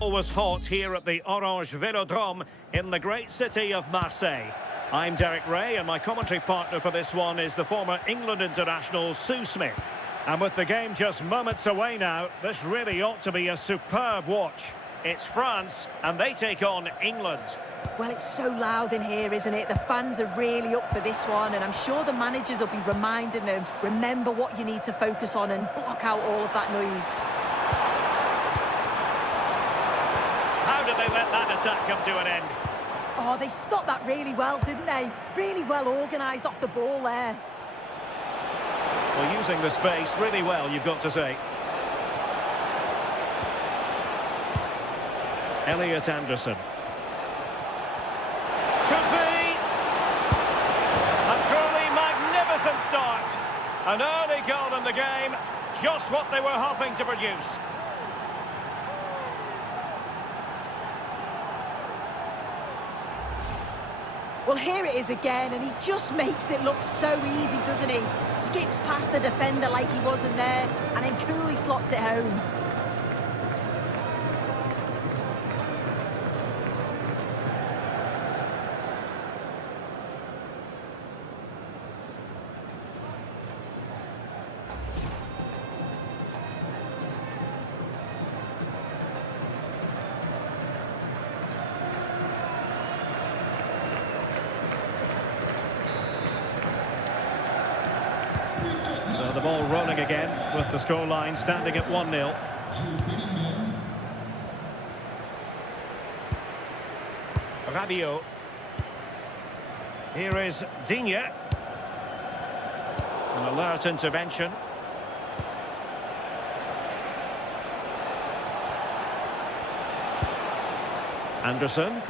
Always hot here at the Orange Velodrome in the great city of Marseille. I'm Derek Ray, and my commentary partner for this one is the former England international Sue Smith. And with the game just moments away now, this really ought to be a superb watch. It's France, and they take on England. Well, it's so loud in here, isn't it? The fans are really up for this one, and I'm sure the managers will be reminding them, remember what you need to focus on and block out all of that noise. How did they let that attack come to an end? Oh, they stopped that really well, didn't they? Really well organised off the ball there. Well, using the space really well, you've got to say. Elliot Anderson. Could be! A truly magnificent start. An early goal in the game, just what they were hoping to produce. Well, here it is again, and he just makes it look so easy, doesn't he? Skips past the defender like he wasn't there, and then coolly slots it home. So the ball rolling again with the scoreline standing at 1-0. Rabiot. Here is Digne. An alert intervention. Anderson.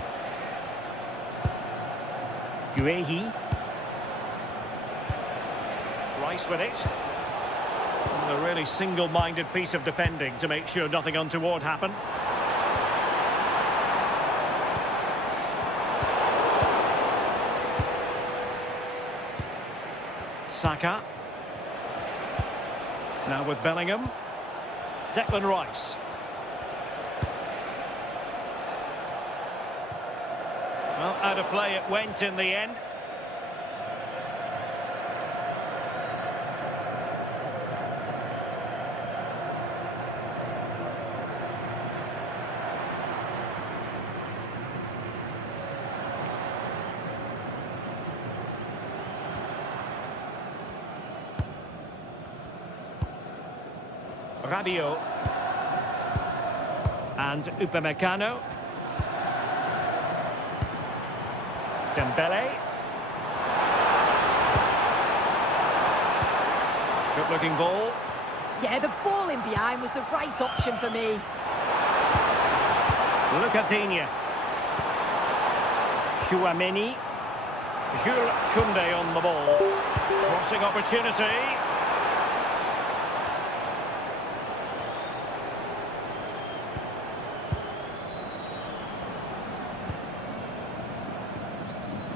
Guehi. Rice with it. And a really single-minded piece of defending to make sure nothing untoward happened. Saka. Now with Bellingham. Declan Rice. Well, out of play it went in the end. Rabiot and Upamecano. Dembele. Good looking ball. Yeah, the ball in behind was the right option for me. Look at Digne. Chouameni. Jules Koundé on the ball. Crossing opportunity.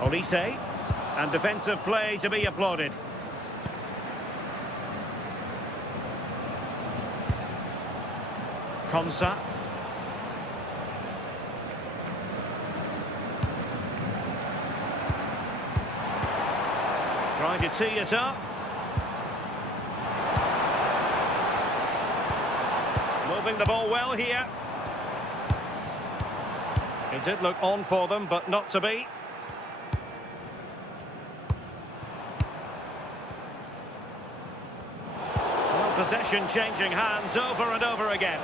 Olise, and defensive play to be applauded. Konsa. Trying to tee it up. Moving the ball well here. It did look on for them, but not to be. Possession changing hands over and over again.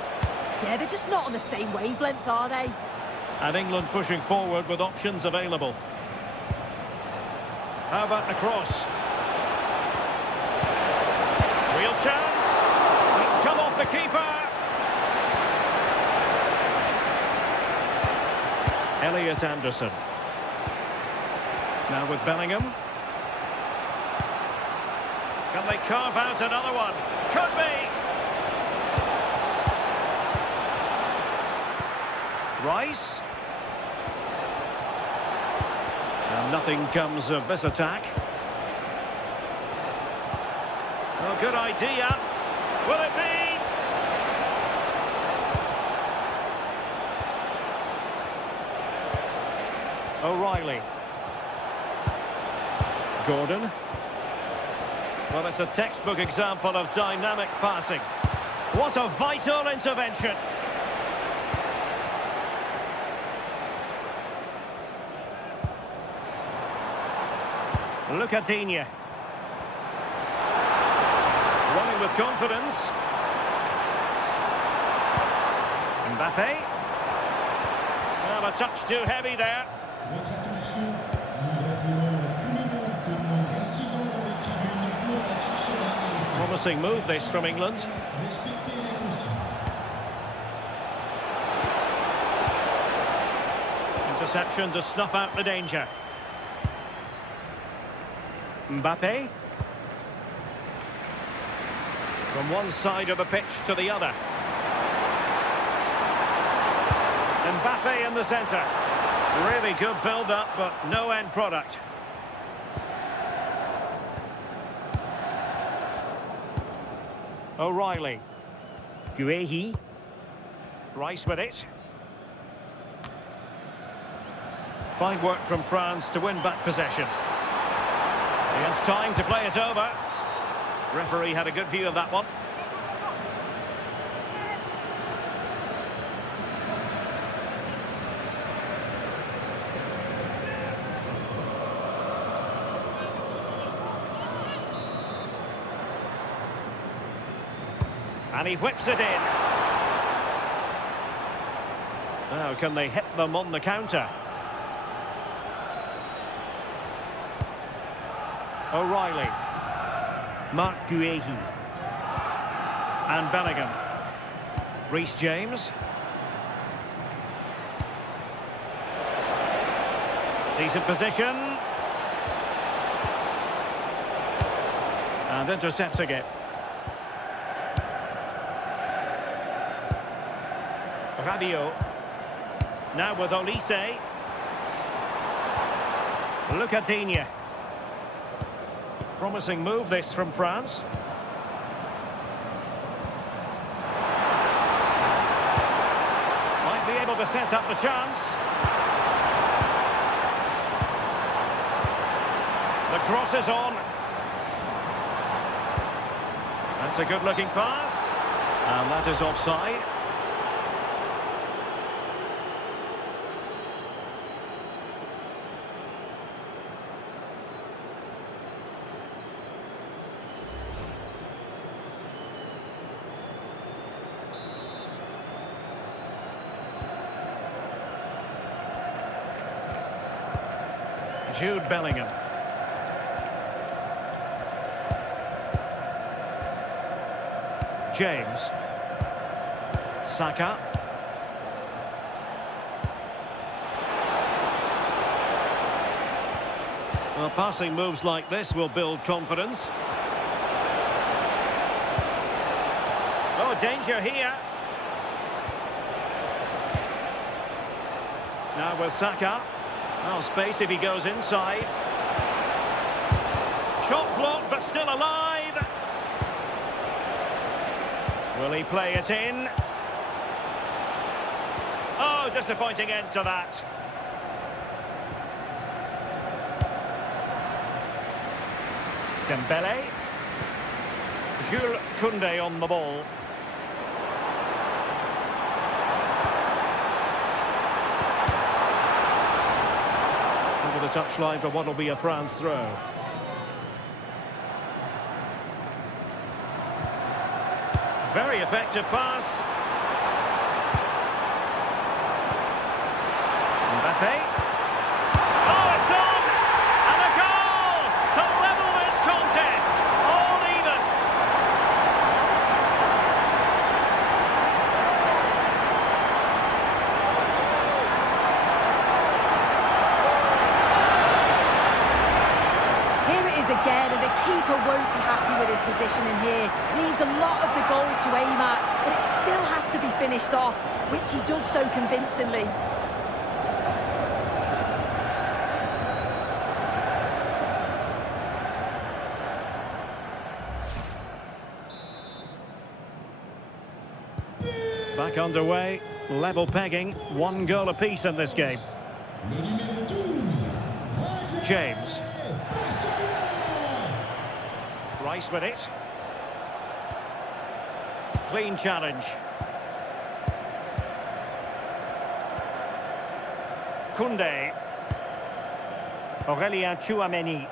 Yeah, they're just not on the same wavelength, are they? And England pushing forward with options available. How about the cross? Real chance. It's come off the keeper. Elliot Anderson. Now with Bellingham. Can they carve out another one? Could be! Rice. And nothing comes of this attack. Well, good idea. Will it be? O'Reilly. Gordon. Well, it's a textbook example of dynamic passing. What a vital intervention. Lucadinha. Running with confidence. Mbappe. Well, a touch too heavy there. Votre attention, nous rappelons tout le monde que nos incidents dans les tribunes pour la sera Promising move this from England. respectez les consignes. Interception to snuff out the danger. Mbappe. From one side of the pitch to the other. Mbappe in the centre. Really good build-up, but no end product. O'Reilly. Guehi. Rice with it. Fine work from France to win back possession. He has time to play it over. Referee had a good view of that one. And he whips it in. Now, can they hit them on the counter? O'Reilly. Mark Guehi. And Bellingham. Reece James. Decent position. And intercepting it. Rabiot. Now with Olise. Lucadinha. Promising move this from France. Might be able to set up the chance. The cross is on. That's a good-looking pass. And that is offside. Jude Bellingham. James. Saka. Well, passing moves like this will build confidence. Oh, danger here. Now with Saka. Well, space if he goes inside. Shot blocked, but still alive. Will he play it in? Oh, disappointing end to that. Dembele. Jules Koundé on the ball. Over the touchline for what will be a France throw. Very effective pass. Mbappe. Oh, it's on! And a goal to level this contest. All even. Here it is again, and the keeper won't be happy with his positioning here. Leaves a lot of the goal to aim at, but it still has to be finished off, which he does so convincingly. Back underway, level pegging, 1 goal apiece in this game. Le numéro 12. James. Rice with it. Clean challenge. Koundé. Aurélien Tchouameni.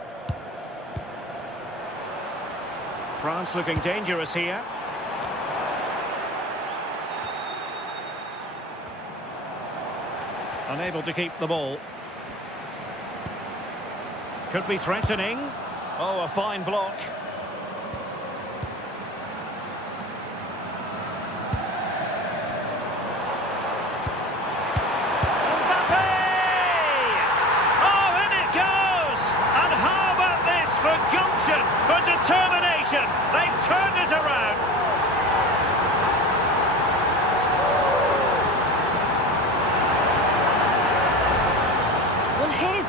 France looking dangerous here. Unable to keep the ball. Could be threatening. Oh, a fine block. Mbappe! Oh, in it goes! And how about this for gumption, for determination? They've turned it around.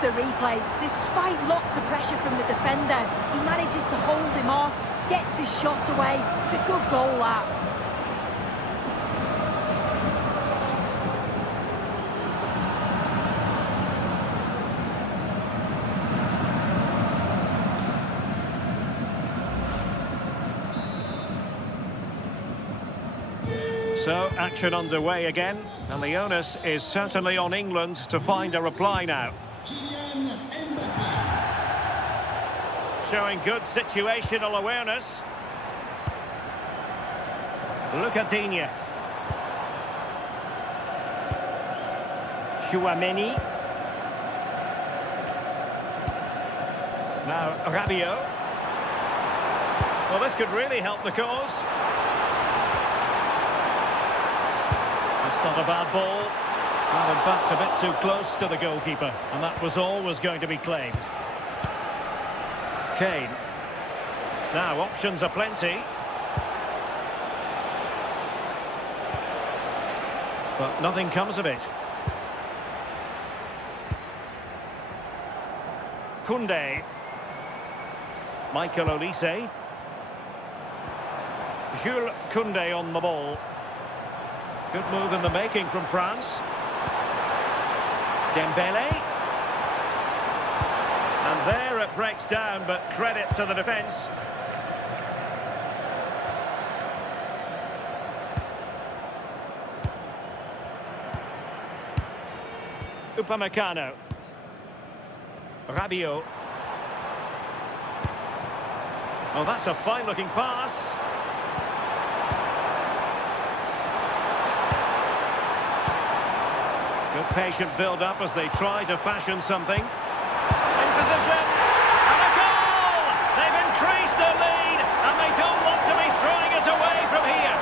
The replay, despite lots of pressure from the defender, he manages to hold him off, gets his shot away. It's a good goal, that. So, action underway again, and the onus is certainly on England to find a reply now. Showing good situational awareness. Lucadinha. Tchouameni. Now Rabiot. Well, this could really help the cause. That's not a bad ball. Well, in fact, a bit too close to the goalkeeper, and that was always going to be claimed. Kane. Now, options are plenty. But nothing comes of it. Koundé. Michael Olise. Jules Koundé on the ball. Good move in the making from France. Dembele. And there it breaks down, but credit to the defence. Upamecano. Rabiot. Oh, that's a fine-looking pass. Good patient build-up as they try to fashion something. In position, and a goal! They've increased their lead, and they don't want to be throwing it away from here.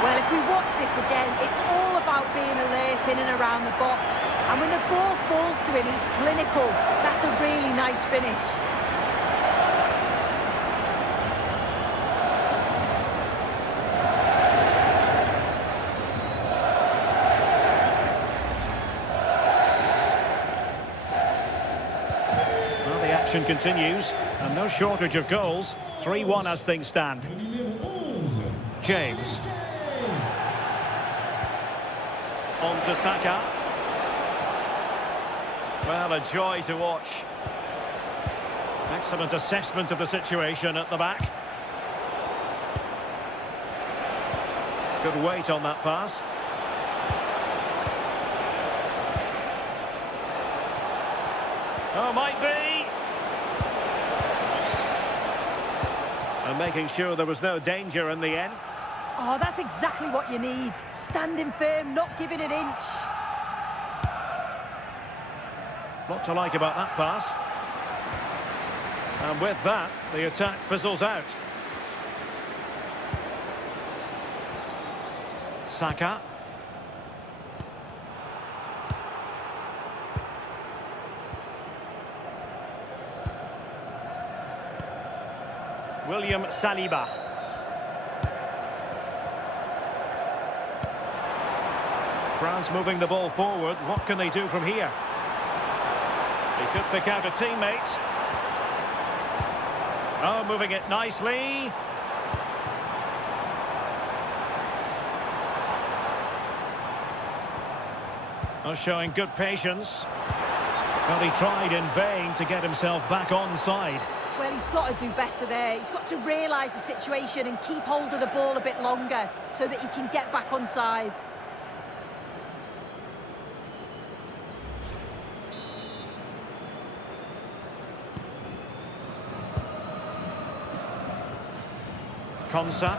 Well, if we watch this again, it's all about being alert in and around the box. And when the ball falls to him, he's clinical. That's a really nice finish. Action continues, and no shortage of goals. 3-1 as things stand. James. On to Saka. Well, a joy to watch. Excellent assessment of the situation at the back. Good weight on that pass. Oh, might be. And making sure there was no danger in the end. Oh, that's exactly what you need. Standing firm, not giving an inch. Lot to like about that pass. And with that, the attack fizzles out. Saka. William Saliba. France moving the ball forward. What can they do from here? They could pick out a teammate. Oh, moving it nicely. Oh, showing good patience. Well, he tried in vain to get himself back onside. Well, he's got to do better there. He's got to realise the situation and keep hold of the ball a bit longer so that he can get back onside. Konsa.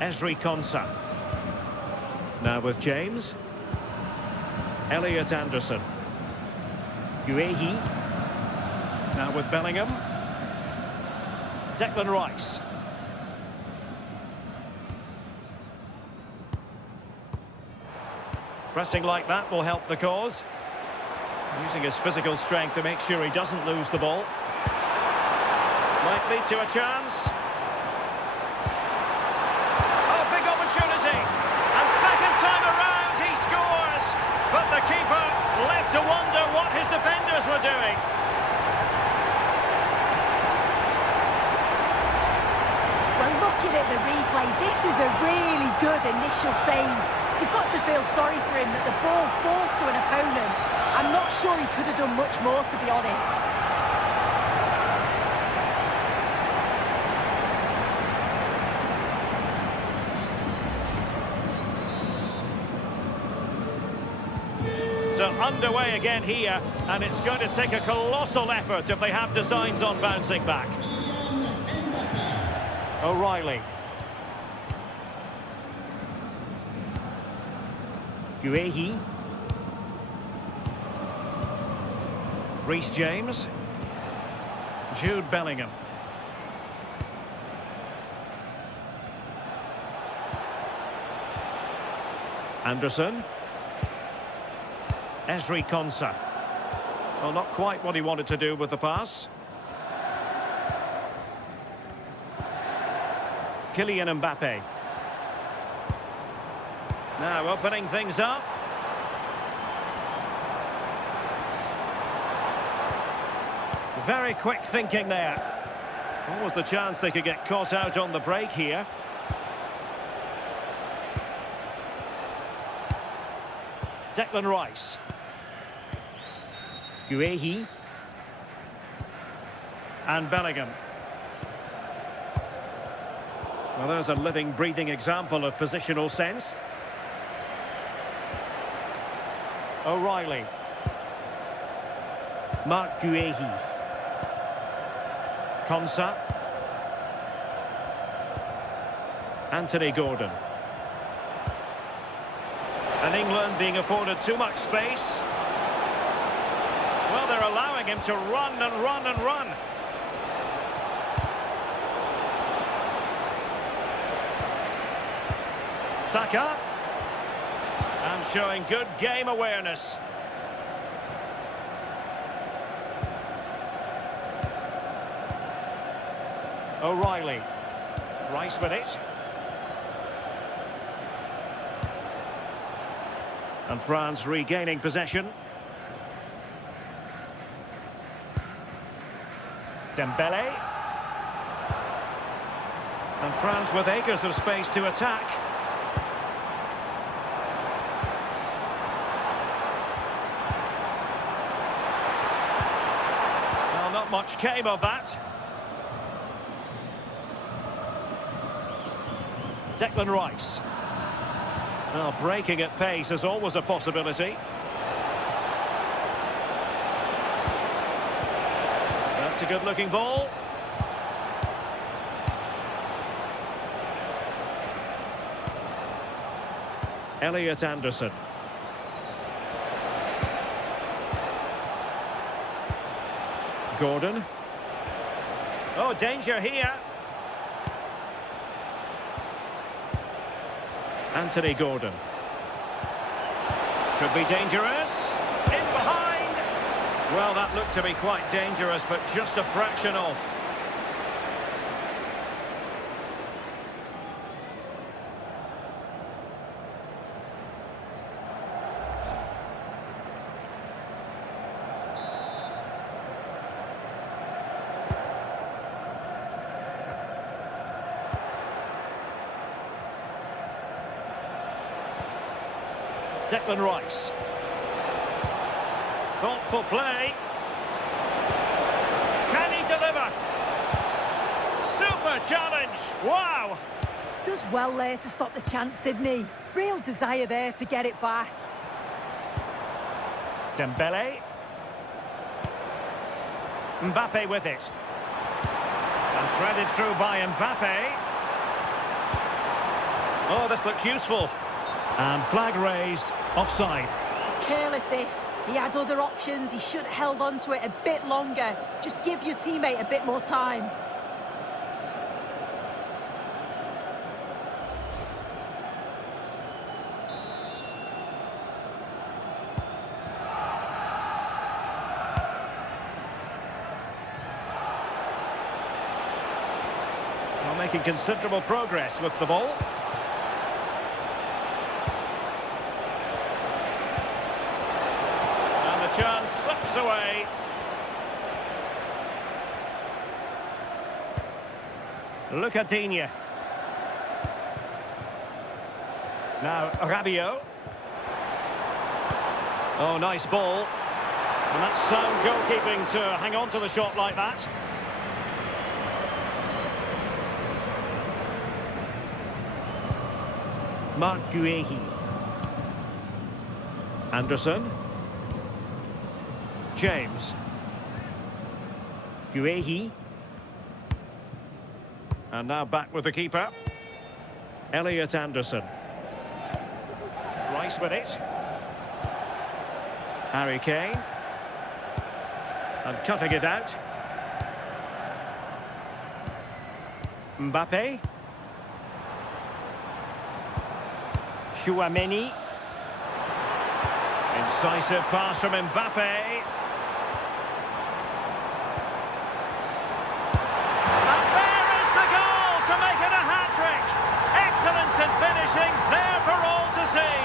Esri Konsa. Now with James. Elliot Anderson. Guehi. Now with Bellingham. Declan Rice. Pressing like that will help the cause. Using his physical strength to make sure he doesn't lose the ball. Might lead to a chance. Oh, big opportunity. And second time around he scores. But the keeper left to wonder what his defenders were doing. Well, looking at the replay, this is a really good initial save. You've got to feel sorry for him that the ball falls to an opponent. I'm not sure he could have done much more, to be honest. So underway again here, and it's going to take a colossal effort if they have designs on bouncing back. O'Reilly. Guehi. Reece James. Jude Bellingham. Anderson. Esri Konsa. Well, not quite what he wanted to do with the pass. Kylian Mbappe. Now opening things up. Very quick thinking there. What was the chance they could get caught out on the break here? Declan Rice. Guehi. And Bellingham. Well, there's a living, breathing example of positional sense. O'Reilly. Mark Guehi. Konsa. Anthony Gordon. And England being afforded too much space. Well, they're allowing him to run and run and run. Saka. And showing good game awareness. O'Reilly. Rice with it. And France regaining possession. Dembele. And France with acres of space to attack. Well, not much came of that. Declan Rice. Well, breaking at pace is always a possibility. That's a good-looking ball. Elliot Anderson. Gordon. Oh, danger here. Anthony Gordon. Could be dangerous. In behind. Well, that looked to be quite dangerous, but just a fraction off. Declan Rice. Thoughtful play. Can he deliver? Super challenge. Wow. Does well there to stop the chance, didn't he? Real desire there to get it back. Dembele. Mbappe with it. And threaded through by Mbappe. Oh, this looks useful. And flag raised, offside. It's careless, this. He had other options. He should have held on to it a bit longer. Just give your teammate a bit more time. Well, making considerable progress with the ball. Chance slips away. Lucadinha. Now Rabiot. Oh, nice ball. And that's sound goalkeeping to hang on to the shot like that. Marc Guehi. Anderson. James. Guehi. And now back with the keeper. Elliot Anderson. Rice with it. Harry Kane. And cutting it out. Mbappe. Chouameni. Incisive pass from Mbappe. And finishing there for all to see.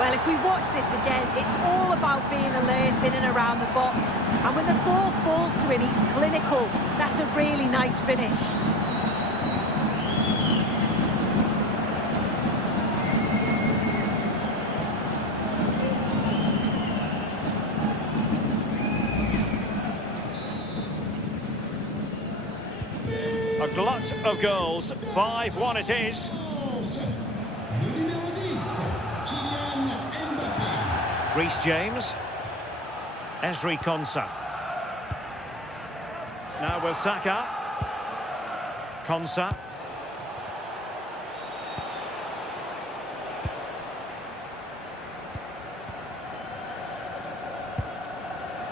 Well, if we watch this again, it's all about being alert in and around the box. And when the ball falls to him, he's clinical. That's a really nice finish. A glut of goals, 5-1 it is. Reece James. Ezri Konsa. Now with Saka. Konsa.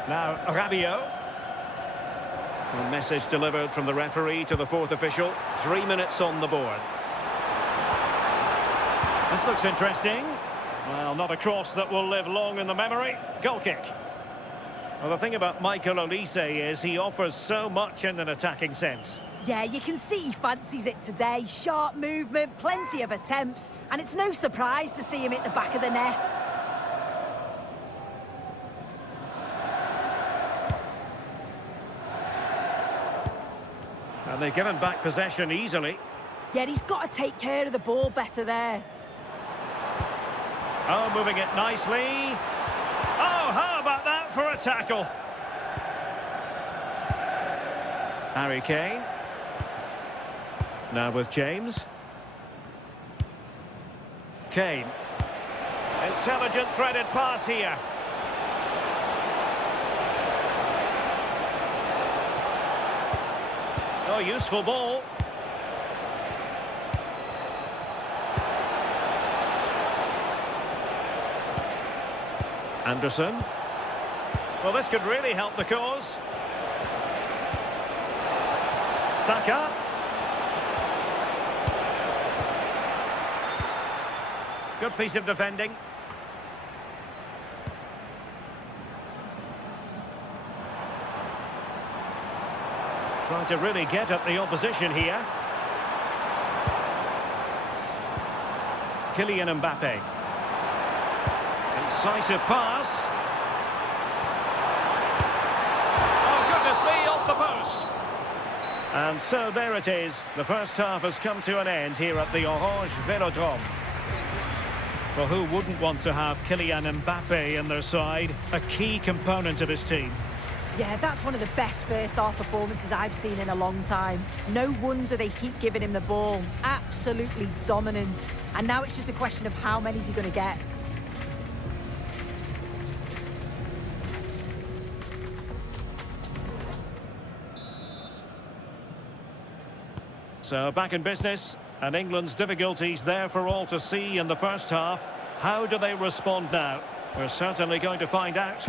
Now Rabiot. A message delivered from the referee to the fourth official. 3 minutes on the board. This looks interesting. Well, not a cross that will live long in the memory. Goal kick. Well, the thing about Michael Olise is he offers so much in an attacking sense. Yeah, you can see he fancies it today. Sharp movement, plenty of attempts, and it's no surprise to see him hit the back of the net. And they've given back possession easily. Yet he's got to take care of the ball better there. Oh, moving it nicely. Oh, how about that for a tackle? Harry Kane. Now with James. Kane. Intelligent threaded pass here. Oh, useful ball. Anderson. Well, this could really help the cause. Saka. Good piece of defending. Trying to really get at the opposition here. Kylian Mbappe. Incisive pass. Oh, goodness me, off the post. And so there it is. The first half has come to an end here at the Orange Velodrome. Well, who wouldn't want to have Kylian Mbappe in their side? A key component of his team. Yeah, that's one of the best first-half performances I've seen in a long time. No wonder they keep giving him the ball. Absolutely dominant. And now it's just a question of how many is he going to get. So back in business, and England's difficulties there for all to see in the first half. How do they respond now? We're certainly going to find out.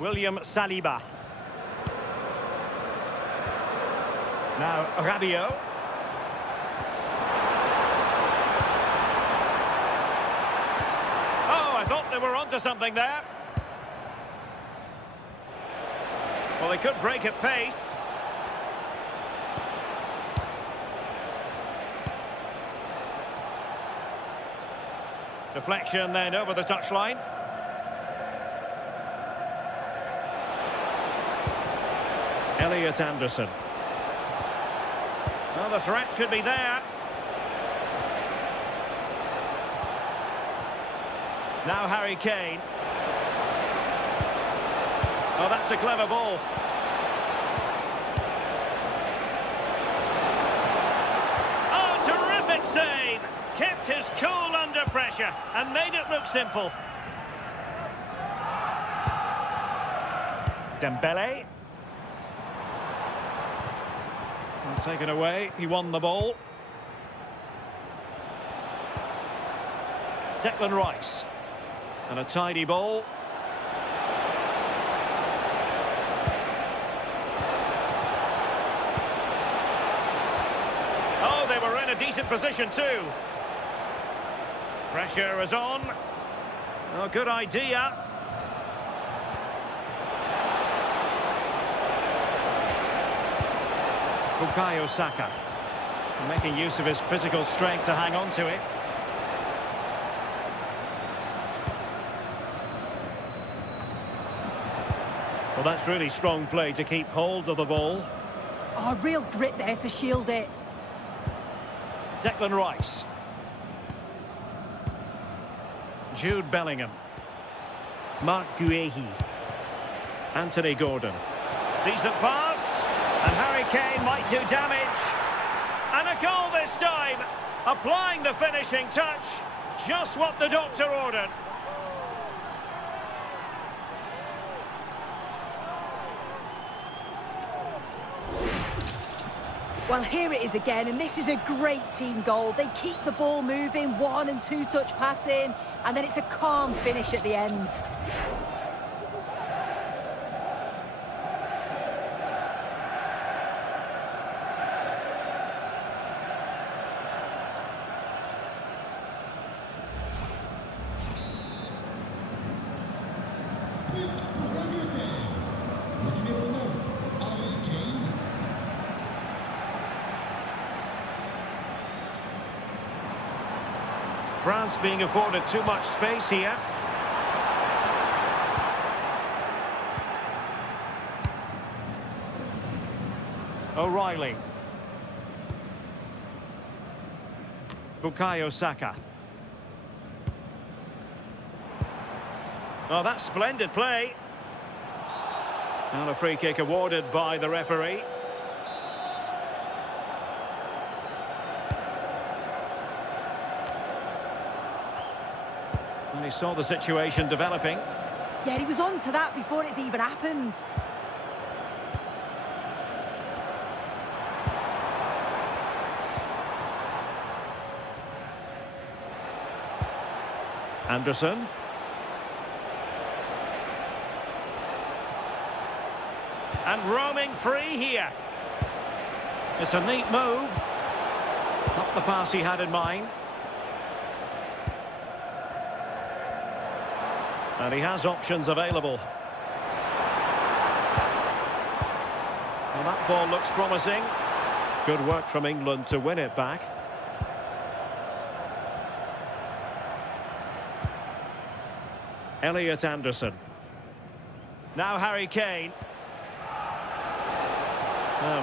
William Saliba. Now Rabiot. Oh, I thought they were onto something there. Well, they could break at pace. Deflection then over the touchline. Elliot Anderson. Well, the threat could be there. Now Harry Kane. Oh, that's a clever ball. Oh, terrific save! Kept his cool under pressure and made it look simple. Dembele. Taken away, he won the ball. Declan Rice. And a tidy ball. Oh, they were in a decent position too. Pressure is on. Oh, good idea. Bukayo Saka, making use of his physical strength to hang on to it. Well, that's really strong play to keep hold of the ball. Oh, real grit there to shield it. Declan Rice. Jude Bellingham. Mark Guehi. Anthony Gordon. Decent pass. And Harry Kane might do damage. And a goal this time. Applying the finishing touch. Just what the doctor ordered. Well, here it is again, and this is a great team goal. They keep the ball moving, 1- and 2-touch passing, and then it's a calm finish at the end. France being afforded too much space here. O'Reilly. Bukayo Saka. Oh, that's splendid play. And a free kick awarded by the referee. And he saw the situation developing. Yeah, he was on to that before it even happened. Anderson. And roaming free here. It's a neat move. Not the pass he had in mind. And he has options available. Well, that ball looks promising. Good work from England to win it back. Elliot Anderson. Now Harry Kane.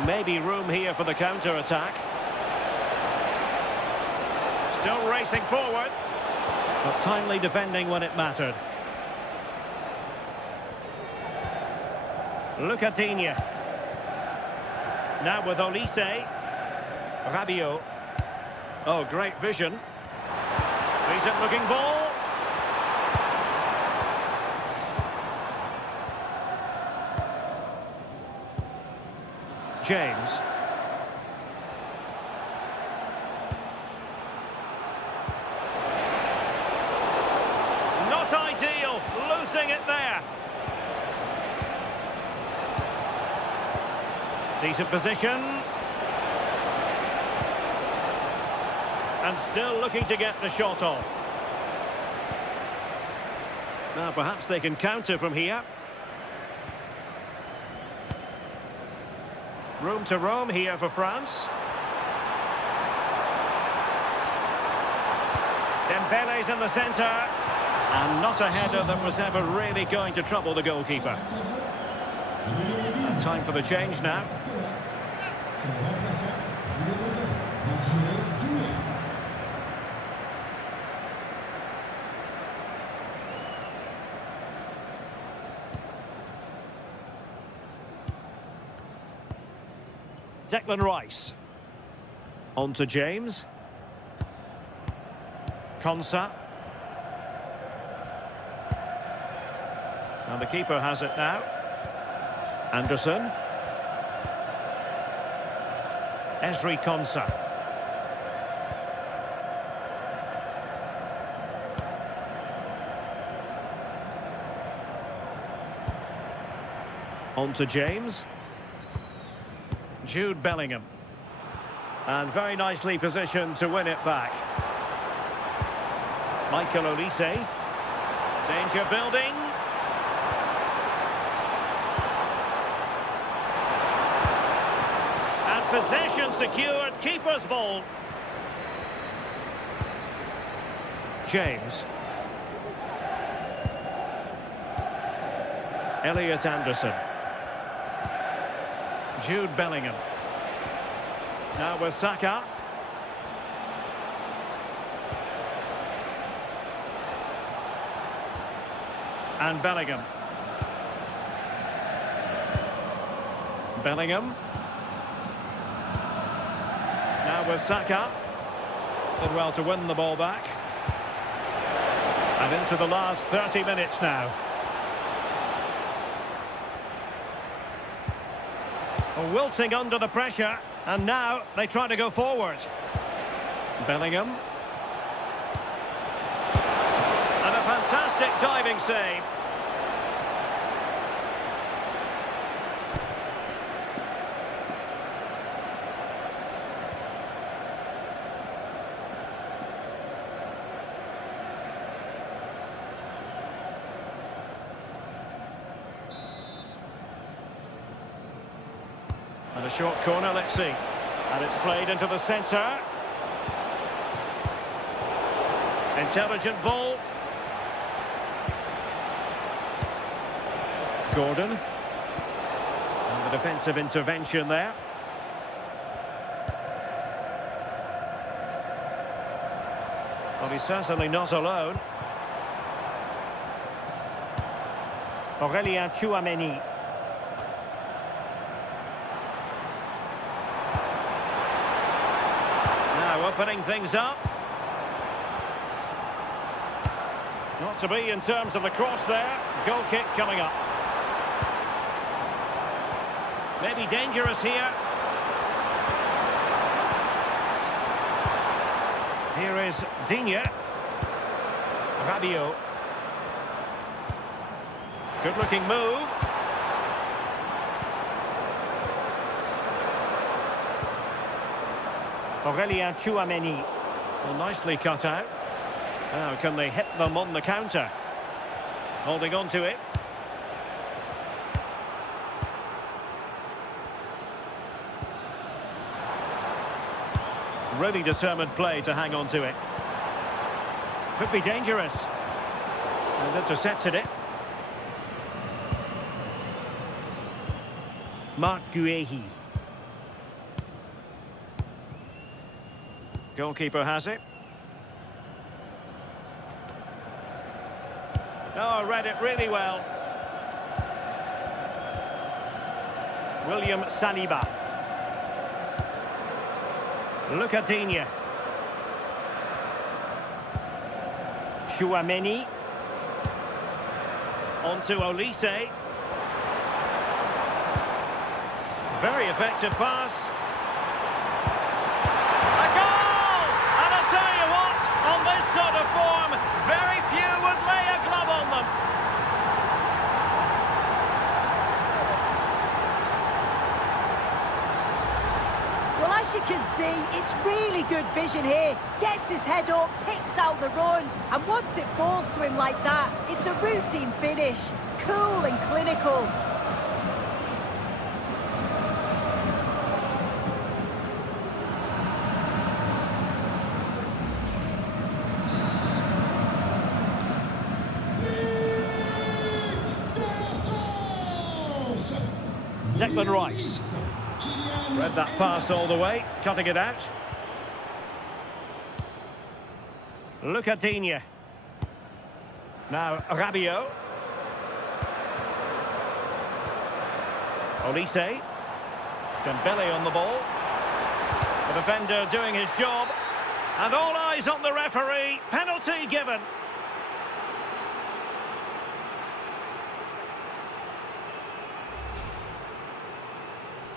Maybe room here for the counter-attack. Still racing forward. But timely defending when it mattered. Lucadinha. Now with Olise. Rabiot. Oh, great vision. Decent looking ball. James. Not ideal, losing it there. Decent position. And still looking to get the shot off. Now perhaps they can counter from here. Room to roam here for France. Dembele's in the centre. And not a header that was ever really going to trouble the goalkeeper. And time for the change now. Declan Rice. On to James. Konsa. And the keeper has it now. Anderson. Ezri Konsa. On to James. Jude Bellingham. And very nicely positioned to win it back. Michael Olise. Danger building. And possession secured. Keeper's ball. James. Elliot Anderson. Jude Bellingham. Now with Saka. And Bellingham. Bellingham. Now with Saka. Did well to win the ball back. And into the last 30 minutes now. Wilting under the pressure, and now they try to go forward. Bellingham. And a fantastic diving save. And a short corner, let's see. And it's played into the centre. Intelligent ball. Gordon. And the defensive intervention there. Well, he's certainly not alone. Aurélien Tchouaméni. Opening things up. Not to be in terms of the cross there. Goal kick coming up. Maybe dangerous here. Here is Digne. Rabiot. Good looking move. Aurélien Tchouaméni. Well, nicely cut out. Now, can they hit them on the counter? Holding on to it. Really determined play to hang on to it. Could be dangerous. And intercepted it. Mark Guehi. Goalkeeper has it. Oh, read it really well. William Saliba. Lucadinha. Chouameni. On to Olise. Very effective pass. A goal! And I'll tell you what, on this sort of form, very few would lay a glove on them. Well, as you can see, it's really good vision here. Gets his head up, picks out the run, and once it falls to him like that, it's a routine finish. Cool and clinical. Declan Rice. Read that pass all the way, cutting it out. Lucadinha. Now Rabiot. Olise. Dembele on the ball. The defender doing his job. And all eyes on the referee. Penalty given.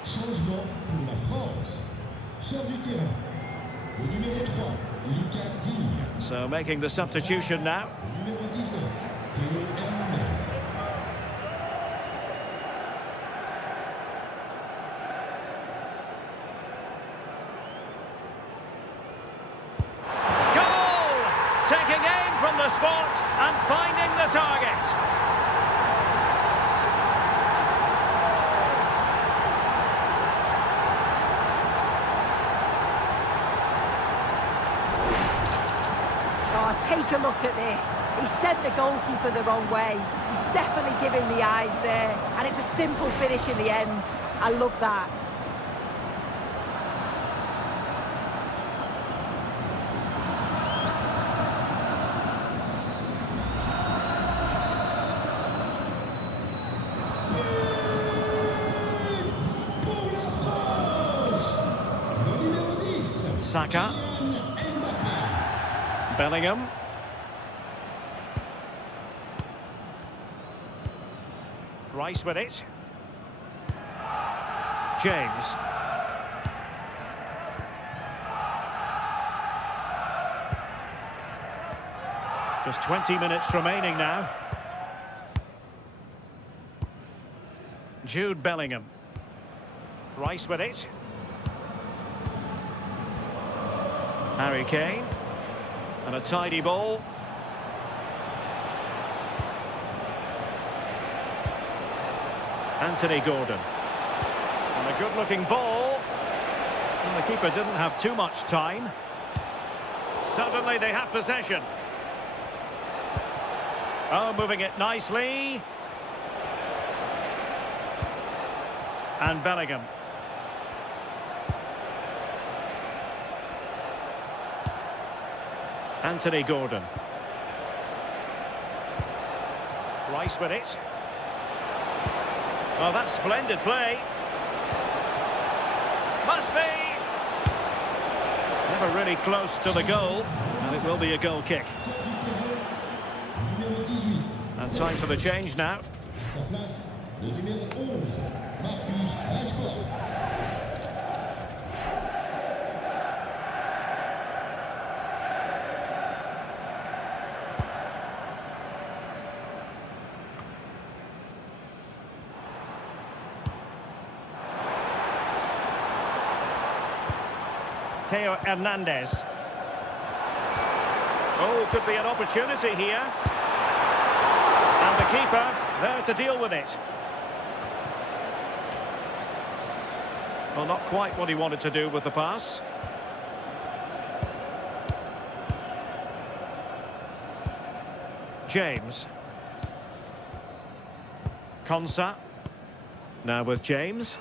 Changement pour la France. Sort du terrain. Le numéro 3, Lucadinha. So making the substitution now. Le numéro 19, Théo Hernandez. Goal! Taking aim from the spot and finding the target. Oh, take a look at this. He sent the goalkeeper the wrong way. He's definitely giving the eyes there. And it's a simple finish in the end. I love that. Pour la France. Le numéro 10, Saka. Bellingham. Rice with it. James. Just 20 minutes remaining now. Jude Bellingham. Rice with it. Harry Kane. And a tidy ball. Anthony Gordon. And a good-looking ball. And the keeper didn't have too much time. Suddenly they have possession. Oh, moving it nicely. And Bellingham. Anthony Gordon. Rice with it. Oh, that's splendid play. Must be. Never really close to the goal. And it will be a goal kick. Sort du terrain. Numéro 18. And time for the change now. Sa place, le numéro 11, Marcus Rashford. Théo Hernandez. Oh, could be an opportunity here. And the keeper there to deal with it. Well, not quite what he wanted to do with the pass. James. Konsa. Now with James.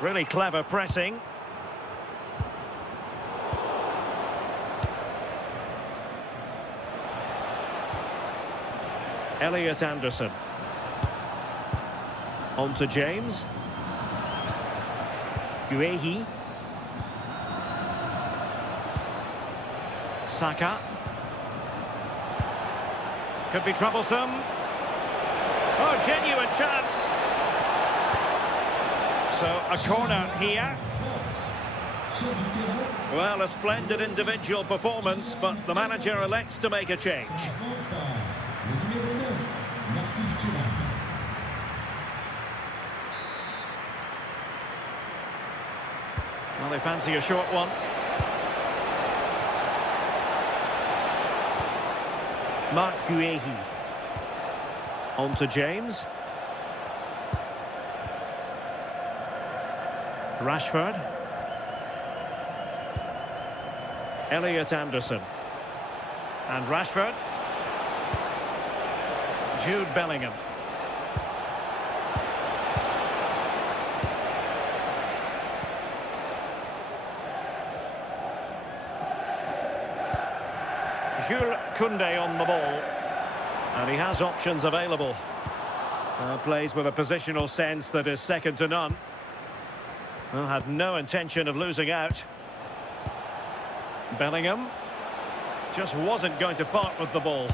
Really clever pressing. Elliot Anderson. On to James. Guehi. Saka. Could be troublesome. Oh, genuine chance. So, a corner here. Well, a splendid individual performance, but the manager elects to make a change. Well, they fancy a short one. Mark Guehi. On to James. Rashford. Elliot Anderson. And Rashford. Jude Bellingham. Jules Koundé on the ball. And he has options available. Plays with a positional sense that is second to none. Well, had no intention of losing out. Bellingham just wasn't going to part with the ball.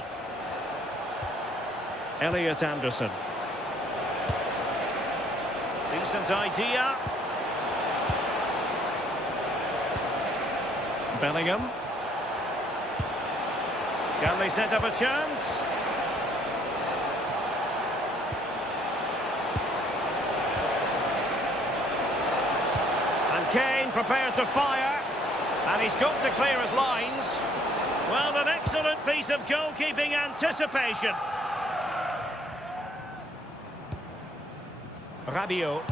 Elliot Anderson. Decent idea. Bellingham. Can they set up a chance? And Kane prepared to fire. And he's got to clear his lines. Well, an excellent piece of goalkeeping anticipation. Rabiot.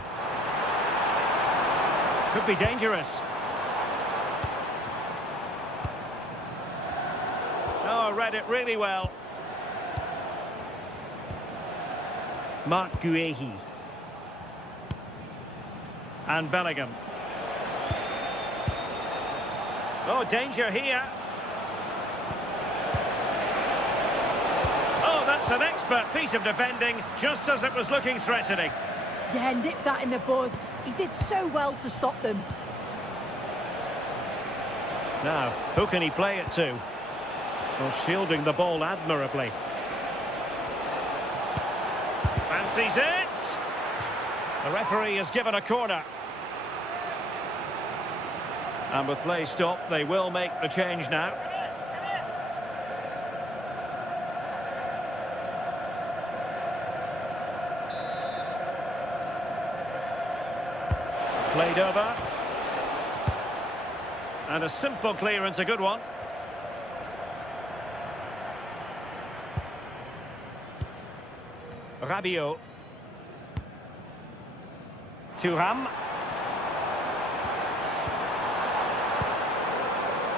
Could be dangerous. Oh, read it really well. Mark Guehi. And Bellingham. Oh, danger here. Oh, that's an expert piece of defending, just as it was looking threatening. Yeah, nipped that in the bud. He did so well to stop them. Now, who can he play it to? Well, shielding the ball admirably. Fancies it. The referee has given a corner. And with play stopped, they will make the change now. Played over. And a simple clearance, a good one. Rabiot. Thuram.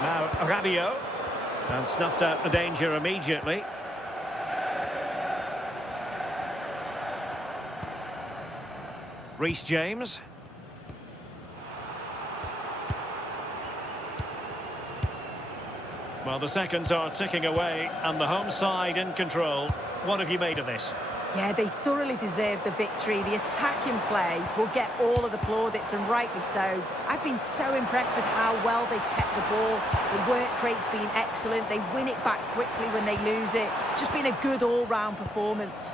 Now Rabiot. And snuffed out the danger immediately. Reece James. Well, the seconds are ticking away and the home side in control. What have you made of this? Yeah, they thoroughly deserved the victory. The attacking play will get all of the plaudits, and rightly so. I've been so impressed with how well they've kept the ball. The work rate's been excellent. They win it back quickly when they lose it. Just been a good all-round performance.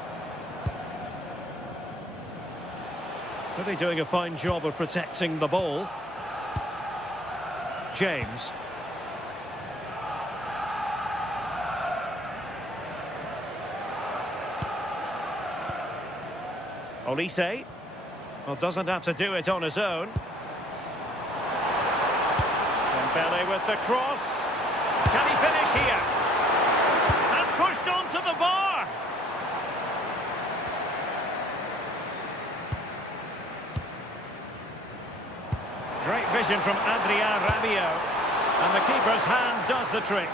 Really doing a fine job of protecting the ball. James. Olise. Well, doesn't have to do it on his own. Dembele with the cross. Can he finish here? And pushed onto the bar. decision from Adrien Rabiot. And the keeper's hand does the trick.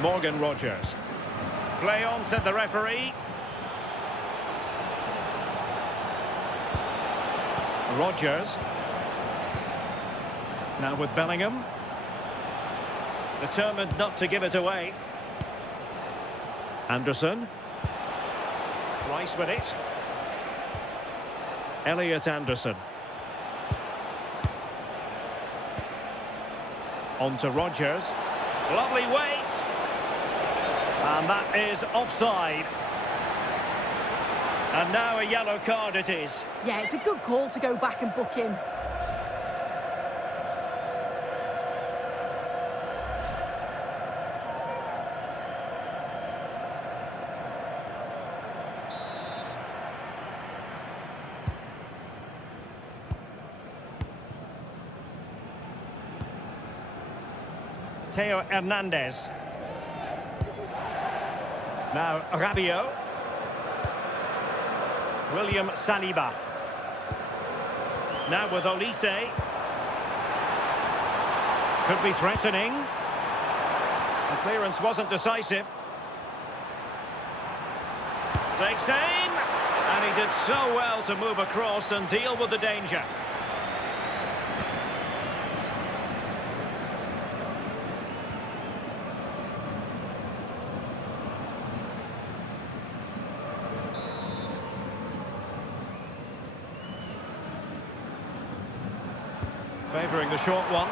Morgan Rogers. Play on, said the referee. Rogers. Now with Bellingham. Determined not to give it away. Anderson. Rice with it. Elliot Anderson. On to Rogers. Lovely weight. And that is offside. And now a yellow card it is. Yeah, it's a good call to go back and book him. Theo Hernandez. Now Rabiot. William Saliba. Now with Olise. Could be threatening. The clearance wasn't decisive. Takes aim. And he did so well to move across and deal with the danger. Favouring the short one.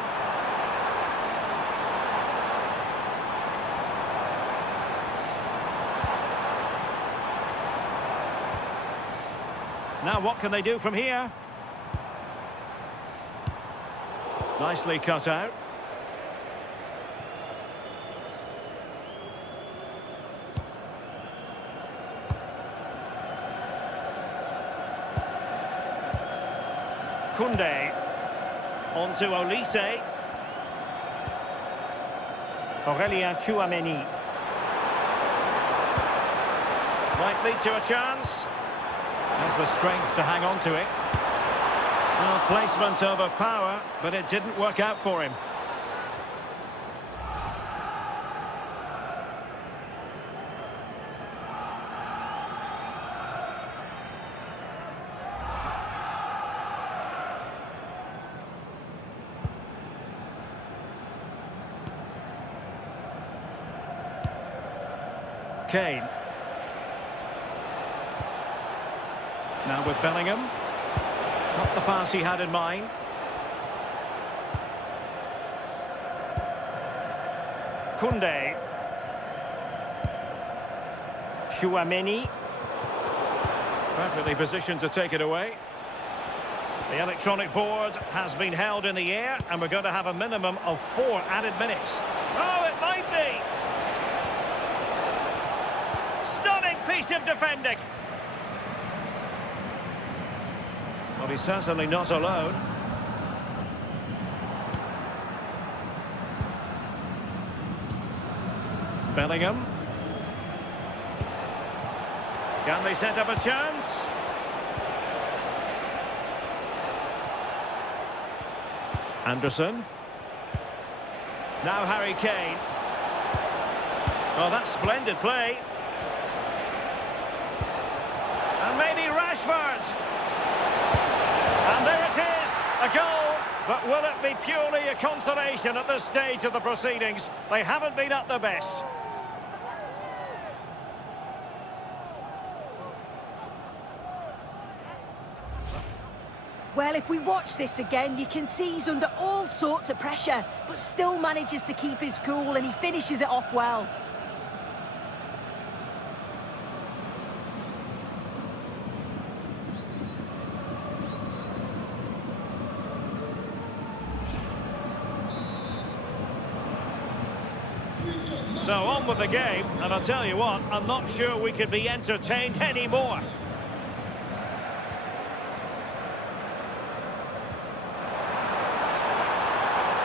Now what can they do from here? Nicely cut out. Koundé. On to Olise. Aurelien Tchouameni. Might lead to a chance. Has the strength to hang on to it. Well, placement over power, but it didn't work out for him. Kane. Now with Bellingham. Not the pass he had in mind. Koundé. Tchouameni. Perfectly positioned to take it away. The electronic board has been held in the air, and we're going to have a minimum of 4 added minutes. Oh, it might be! Piece of defending. Well, he's certainly not alone. Bellingham. Can they set up a chance? Anderson. Now Harry Kane. Oh, that's splendid play. And maybe Rashford. And there it is, a goal. But will it be purely a consolation at this stage of the proceedings? They haven't been at their best. Well, if we watch this again, you can see he's under all sorts of pressure, but still manages to keep his cool, and he finishes it off well. So on with the game, and I'll tell you what, I'm not sure we could be entertained anymore.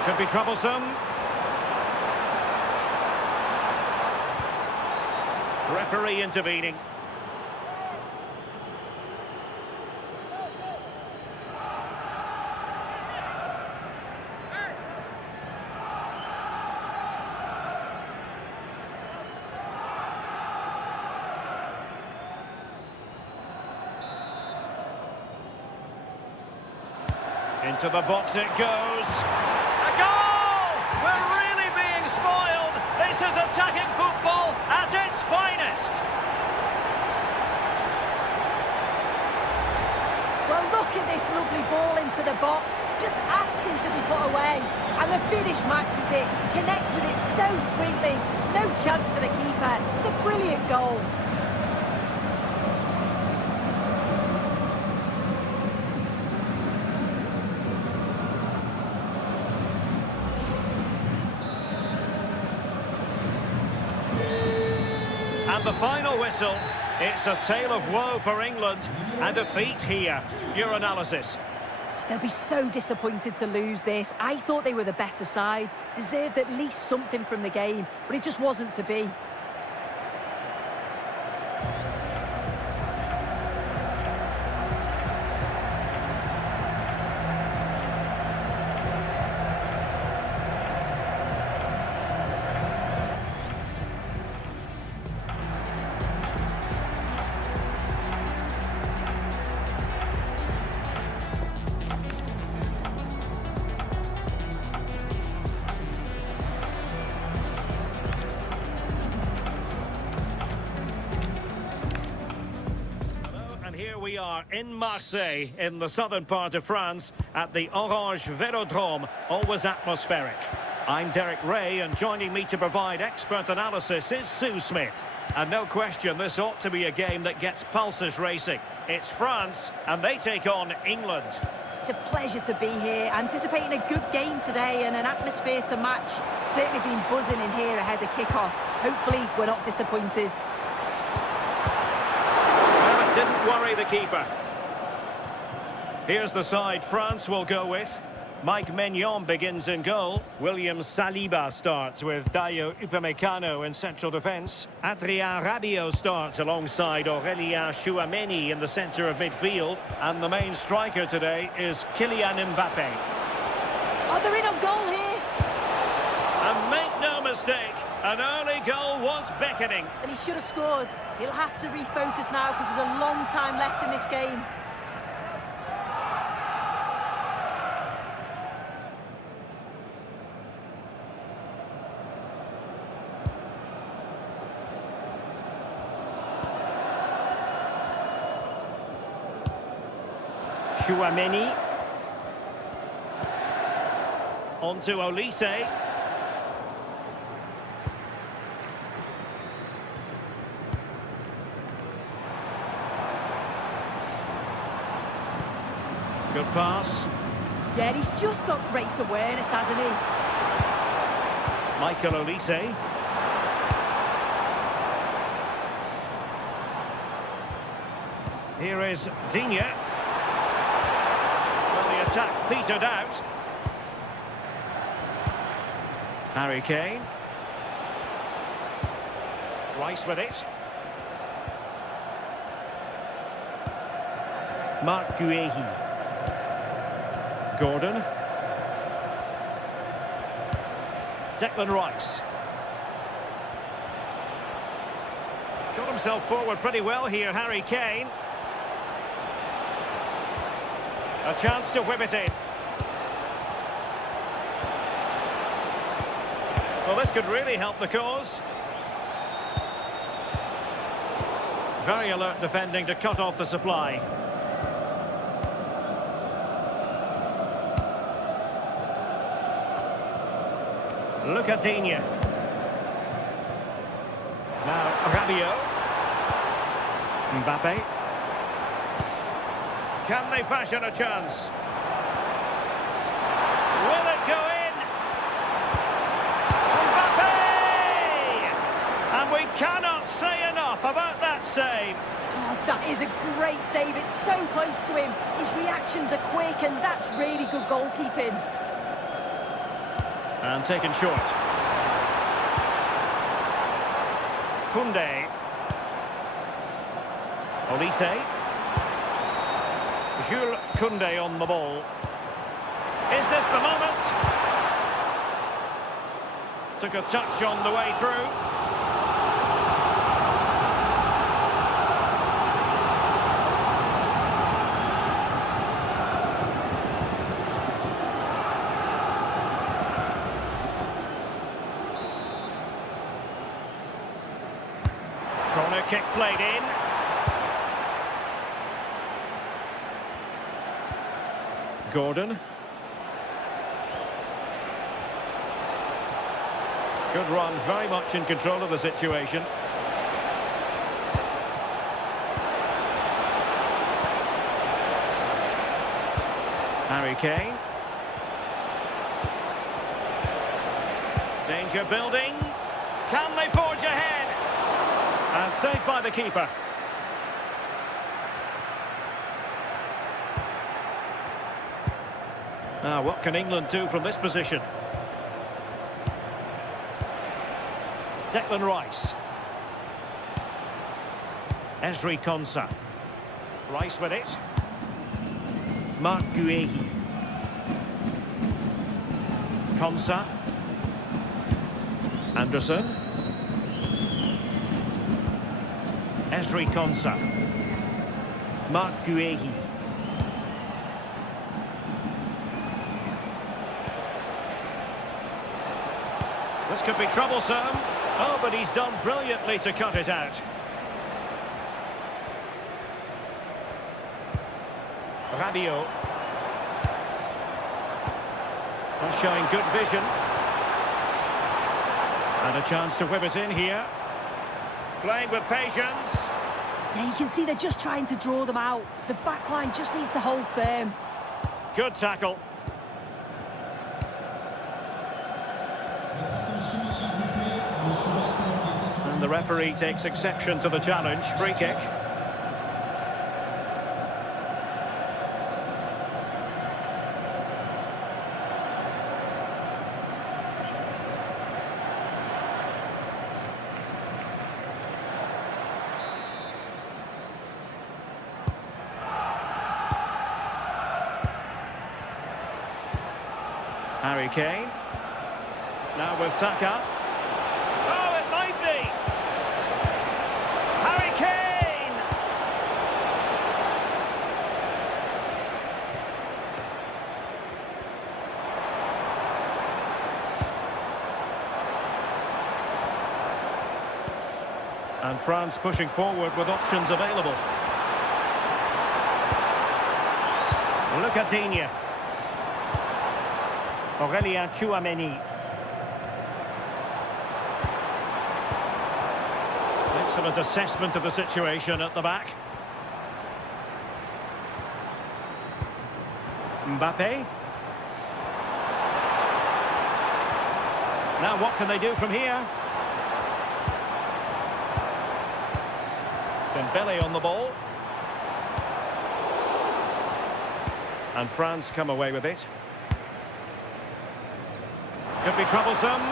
Could be troublesome. Referee intervening. Into the box it goes. A goal! We're really being spoiled. This is attacking football at its finest. Well, look at this lovely ball into the box. Just asking to be put away. And the finish matches it. Connects with it so sweetly. No chance for the keeper. It's a brilliant goal. And the final whistle. It's a tale of woe for England and defeat here. Your analysis. They'll be so disappointed to lose this. I thought they were the better side. Deserved at least something from the game, but it just wasn't to be. We are in Marseille, in the southern part of France, at the Orange Velodrome, always atmospheric. I'm Derek Ray, and joining me to provide expert analysis is Sue Smith. And no question, this ought to be a game that gets pulses racing. It's France, and they take on England. It's a pleasure to be here, anticipating a good game today and an atmosphere to match. Certainly been buzzing in here ahead of kick-off. Hopefully, we're not disappointed. Didn't worry the keeper. Here's the side France will go with. Mike Maignan begins in goal. William Saliba starts with Dayo Upamecano in central defence. Adrien Rabiot starts alongside Aurélien Tchouameni in the centre of midfield. And the main striker today is Kylian Mbappé. Oh, they're in on goal here. And make no mistake, an early goal was beckoning. And he should have scored. He'll have to refocus now because there's a long time left in this game. Tchouameni. On to Olise. Good pass. Yeah, he's just got great awareness, hasn't he? Michael Olise. Here is Digne. Well, the attack petered out. Harry Kane. Rice with it. Marc Guéhi. Gordon. Declan Rice. Got himself forward pretty well here, Harry Kane. A chance to whip it in. Well, this could really help the cause. Very alert defending to cut off the supply. Look at Digne. Now Rabiot. Mbappé. Can they fashion a chance? Will it go in? Mbappé! And we cannot say enough about that save. Oh, that is a great save. It's so close to him. His reactions are quick, and that's really good goalkeeping. And taken short. Koundé. Olise. Jules Koundé on the ball. Is this the moment? Took a touch on the way through. Corner kick played in. Gordon. Good run, very much in control of the situation. Harry Kane. Danger building. Can they forge ahead? And saved by the keeper. Now, what can England do from this position? Declan Rice. Ezri Konsa. Rice with it. Mark Guehi. Konsa. Anderson. Ezri Konsa. Mark Guehi. This could be troublesome. Oh, but he's done brilliantly to cut it out. Rabiot. Well, showing good vision. And a chance to whip it in here. Playing with patience. Yeah, you can see they're just trying to draw them out. The back line just needs to hold firm. Good tackle. And the referee takes exception to the challenge. Free kick. Harry Kane. Now with Saka. Oh, it might be! Harry Kane! And France pushing forward with options available. Look at Digne. Aurélien Tchouameni. Excellent assessment of the situation at the back. Mbappe. Now what can they do from here? Dembele on the ball. And France come away with it. Could be troublesome.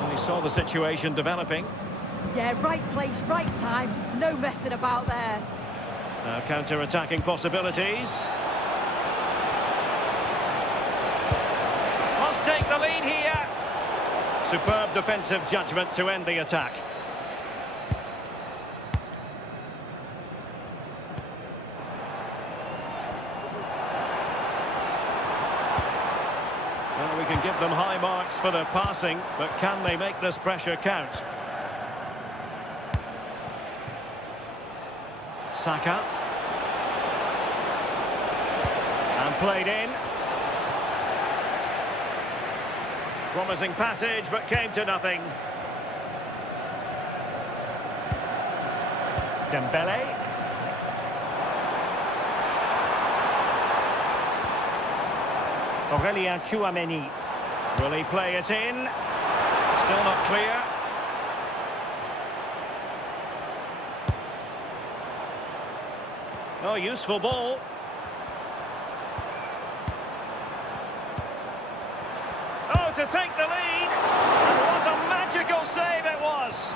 And he saw the situation developing. Yeah, right place, right time. No messing about there. Now counter-attacking possibilities. Must take the lead here. Superb defensive judgment to end the attack. Well, we can give them high marks for their passing, but can they make this pressure count? Saka. And played in. Promising passage, but came to nothing. Dembele. Aurélien Tchouameni. Will he play it in? Still not clear. Oh, useful ball. Oh, to take the lead. It was a magical save, it was.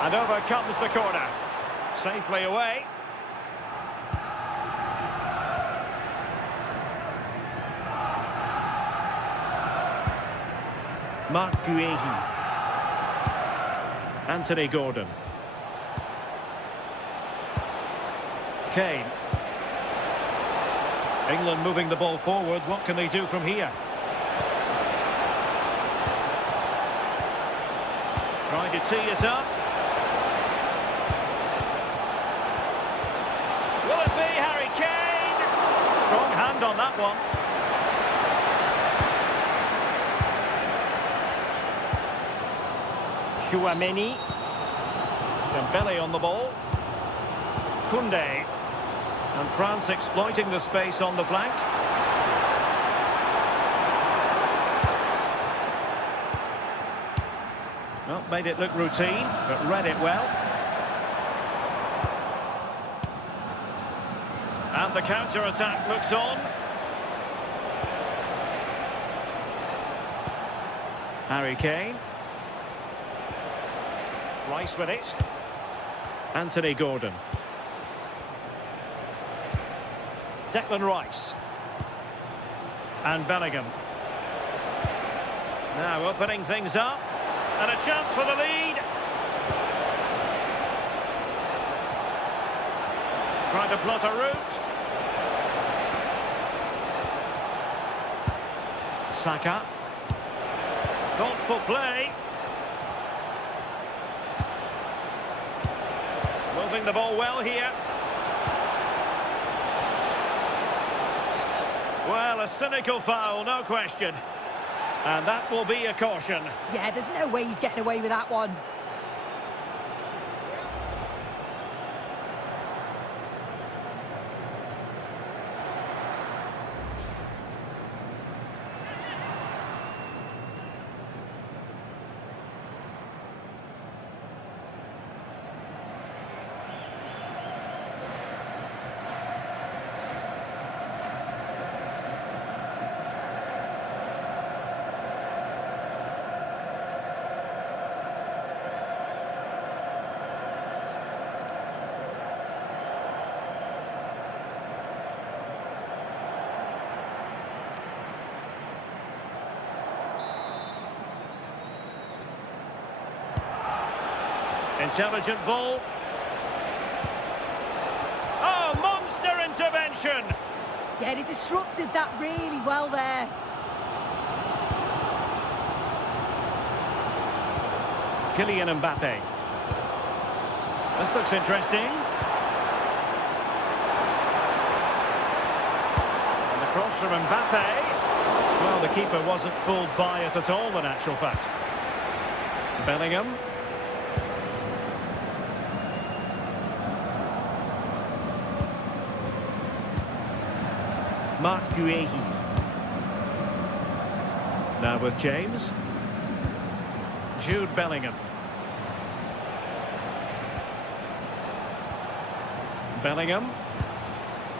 And over comes the corner. Safely away. Mark Guehi. Anthony Gordon. Kane. England moving the ball forward. What can they do from here? Trying to tee it up. Will it be Harry Kane? Strong hand on that one. Chouameni. Dembele on the ball. Koundé. And France exploiting the space on the flank. Well, made it look routine, but read it well. And the counter-attack looks on. Harry Kane. Rice with it. Anthony Gordon. Declan Rice. And Bellingham. Now opening things up. And a chance for the lead. Trying to plot a route. Saka. Thoughtful play. Moving the ball well here. Well, a cynical foul, no question. And that will be a caution. Yeah, there's no way he's getting away with that one. Intelligent ball. Oh, monster intervention! Yeah, he disrupted that really well there. Kylian Mbappe. This looks interesting. And the cross from Mbappe. Well, the keeper wasn't fooled by it at all, in actual fact. Bellingham. Mark Guehi. Now with James. Jude Bellingham. Bellingham.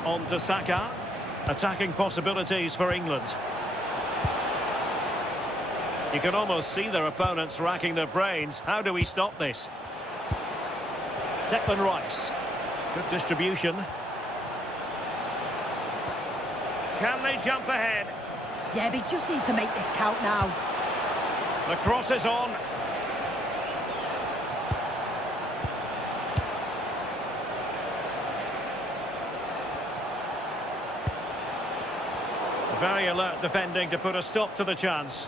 On to Saka. Attacking possibilities for England. You can almost see their opponents racking their brains. How do we stop this? Declan Rice. Good distribution. Can they jump ahead? Yeah, they just need to make this count now. The cross is on. Very alert defending to put a stop to the chance.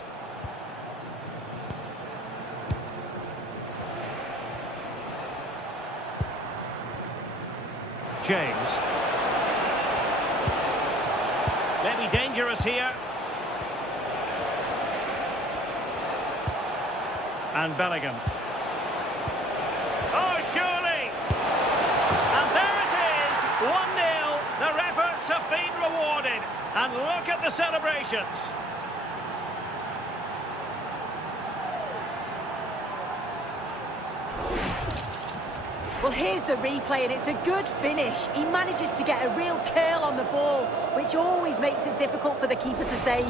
James. Maybe dangerous here. And Bellingham. Oh, surely! And there it is, 1-0. Their efforts have been rewarded. And look at the celebrations. Well, here's the replay, and it's a good finish. He manages to get a real curl on the ball, which always makes it difficult for the keeper to save.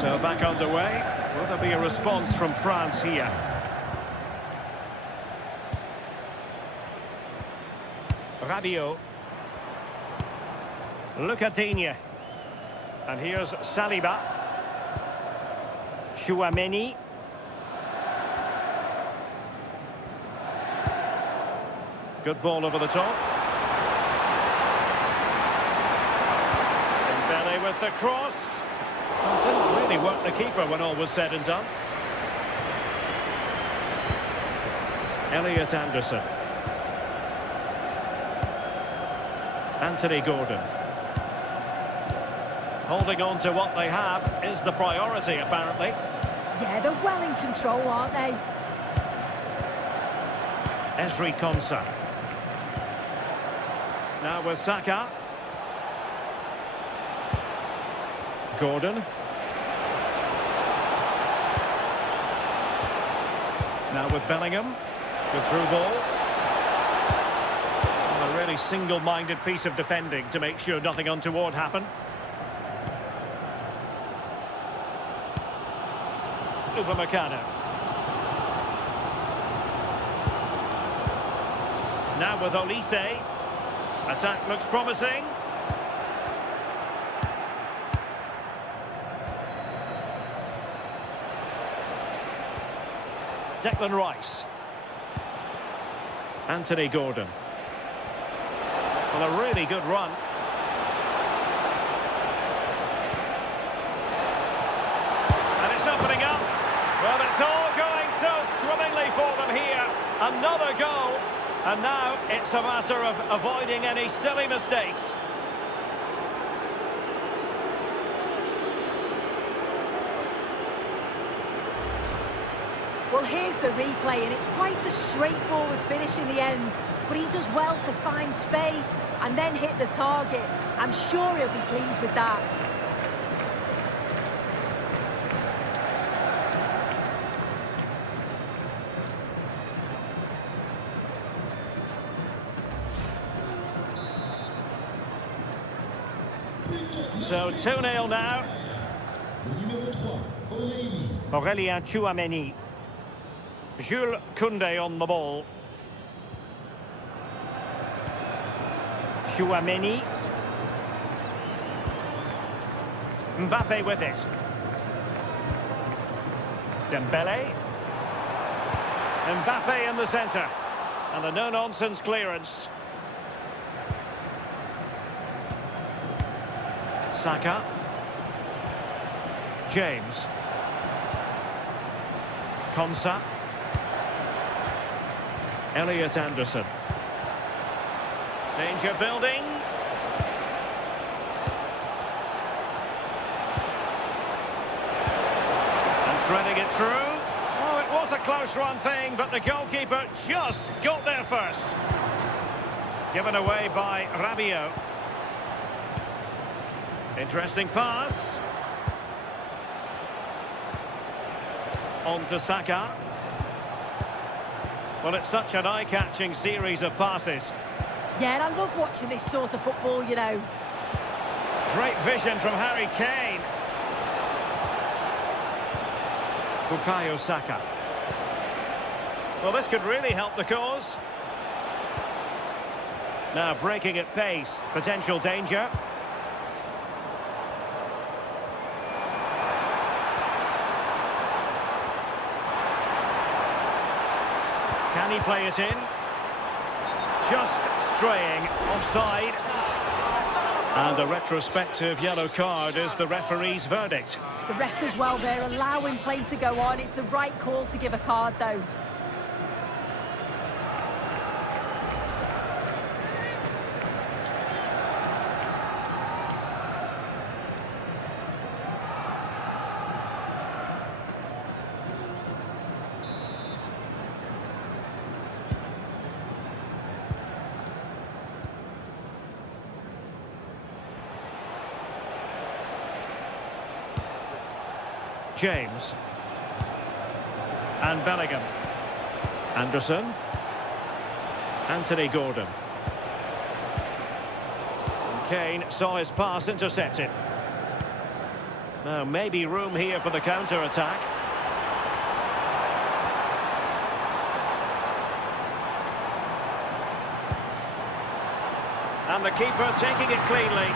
So back underway. Will there be a response from France here? Rabiot. Lucatigne. And here's Saliba. Chouameni. Good ball over the top. Dembele with the cross. Well, didn't really work the keeper when all was said and done. Elliot Anderson. Anthony Gordon. Holding on to what they have is the priority, apparently. Yeah, they're well in control, aren't they? Ezri Konsa. Now with Saka. Gordon. Now with Bellingham. Good through ball. A really single-minded piece of defending to make sure nothing untoward happened. Upamecano. Now with Olise. Attack looks promising. Declan Rice. Anthony Gordon. Well, a really good run. And it's opening up. Well, it's all going so swimmingly for them here. Another goal. And now it's a matter of avoiding any silly mistakes. Well, here's the replay, and it's quite a straightforward finish in the end. But he does well to find space and then hit the target. I'm sure he'll be pleased with that. So 2-0 now. Le numéro 3, Aurélie. Aurélien Chouameni. Jules Koundé on the ball. Chouameni. Mbappe with it. Dembele. Mbappe in the centre. And a no-nonsense clearance. Saka. James. Konsa. Elliot Anderson. Danger building. And threading it through. Oh, it was a close-run thing, but the goalkeeper just got there first. Given away by Rabiot. Interesting pass. On to Saka. Well, it's such an eye-catching series of passes. Yeah, and I love watching this sort of football, you know. Great vision from Harry Kane. Bukayo Saka. Well, this could really help the cause. Now breaking at pace. Potential danger. Can he play it in? Just straying offside. And a retrospective yellow card is the referee's verdict. The ref does well there, allowing play to go on. It's the right call to give a card, though. James. And Bellingham. Anderson. Anthony Gordon. And Kane saw his pass intercepted. Now, maybe room here for the counter-attack. And the keeper taking it cleanly.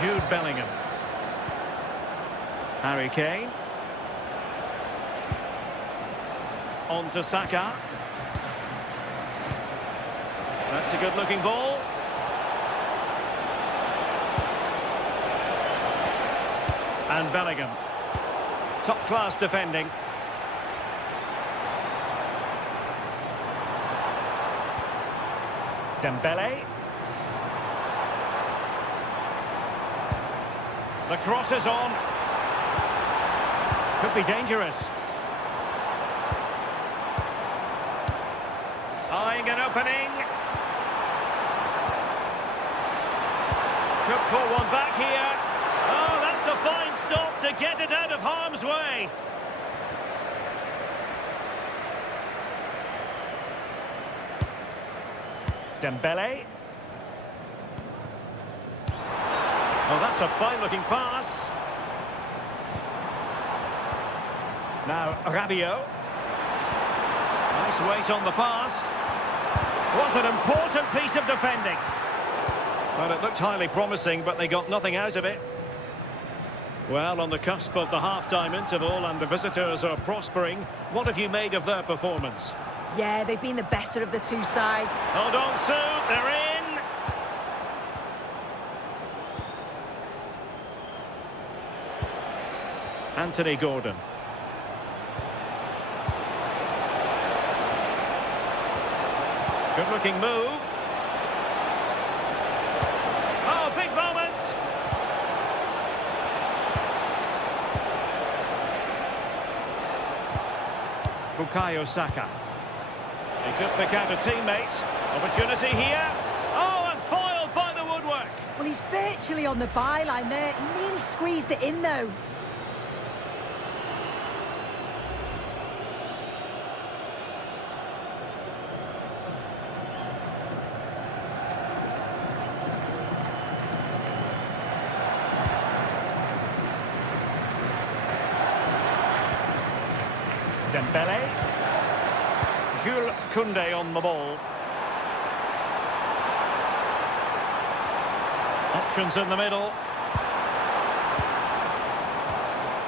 Jude Bellingham. Harry Kane. On to Saka. That's a good-looking ball. And Bellingham. Top-class defending. Dembele. The cross is on. Could be dangerous. Eyeing an opening. Could pull one back here. Oh, that's a fine stop to get it out of harm's way. Dembele. Oh, that's a fine-looking pass. Now, Rabiot. Nice weight on the pass. Was an important piece of defending. Well, it looked highly promising, but they got nothing out of it. Well, on the cusp of the half-time interval, and the visitors are prospering. What have you made of their performance? Yeah, they've been the better of the two sides. Hold on, Sue, they're in. Anthony Gordon. Good-looking move. Oh, big moment. Bukayo Saka. He could pick out a teammate. Opportunity here. Oh, and foiled by the woodwork. Well, he's virtually on the byline there. He nearly squeezed it in, though. Dembele. Jules Koundé on the ball. Options in the middle.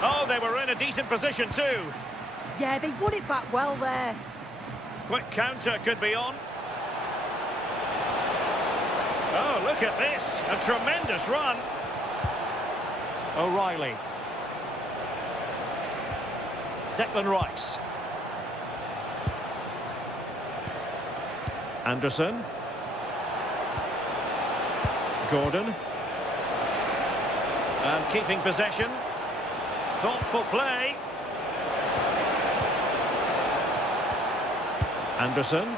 Oh, they were in a decent position too. Yeah, they won it back well there. Quick counter could be on. Oh, look at this. A tremendous run. O'Reilly. Declan Rice. Anderson. Gordon. And keeping possession. Thoughtful play. Anderson.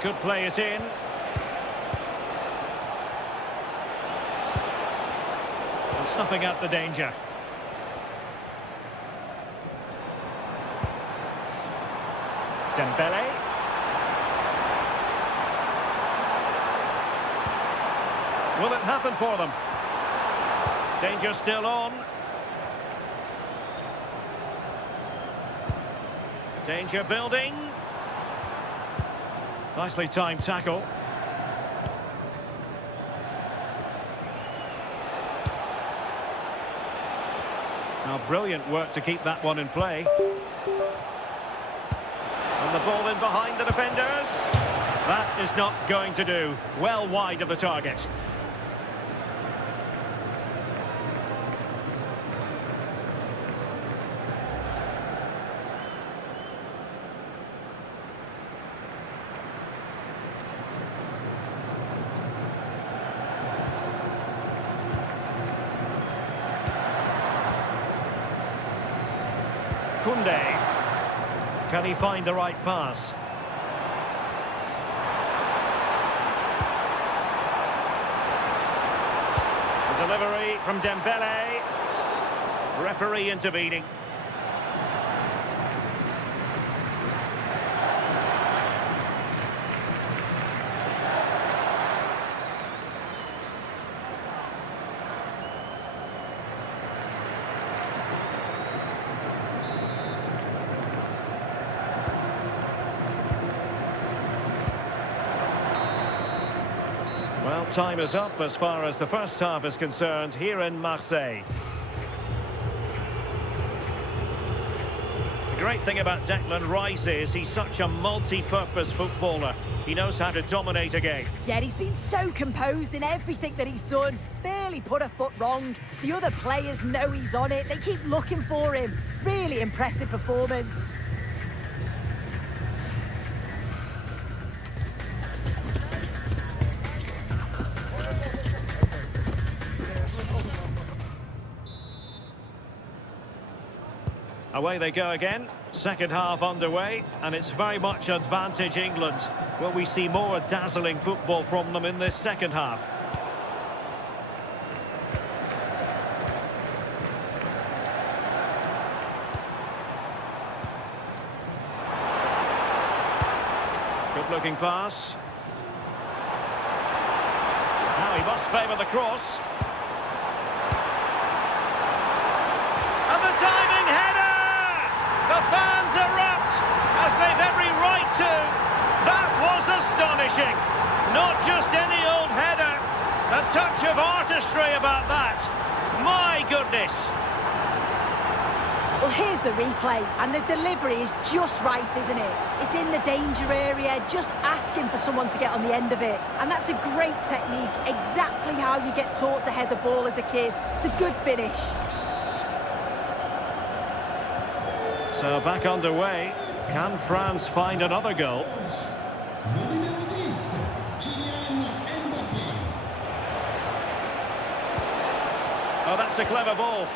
Could play it in. And snuffing out the danger. Dembele. Will it happen for them? Danger still on. Danger building. Nicely timed tackle. Now, brilliant work to keep that one in play. And the ball in behind the defenders. That is not going to do. Well wide of the target. Koundé. Can he find the right pass? The delivery from Dembele. Referee intervening. time is up as far as the first half is concerned here in Marseille. The great thing about Declan Rice is he's such a multi-purpose footballer. He knows how to dominate a game. Yeah, he's been so composed in everything that he's done. Barely put a foot wrong. The other players know he's on it. They keep looking for him. Really impressive performance. Away they go again. Second half underway, and it's very much advantage England. Will we see more dazzling football from them in this second half? Good-looking pass. Now he must favour the cross. And the diving header! The fans erupt, as they've every right to. That was astonishing. Not just any old header. A touch of artistry about that. My goodness. Well, here's the replay, and the delivery is just right, isn't it? It's in the danger area, just asking for someone to get on the end of it. And that's a great technique, exactly how you get taught to head the ball as a kid. It's a good finish. So back underway. Can France find another goal? Oh, that's a clever ball.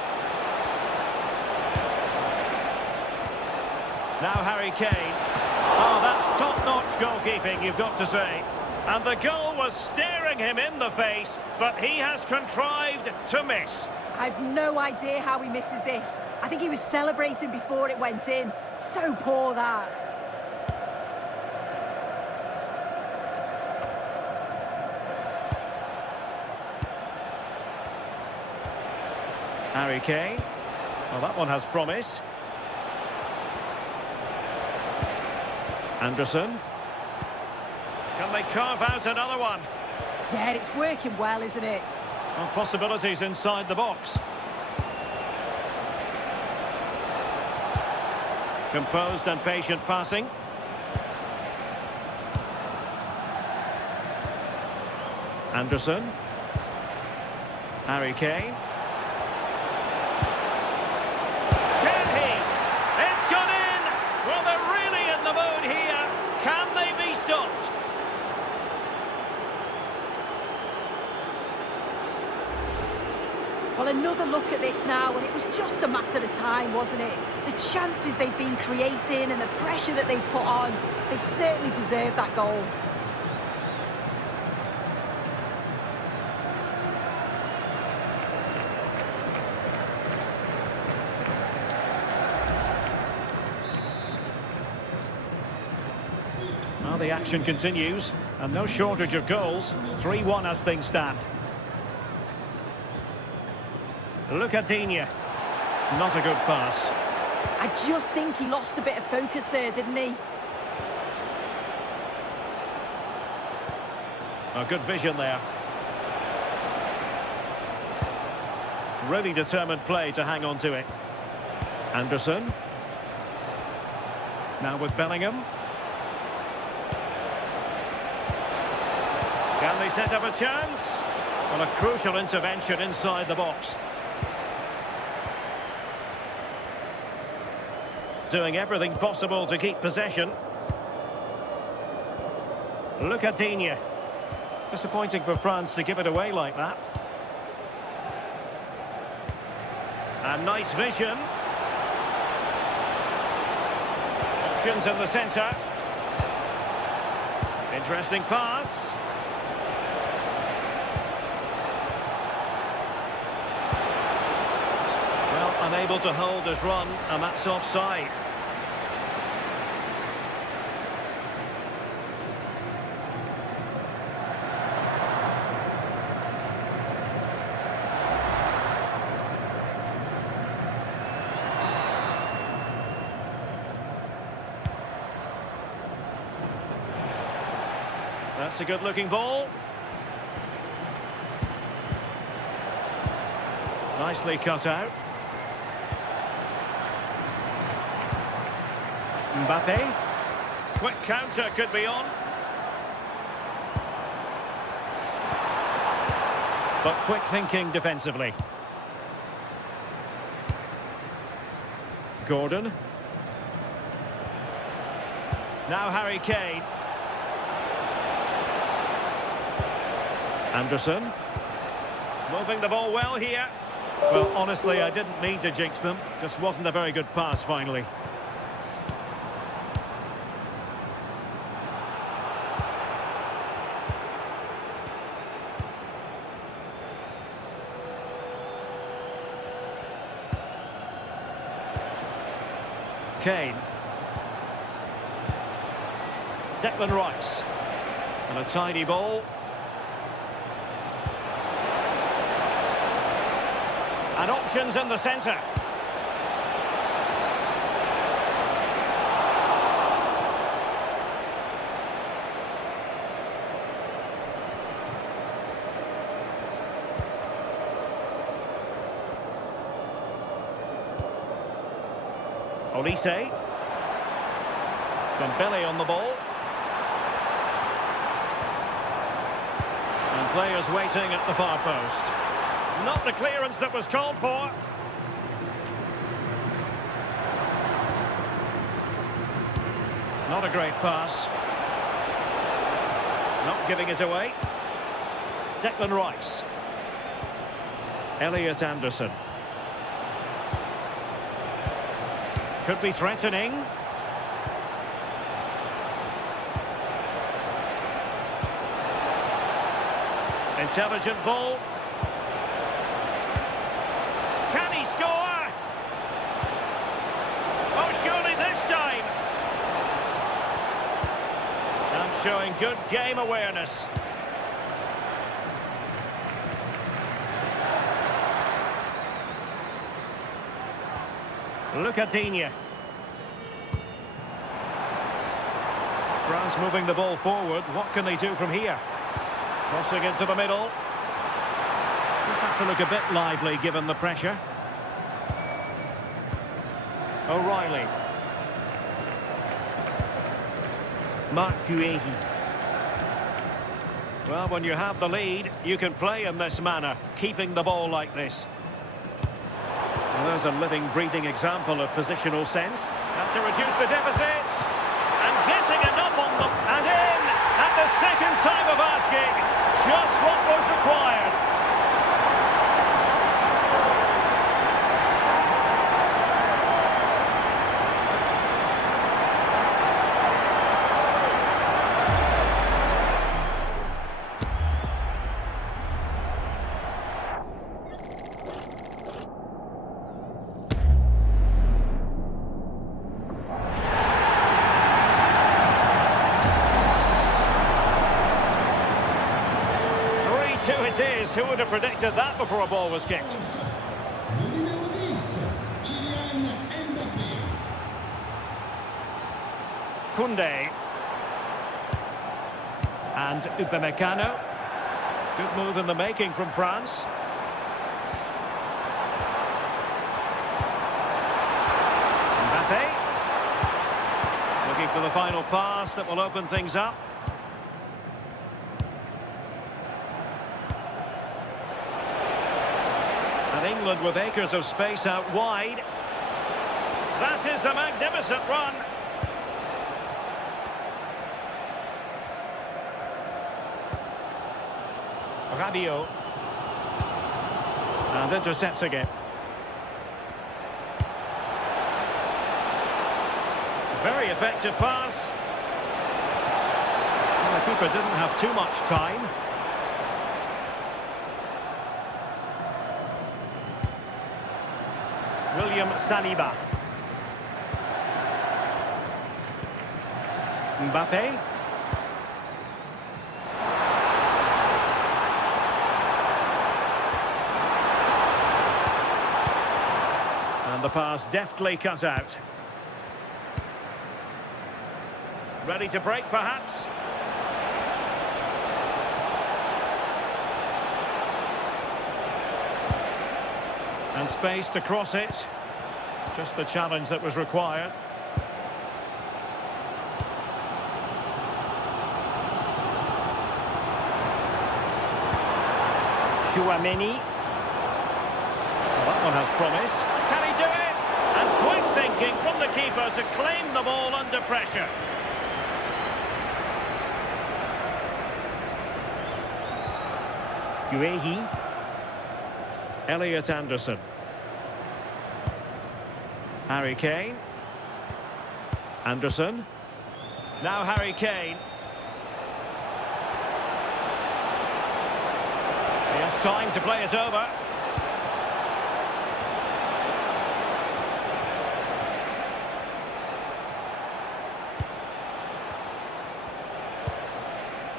Now Harry Kane. Oh, that's top-notch goalkeeping, you've got to say. And the goal was staring him in the face, but he has contrived to miss. I've no idea how he misses this. I think he was celebrating before it went in. So poor, that. Harry Kane. Well, that one has promise. Anderson. Can they carve out another one? Yeah, it's working well, isn't it? Well, possibilities inside the box. Composed and patient passing. Anderson. Harry Kane. Can he? It's gone in! Well, they're really in the mood here. Can they be stopped? Well, another look at this now, and it was just a matter of time, wasn't it? The chances they've been creating and the pressure that they've put on, they certainly deserve that goal. Well, the action continues, and no shortage of goals. 3-1 as things stand. Lucadinha. Not a good pass. I just think he lost a bit of focus there, didn't he? A good vision there. Really determined play to hang on to it. Anderson. Now with Bellingham. Can they set up a chance? Well, a crucial intervention inside the box. Doing everything possible to keep possession. Lucadinha. Disappointing for France to give it away like that. And nice vision. Options in the centre. Interesting pass. Well, unable to hold his run, and that's offside. That's a good-looking ball. Nicely cut out. Mbappe. Quick counter could be on. But quick thinking defensively. Gordon. Now Harry Kane. Anderson. Moving the ball well here. Well, honestly, I didn't mean to jinx them. Just wasn't a very good pass, finally. Kane. Declan Rice. And a tiny ball. And options in the centre. Olise. Dembele on the ball. And players waiting at the far post. Not the clearance that was called for. Not a great pass. Not giving it away. Declan Rice. Elliot Anderson. Could be threatening. Intelligent ball. Can he score? Oh, surely this time. And showing good game awareness. Look at Digne. France moving the ball forward. What can they do from here? Crossing into the middle. Just have to look a bit lively given the pressure. O'Reilly. Marc Guéhi. Well, when you have the lead, you can play in this manner, keeping the ball like this. Well, there's a living, breathing example of positional sense. And to reduce the deficit. And getting enough on them. And in at the second time of asking. Just what was required. It is. Who would have predicted that before a ball was kicked? Koundé. And Upamecano. Good move in the making from France. Mbappe. Looking for the final pass that will open things up. And England with acres of space out wide. That is a magnificent run. Rabiot. And intercepts again. Very effective pass. And the keeper didn't have too much time. William Saliba. Mbappe. And the pass deftly cut out. Ready to break, perhaps? And space to cross it. Just the challenge that was required. Chouameni. Well, that one has promise. Can he do it? And quick thinking from the keeper to claim the ball under pressure. Guehi. Elliot Anderson. Harry Kane. Anderson. Now Harry Kane. He has time to play it over.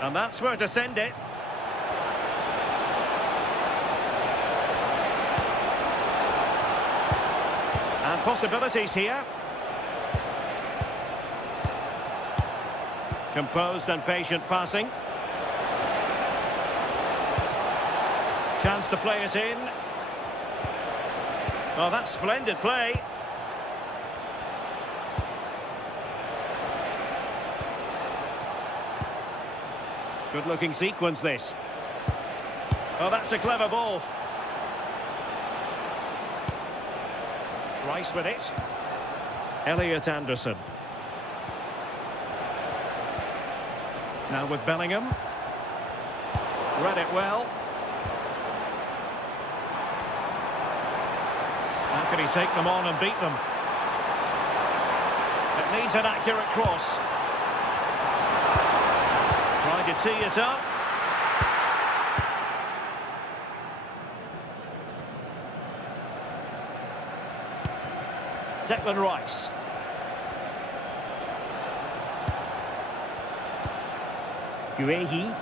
And that's where to send it. And possibilities here. Composed and patient passing. Chance to play it in. Oh, that's splendid play. Good-looking sequence, this. Oh, that's a clever ball. Rice with it. Elliot Anderson. Now with Bellingham. Read it well. How can he take them on and beat them? It needs an accurate cross. Tried to tee it up. Declan Rice. Guehi.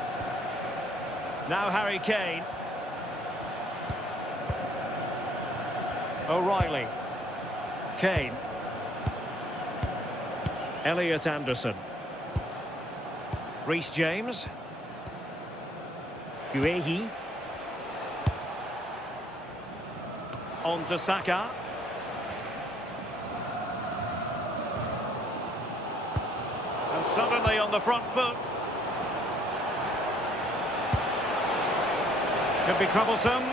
Now Harry Kane. O'Reilly. Kane. Elliot Anderson. Reece James. Guehi. On to Saka. And suddenly on the front foot. Could be troublesome.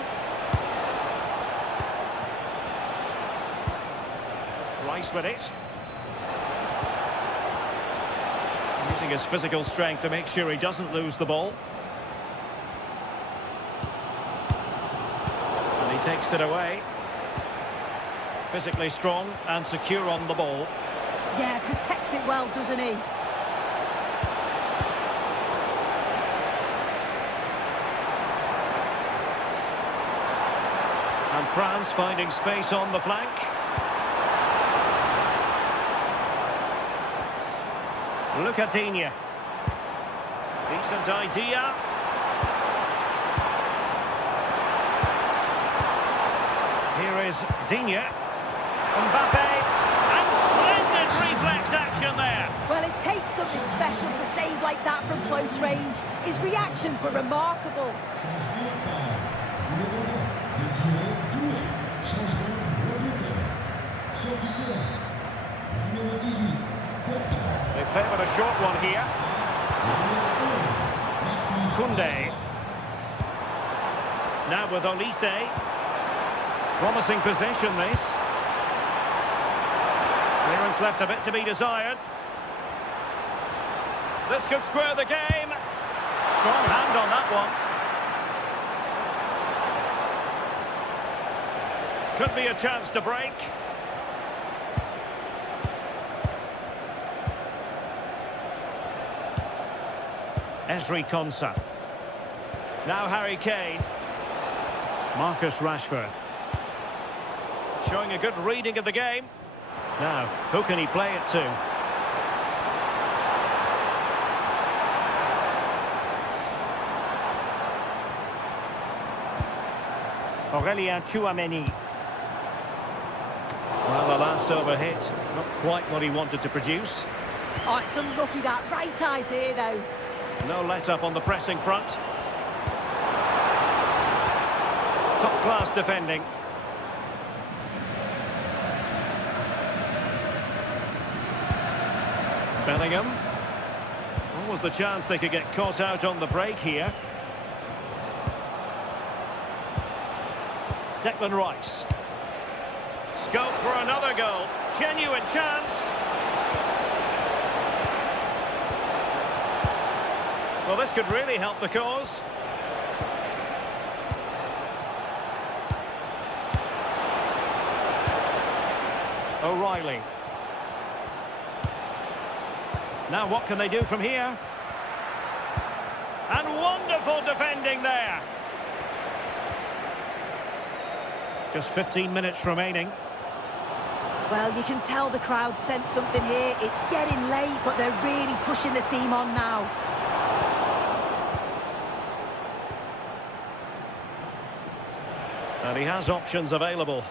Rice with it. Using his physical strength to make sure he doesn't lose the ball. And he takes it away. Physically strong and secure on the ball. Yeah, protects it well, doesn't he? And France finding space on the flank. Look at Digne. Decent idea. Here is Digne. Mbappe. And splendid reflex action there. Well, it takes something special to save like that from close range. His reactions were remarkable. They favoured a short one here. Koundé. Now with Olise. Promising possession, this. Clearance left a bit to be desired. This could square the game. Strong hand on that one. Could be a chance to break. Ezri Konsa. Now Harry Kane. Marcus Rashford. Showing a good reading of the game. Now, who can he play it to? Aurélien Chouameni. Well, the last over hit, not quite what he wanted to produce. Oh, it's unlucky that. Right idea, though. No let-up on the pressing front. Top-class defending. Bellingham. What was the chance they could get caught out on the break here? Declan Rice. Scope for another goal. Genuine chance. Well, this could really help the cause. O'Reilly. Now what can they do from here? And wonderful defending there. Just 15 minutes remaining. Well, you can tell the crowd sensed something here. It's getting late, but they're really pushing the team on now. And he has options available.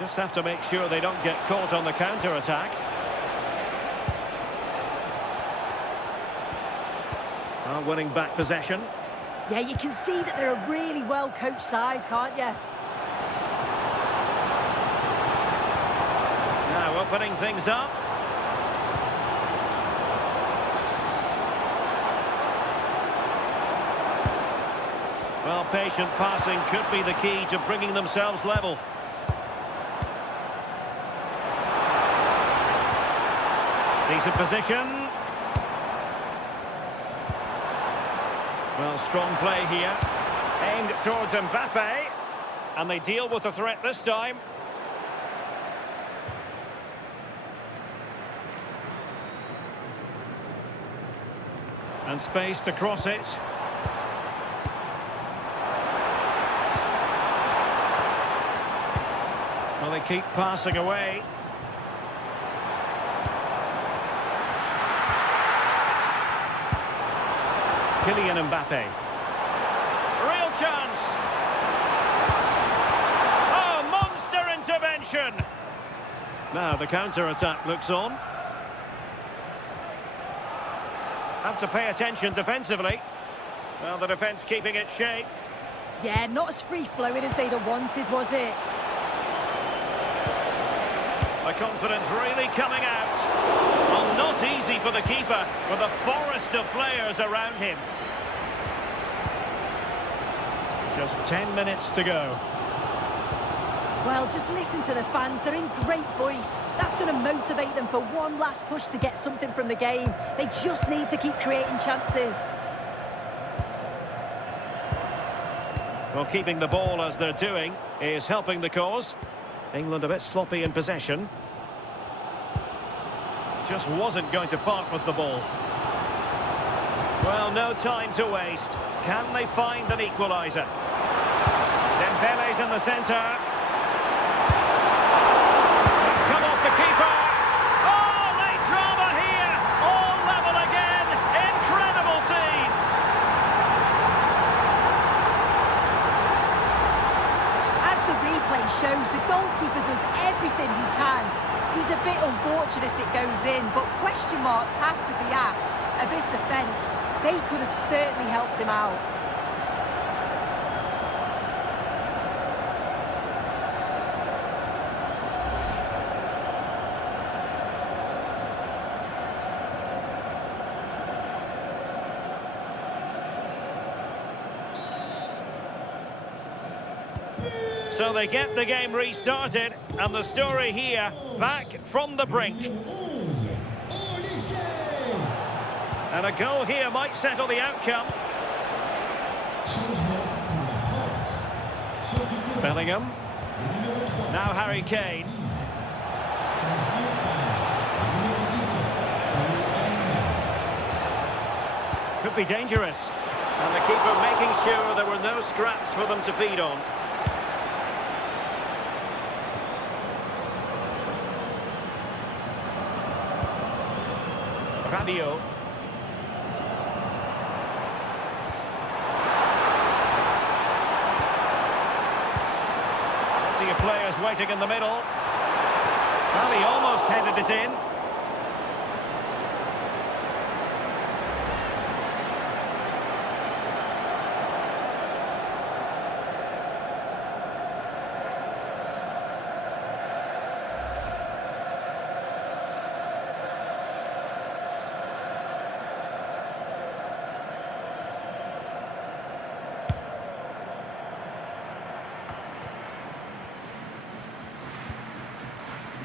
Just have to make sure they don't get caught on the counter-attack. Winning back possession. Yeah, you can see that they're a really well-coached side, can't you? Now opening things up. Well, patient passing could be the key to bringing themselves level. Decent position. Well, strong play here. Aimed towards Mbappe. And they deal with the threat this time. And space to cross it. Well, they keep passing away. Kylian Mbappe. Real chance. Oh, monster intervention. Now the counter-attack looks on. Have to pay attention defensively. Well, the defence keeping its shape. Yeah, not as free-flowing as they'd have wanted, was it? The confidence really coming out. Well, not easy for the keeper with a forest of players around him. Just 10 minutes to go. Well, just listen to the fans. They're in great voice. That's going to motivate them for one last push to get something from the game. They just need to keep creating chances. Well, keeping the ball as they're doing is helping the cause. England a bit sloppy in possession. Just wasn't going to part with the ball. Well, no time to waste. Can they find an equaliser? Dembele's in the centre. It's come off the keeper. Oh, late drama here. All level again. Incredible scenes. As the replay shows, the goalkeeper does everything he can. He's a bit unfortunate it goes in, but question marks have to be asked of his defence. They could have certainly helped him out. So they get the game restarted, and the story here, back from the brink. And a goal here might settle the outcome. Bellingham. Now Harry Kane. Could be dangerous. And the keeper making sure there were no scraps for them to feed on. Rabiot. See your players waiting in the middle. Well, he almost headed it in.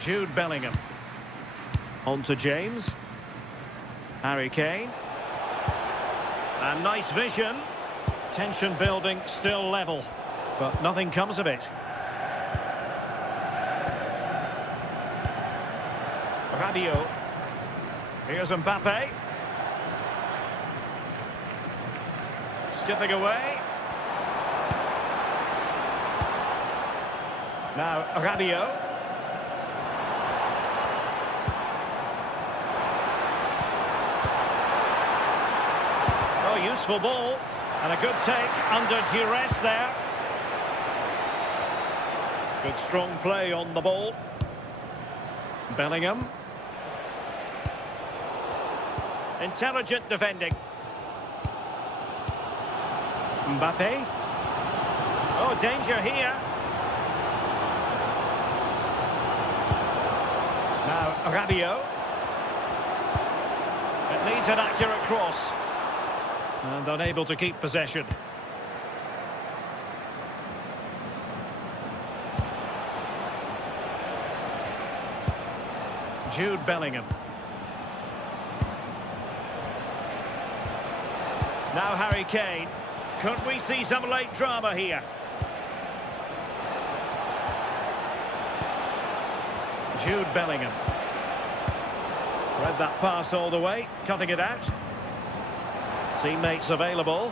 Jude Bellingham. On to James. Harry Kane. And nice vision. Tension building, still level. But nothing comes of it. Rabiot. Here's Mbappe. Skipping away. Now Rabiot. Oh, useful ball. And a good take under duress there. Good strong play on the ball. Bellingham. Intelligent defending. Mbappe. Oh, danger here. Now Rabiot. It needs an accurate cross. And unable to keep possession. Jude Bellingham. Now Harry Kane. Could we see some late drama here? Jude Bellingham. Read that pass all the way, cutting it out. Teammates available.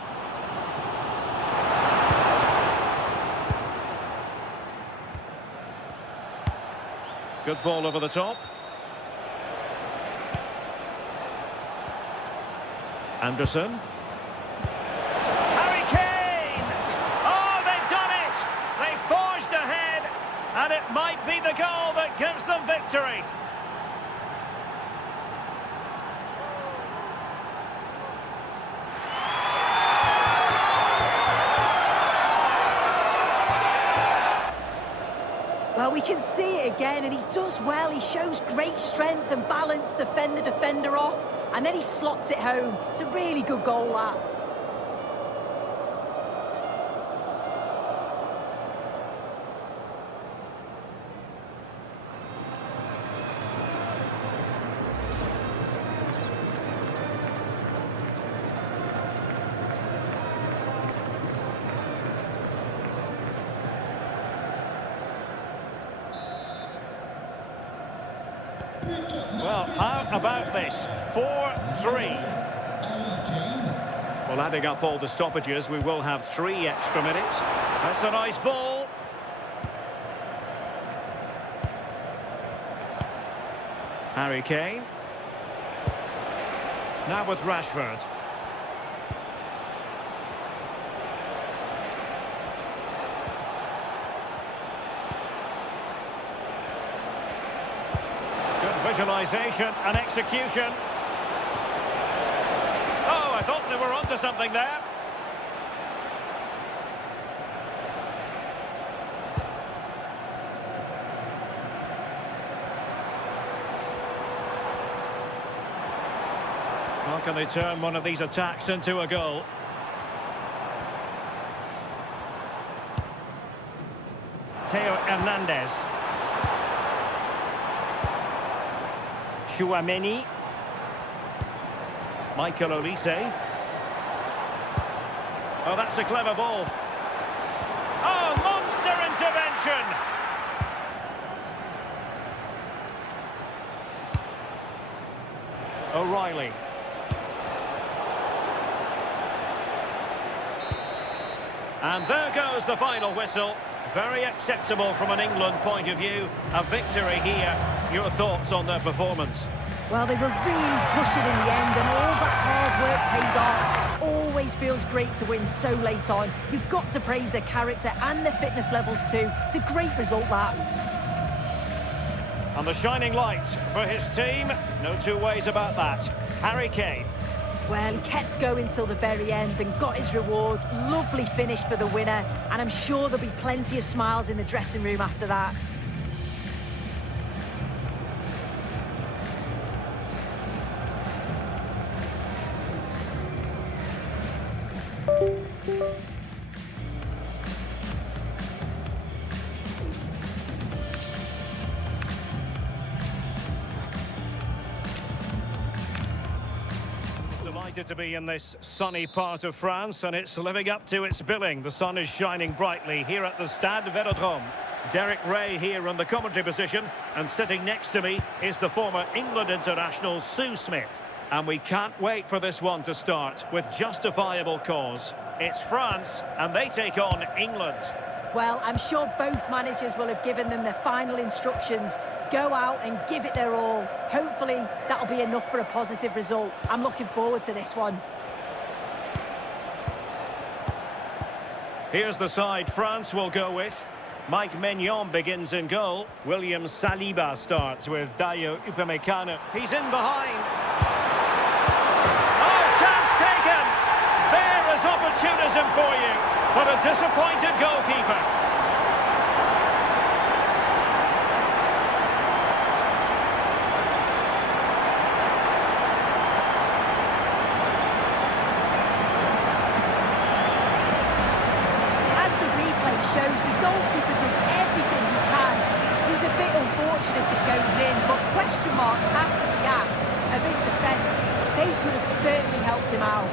Good ball over the top. Anderson. Harry Kane! Oh, they've done it! They forged ahead, and it might be the goal that gives them victory. Well, we can see it again, and he does well. He shows great strength and balance to fend the defender off, and then he slots it home. It's a really good goal, that. Well, how about this? 4-3. Well, adding up all the stoppages, we will have 3 extra minutes. That's a nice ball. Harry Kane. Now with Rashford. Visualisation and execution. Oh, I thought they were onto something there. How can they turn one of these attacks into a goal? Theo Hernandez. Chouameni. Michael Olise. Oh, that's a clever ball. Oh, monster intervention! O'Reilly. And there goes the final whistle. Very acceptable from an England point of view. A victory here. Your thoughts on their performance? Well, they were really pushing in the end, and all that hard work paid off. Always feels great to win so late on. You've got to praise their character and their fitness levels too. It's a great result, that. And the shining light for his team. No two ways about that. Harry Kane. Well, he kept going till the very end and got his reward. Lovely finish for the winner, and I'm sure there'll be plenty of smiles in the dressing room after that. delighted to be in this sunny part of France, and it's living up to its billing. The sun is shining brightly here at the Stade Vélodrome. Derek Ray here in the commentary position, and sitting next to me is the former England international Sue Smith. And we can't wait for this one to start with justifiable cause. It's France, and they take on England. Well, I'm sure both managers will have given them their final instructions. Go out and give it their all. Hopefully, that'll be enough for a positive result. I'm looking forward to this one. Here's the side France will go with. Mike Maignan begins in goal. William Saliba starts with Dayo Upamecano. He's in behind. Oh, chance taken! There is opportunism for you, but a disappointed goalkeeper. Certainly helped him out.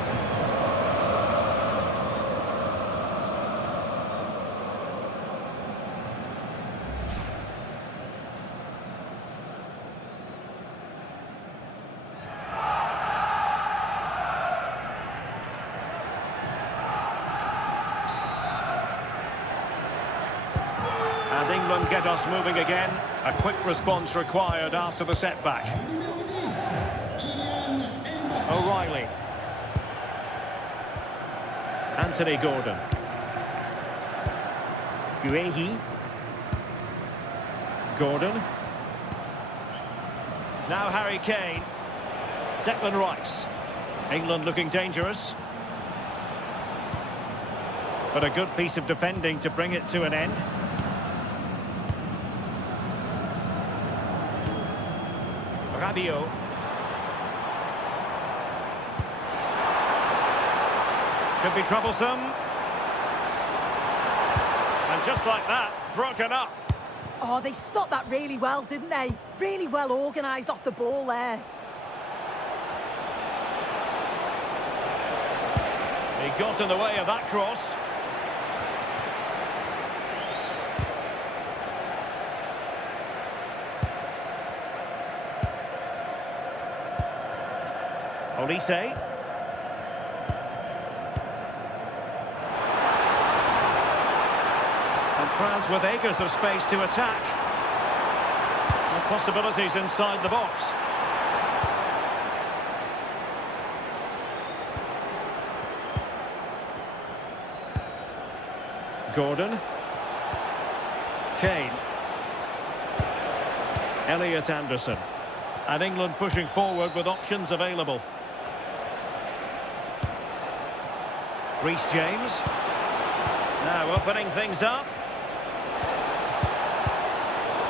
And England get us moving again. A quick response required after the setback. O'Reilly. Anthony Gordon. Guehi. Gordon. Now Harry Kane. Declan Rice. England looking dangerous. But a good piece of defending to bring it to an end. Rabiot. Could be troublesome. And just like that, broken up. Oh, they stopped that really well, didn't they? Really well organised off the ball there. He got in the way of that cross. Olise. France with acres of space to attack. And possibilities inside the box. Gordon. Kane. Elliot Anderson. And England pushing forward with options available. Reece James. Now opening things up.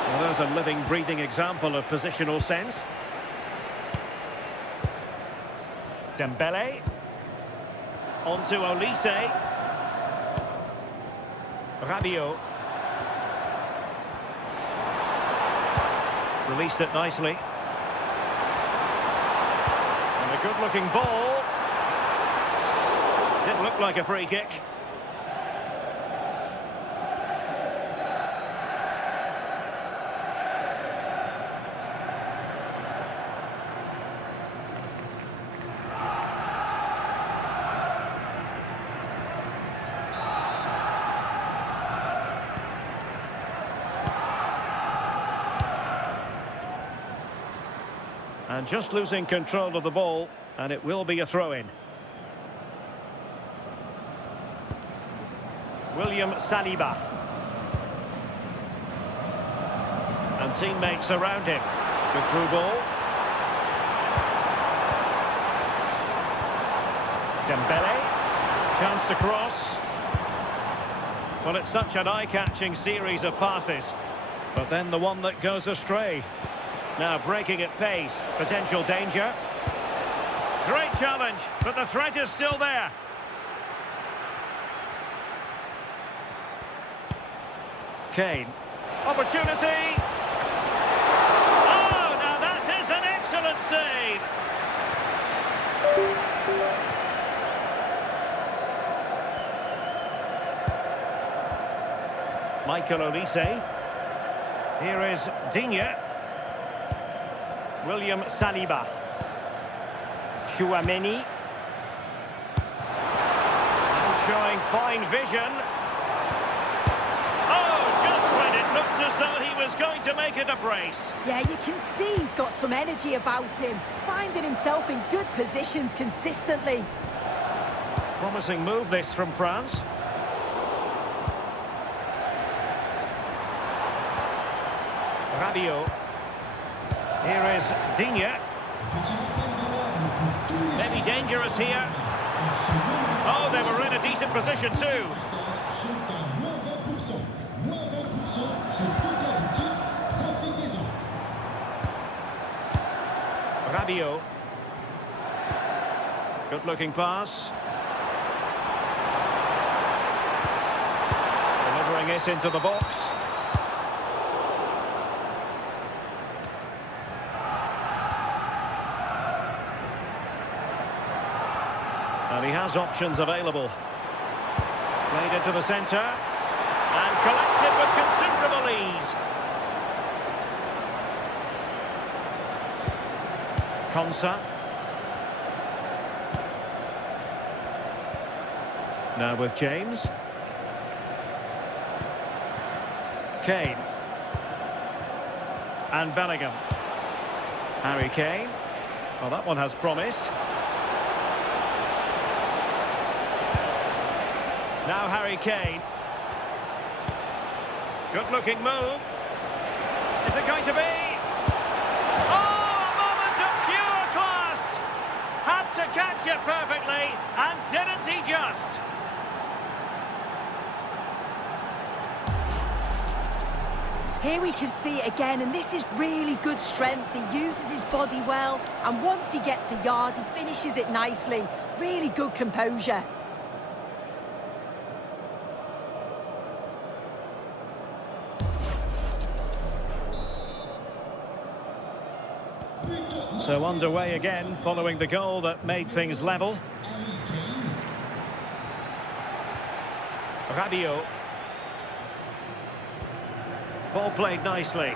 Well, there's a living, breathing example of positional sense. Dembele. On to Olise. Rabiot. Released it nicely. And a good-looking ball. Didn't look like a free kick. And just losing control of the ball, and it will be a throw-in. William Saliba. And teammates around him. Good through ball. Dembele. Chance to cross. Well, it's such an eye-catching series of passes. But then the one that goes astray. Now breaking at pace, potential danger. Great challenge, but the threat is still there. Kane. Opportunity. Oh, now that is an excellent save. Michael Olise. Here is Digne. William Saliba. Chouameni. And showing fine vision. Oh, just when it looked as though he was going to make it a brace. Yeah, you can see he's got some energy about him, finding himself in good positions consistently. Promising move this from France. Rabiot. Here is Digne. Maybe dangerous here. Oh, they were in a decent position too. Rabiot. Good looking pass. Delivering it into the box. And he has options available. Played into the centre. And collected with considerable ease. Konsa. Now with James. Kane. And Bellingham. Harry Kane. Well, that one has promise. Now Harry Kane. Good looking move. Is it going to be? Oh, a moment of pure class! Had to catch it perfectly, and didn't he just? Here we can see it again, and this is really good strength. He uses his body well, and once he gets a yard, he finishes it nicely. Really good composure. So underway again, following the goal that made things level. Rabiot. Ball played nicely.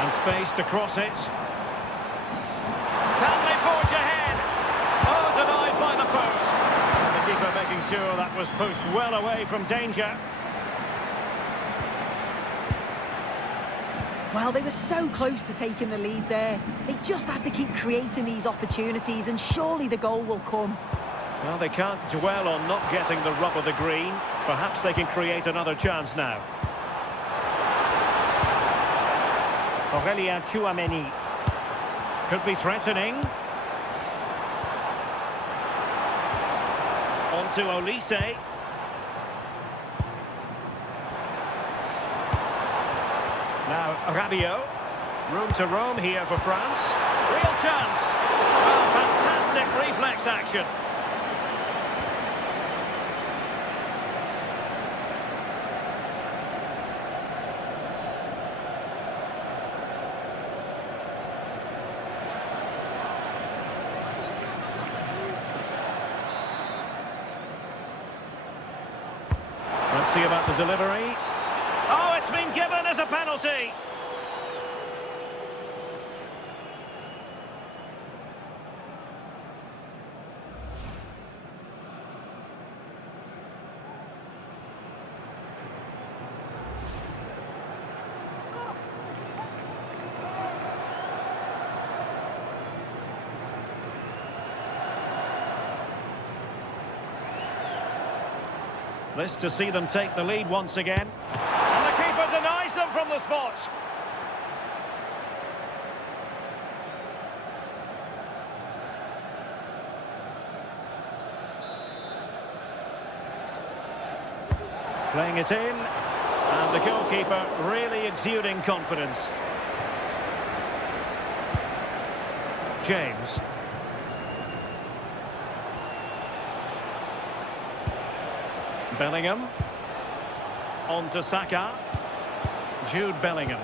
And space to cross it. Can they forge ahead? Oh, denied by the post. And the keeper making sure that was pushed well away from danger. Well, they were so close to taking the lead there. They just have to keep creating these opportunities, and surely the goal will come. Well, they can't dwell on not getting the rub of the green. Perhaps they can create another chance now. Aurélien Chouameni. Could be threatening. On to Olise. Now Rabiot. Room to roam here for France. Real chance. Well, fantastic reflex action. Let's see about the delivery. Oh, it's been given as a penalty. This to see them take the lead once again. And the keeper denies them from the spot. Playing it in. And the goalkeeper really exuding confidence. James. Bellingham. On to Saka. Jude Bellingham.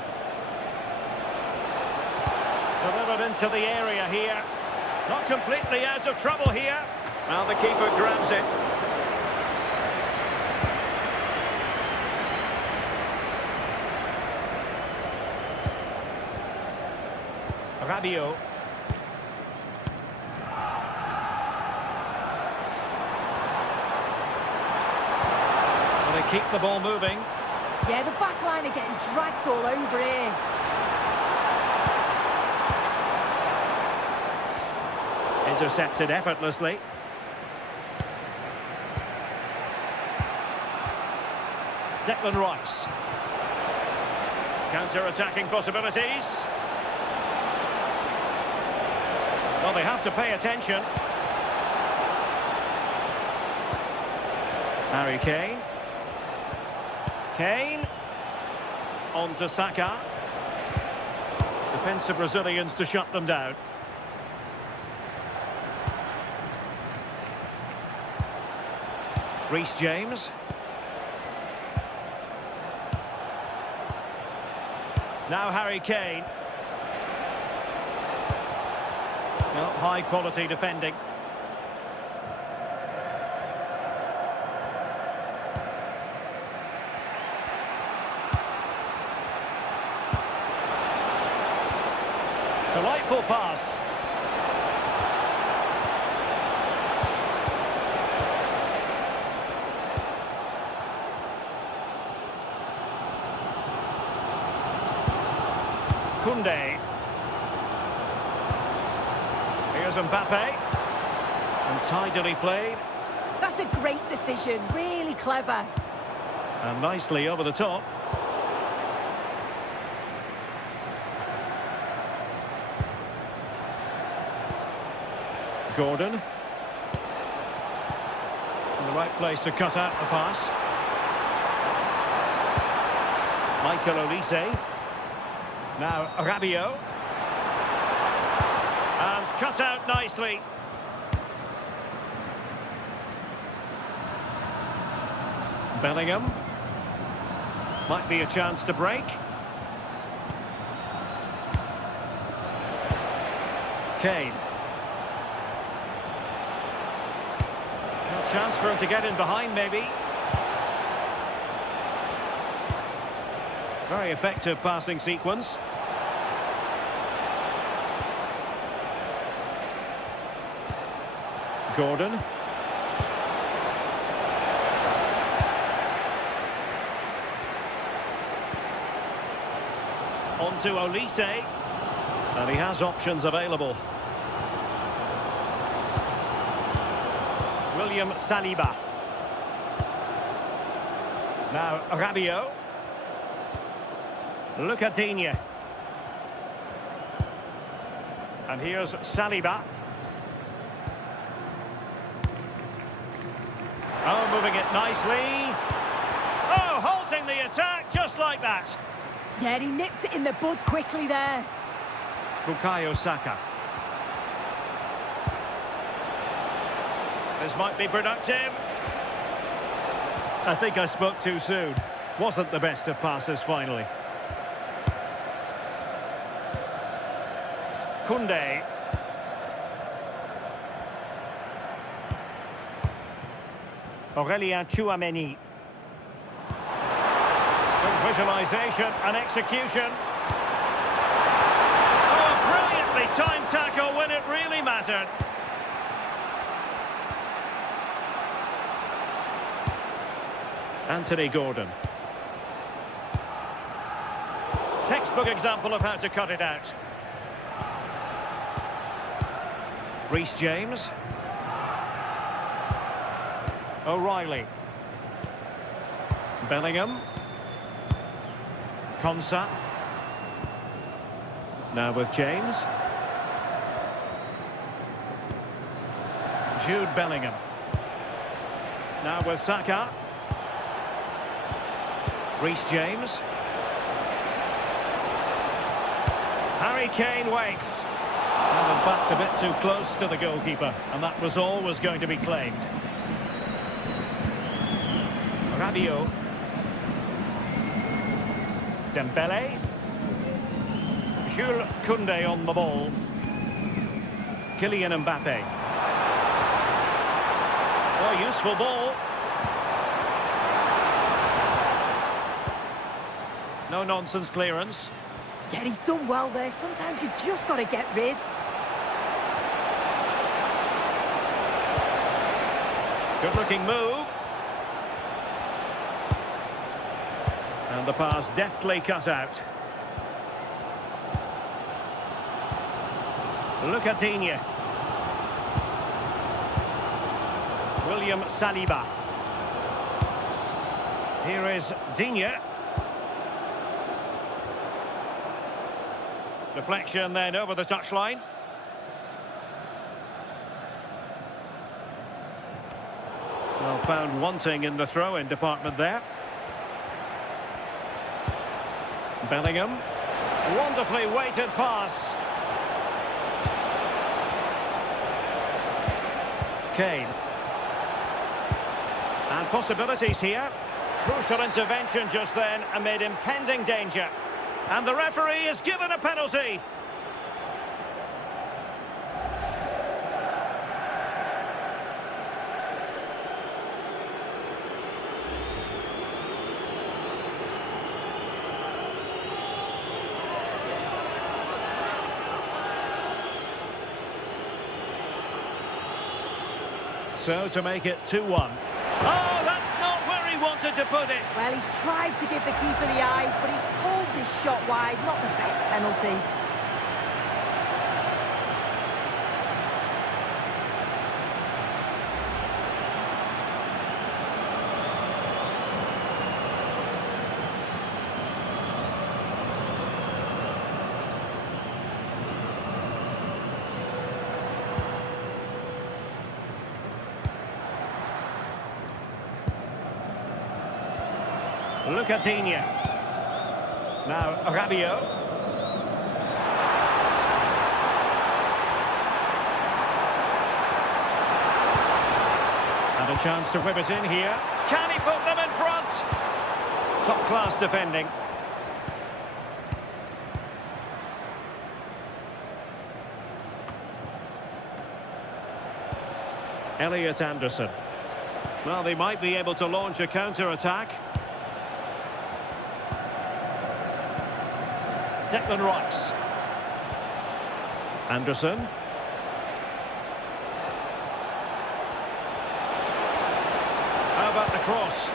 Delivered into the area here. Not completely out of trouble here. Now the keeper grabs it. Rabiot. Well, they keep the ball moving. Yeah, the back line are getting dragged all over here. Intercepted effortlessly. Declan Rice. Counter-attacking possibilities. Well, they have to pay attention. Harry Kane. Kane. On to Saka. Defensive Brazilians to shut them down. Reece James. Now Harry Kane. Well, high quality defending. Delightful pass. Koundé. Here's Mbappe. And tidily played. That's a great decision, really clever. And nicely over the top. Gordon. In the right place to cut out the pass. Michael Olise. Now Rabiot. And cut out nicely. Bellingham. Might be a chance to break. Kane. A chance for him to get in behind, maybe. Very effective passing sequence. Gordon. On to Olise. And he has options available. William Saliba. Now Rabiot. Lucadinha. And here's Saliba. Oh, moving it nicely. Oh, halting the attack just like that. Yeah, he nipped it in the bud quickly there. Bukayo Saka. This might be productive. I think I spoke too soon. Wasn't the best of passes finally. Koundé. Tchouaméni. Good visualisation and execution. Oh, a brilliantly timed tackle when it really mattered. Anthony Gordon. Textbook example of how to cut it out. Reece James. O'Reilly. Bellingham. Konsa. Now with James. Jude Bellingham. Now with Saka. Reece James. Harry Kane waits. And in fact a bit too close to the goalkeeper. And that was always going to be claimed. Rabiot. Dembele. Jules Koundé on the ball. Kylian Mbappe. useful ball. No-nonsense clearance. Yeah, he's done well there. Sometimes you've just got to get rid. Good-looking move. And the pass deftly cut out. Look at Digne. William Saliba. Here is Digne. Deflection then over the touchline. Well, found wanting in the throw-in department there. Bellingham. Wonderfully weighted pass. Kane. And possibilities here. Crucial intervention just then amid impending danger. And the referee is given a penalty. So to make it 2-1. Oh, that's not where he wanted to put it. Well, he's tried to give the keeper the eyes, but he's pulled this shot wide. Not the best penalty. Look at Digne. Now Rabiot. And a chance to whip it in here. Can he put them in front? Top class defending. Elliot Anderson. Well, they might be able to launch a counter-attack. Declan Rice. Anderson. How about the cross?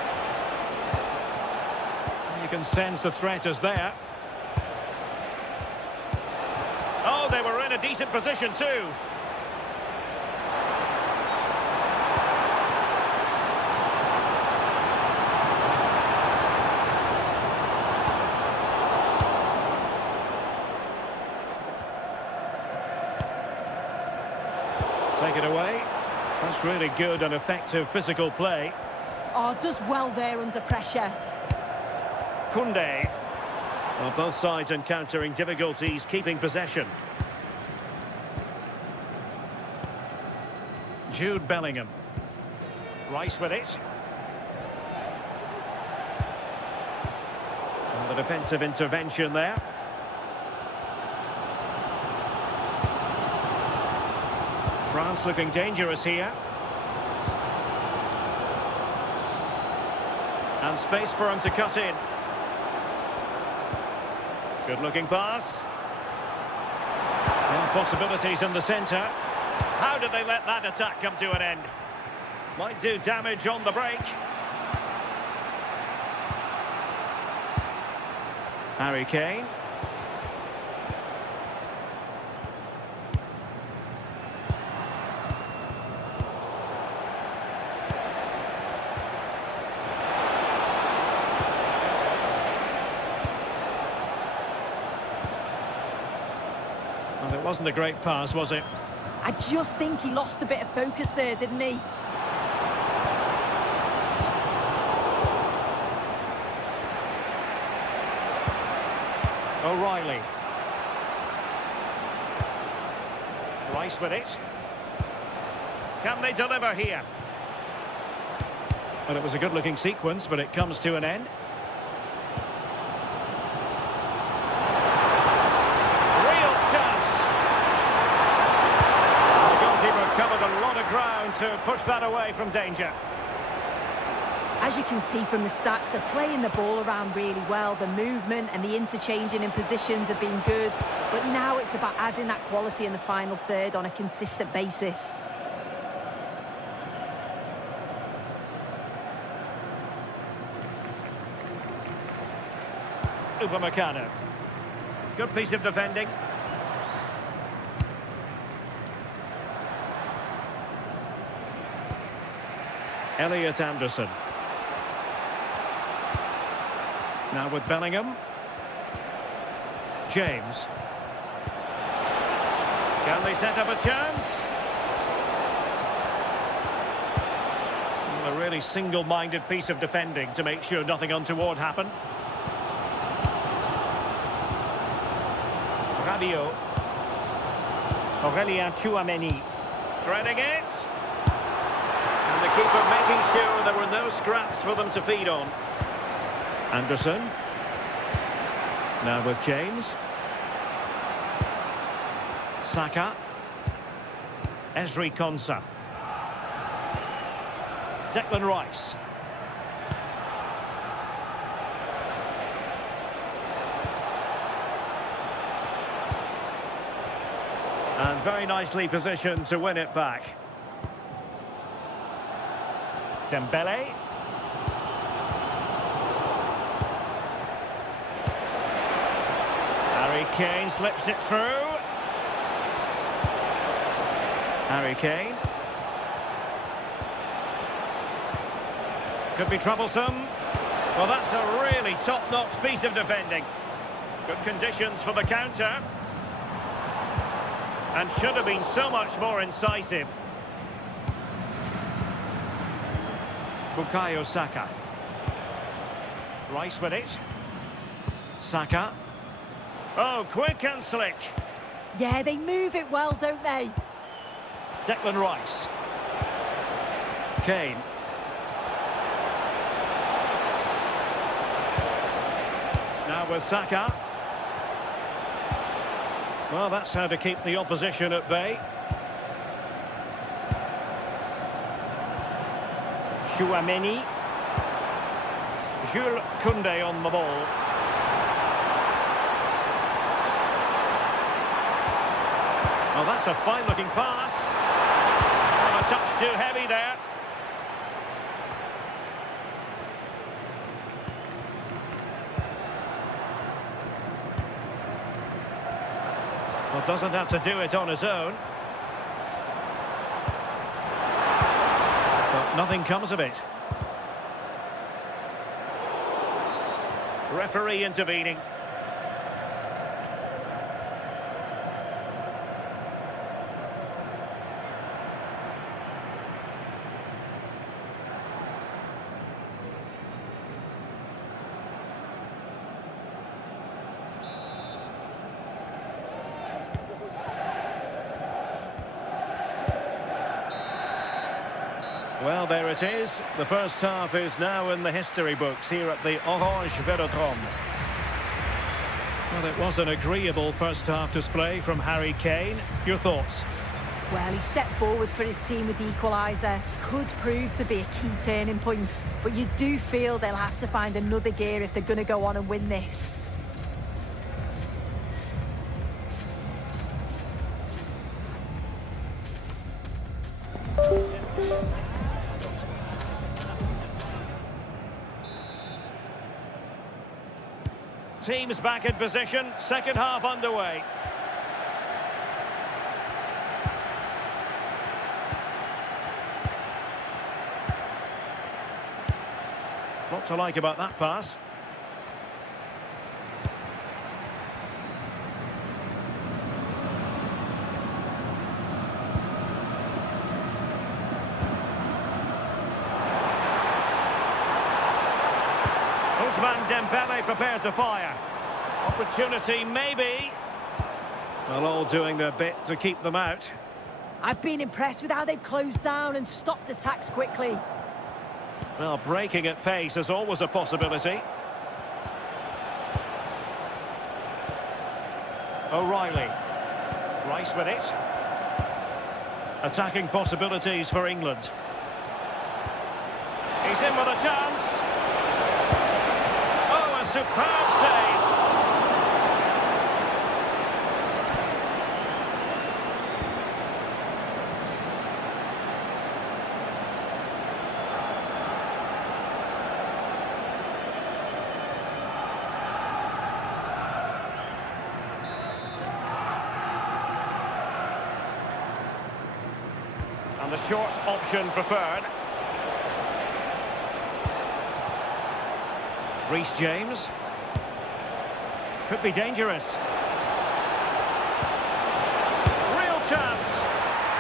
You can sense the threat is there. Oh, they were in a decent position too. Take it away. That's really good and effective physical play. Oh, does well there under pressure. Koundé. Well, both sides encountering difficulties keeping possession. Jude Bellingham. Rice with it. And the defensive intervention there. France looking dangerous here. And space for him to cut in. Good looking pass. And possibilities in the centre. How did they let that attack come to an end? Might do damage on the break. Harry Kane. Well, it wasn't a great pass, was it? I just think he lost a bit of focus there, didn't he? O'Reilly. Rice with it. Can they deliver here? Well, it was a good-looking sequence, but it comes to an end. Real chance. The goalkeeper covered a lot of ground to push that away from danger. As you can see from the stats, they're playing the ball around really well. The movement and the interchanging in positions have been good. But now it's about adding that quality in the final third on a consistent basis. Upamecano. Good piece of defending. Elliot Anderson. Now with Bellingham. James. Can they set up a chance? A really single-minded piece of defending to make sure nothing untoward happened. Rabiot. Aurélien Tchouameni. Threading it. And the keeper making sure there were no scraps for them to feed on. Anderson. Now with James. Saka. Ezri Konsa. Declan Rice. And very nicely positioned to win it back. Dembele. Harry Kane slips it through. Harry Kane. Could be troublesome. Well, that's a really top-notch piece of defending. Good conditions for the counter. And should have been so much more incisive. Bukayo Saka. Rice with it. Saka. Oh, quick and slick. Yeah, they move it well, don't they? Declan Rice. Kane. Now with Saka. Well, that's how to keep the opposition at bay. Tchouameni. Jules Koundé on the ball. Oh, that's a fine-looking pass. Oh, a touch too heavy there. Well, doesn't have to do it on his own. But nothing comes of it. Referee intervening. Well, there it is. The first half is now in the history books here at the Orange Velodrome. Well, it was an agreeable first half display from Harry Kane. Your thoughts? Well, he stepped forward for his team with the equaliser. Could prove to be a key turning point. But you do feel they'll have to find another gear if they're going to go on and win this. Teams back in position, second half underway. What to like about that pass? Dembele prepared to fire. Opportunity, maybe. Well, all doing their bit to keep them out. I've been impressed with how they've closed down and stopped attacks quickly. Well, breaking at pace is always a possibility. O'Reilly. Rice with it. Attacking possibilities for England. He's in with a chance. Oh, a superb save. And the short option preferred. Reece James. Could be dangerous. Real chance.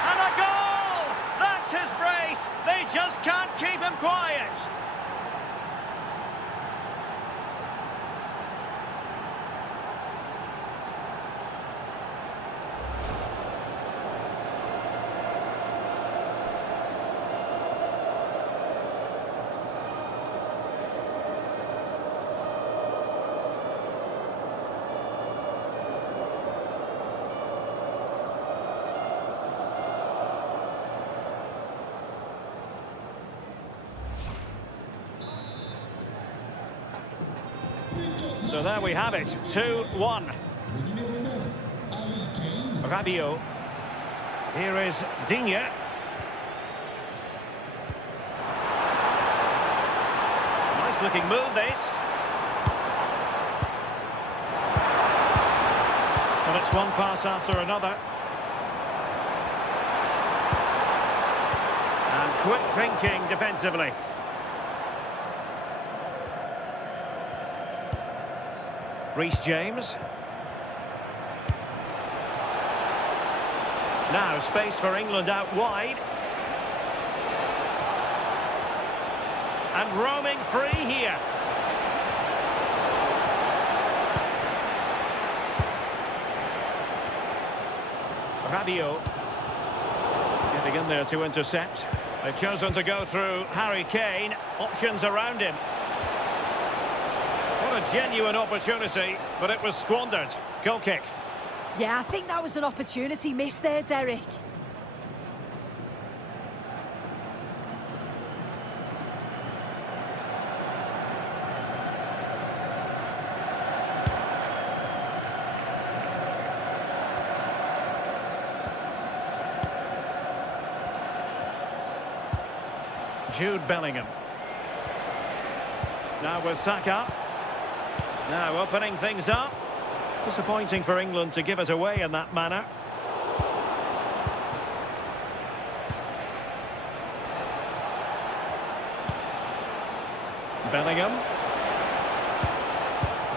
And a goal! That's his brace. They just can't keep him quiet. So there we have it, 2-1. Rabiot. Here is Digne. Nice looking move, this. But it's one pass after another. And quick thinking defensively. Reece James. Now space for England out wide. And roaming free here. Rabiot. Getting in there to intercept. They've chosen to go through Harry Kane. Options around him. What a genuine opportunity, but it was squandered. Goal kick. Yeah, I think that was an opportunity missed there, Derek. Jude Bellingham. Now with Saka. Now opening things up. Disappointing for England to give it away in that manner. Bellingham.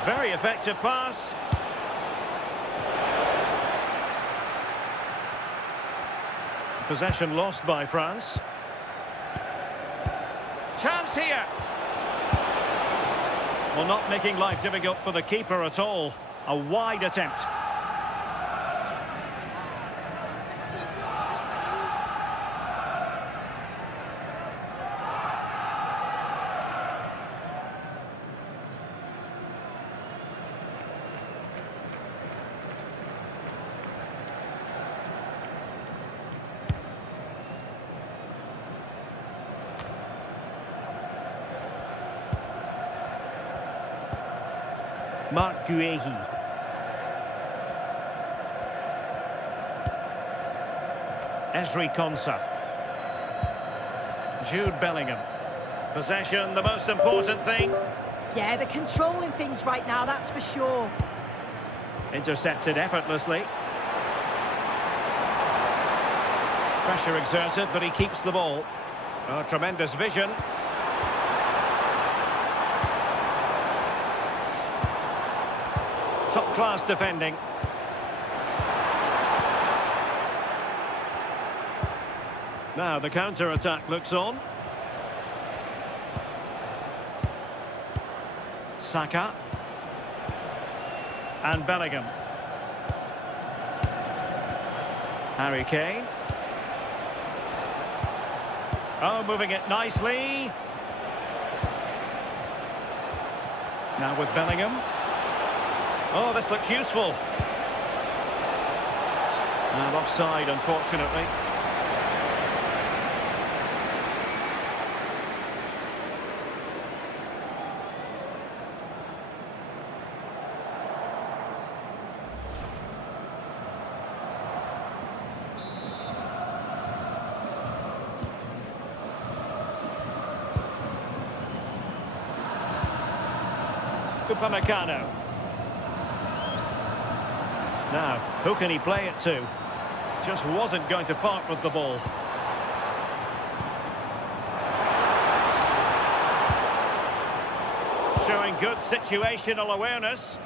Very effective pass. Possession lost by France. Chance here. Well, not making life difficult for the keeper at all. A wide attempt. Mark Guehi. Ezri Konsa. Jude Bellingham. Possession, the most important thing. Yeah, they're controlling things right now, that's for sure. Intercepted effortlessly. Pressure exerted, but he keeps the ball. Oh, tremendous vision. Top-class defending. Now the counter-attack looks on. Saka. And Bellingham. Harry Kane. Oh, moving it nicely. Now with Bellingham. Oh, this looks useful. And offside, unfortunately. Upamecano. Now, who can he play it to? Just wasn't going to part with the ball. Showing good situational awareness.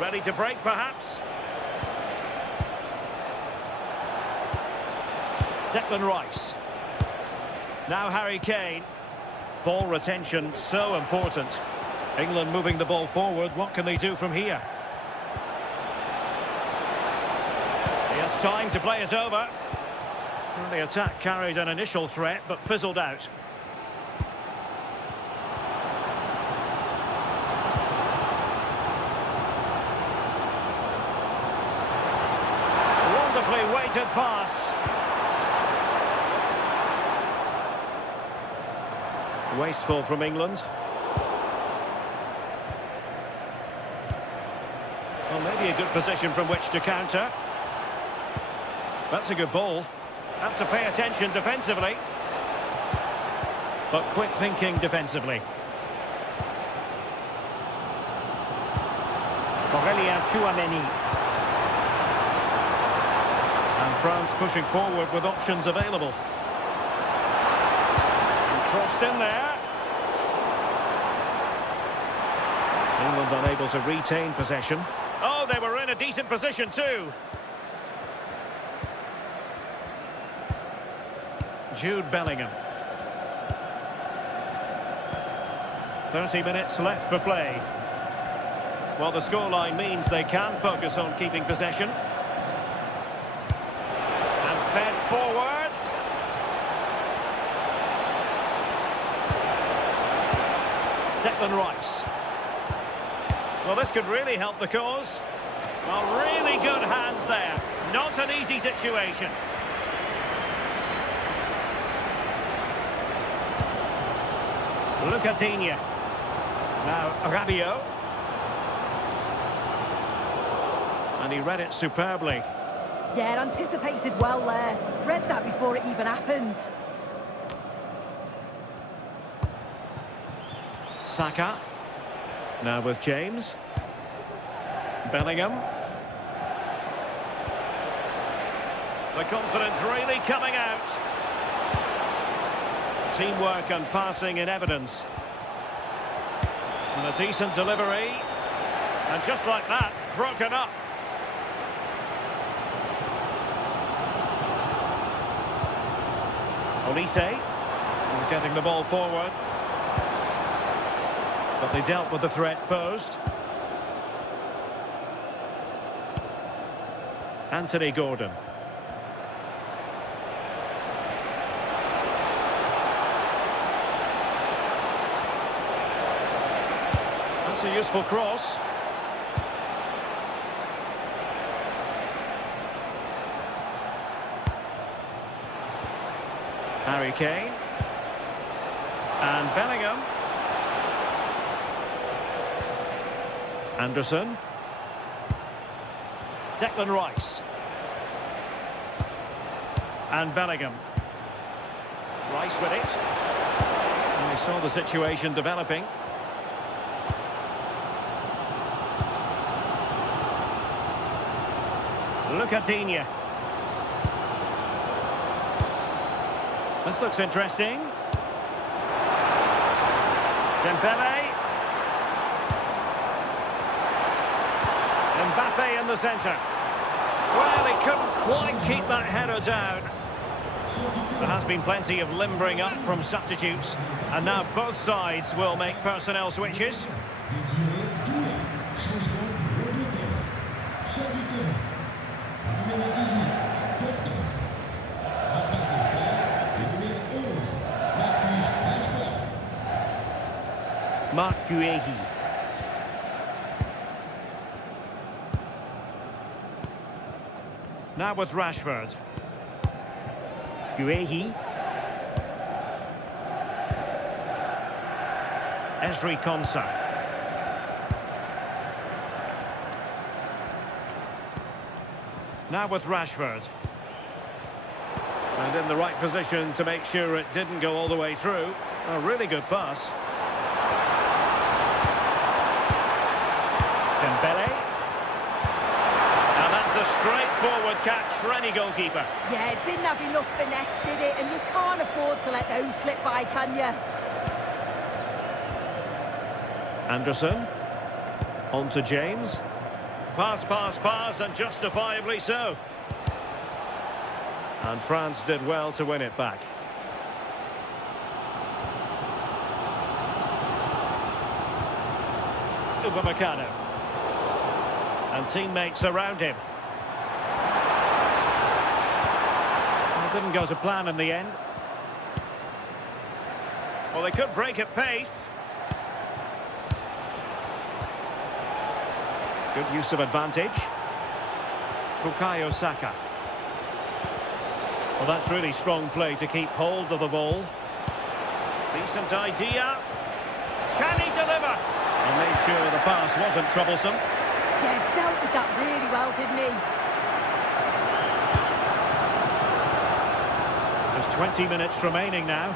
Ready to break, perhaps? Declan Rice. Now Harry Kane. Ball retention, so important. England moving the ball forward. What can they do from here? He has time to play it over. Well, the attack carried an initial threat, but fizzled out. Wonderfully weighted pass. Wasteful from England. Well, maybe a good position from which to counter. That's a good ball. Have to pay attention defensively. But quick thinking defensively. And France pushing forward with options available. And crossed in there. England unable to retain possession. Oh, they were in a decent position too. Jude Bellingham. 30 minutes left for play. Well, the scoreline means they can focus on keeping possession. And fed forwards. Declan Rice. Well, this could really help the cause. Well, really good hands there. Not an easy situation. Lucadinha. Now Rabiot. And he read it superbly. Yeah, anticipated well there. Read that before it even happened. Saka. Now with James. Bellingham. The confidence really coming out. Teamwork and passing in evidence. And a decent delivery. And just like that, broken up. Olise. Getting the ball forward. But they dealt with the threat posed. Anthony Gordon. That's a useful cross. Harry Kane. And Bellingham. Anderson. Declan Rice. And Bellingham. Rice with it. And they saw the situation developing. Lucadinha. This looks interesting. Dembele. Mbappe in the centre. Well, he couldn't quite keep that header down. There has been plenty of limbering up from substitutes, and now both sides will make personnel switches. Marc Guehi. Now with Rashford. Guehi. Ezri Konsa. Now with Rashford. And in the right position to make sure it didn't go all the way through. A really good pass. Dembele. And that's a straightforward catch for any goalkeeper. Yeah, it didn't have enough finesse, did it? And you can't afford to let those slip by, can you? Anderson. On to James. Pass, pass, pass, and justifiably so. And France did well to win it back. Upamecano. And teammates around him. It didn't go to plan in the end. Well, they could break at pace. Good use of advantage. Bukayo Saka. Well, that's really strong play to keep hold of the ball. Decent idea. Can he deliver? And made sure the pass wasn't troublesome. Yeah, dealt with that really well, didn't he? There's 20 minutes remaining now.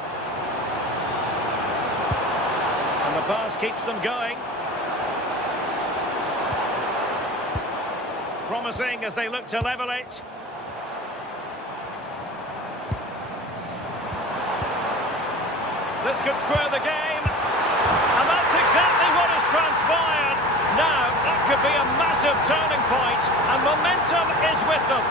And the pass keeps them going. Promising as they look to level it. This could square the game. And that's exactly what has transpired. Now, that could be a massive turning point, and momentum is with them.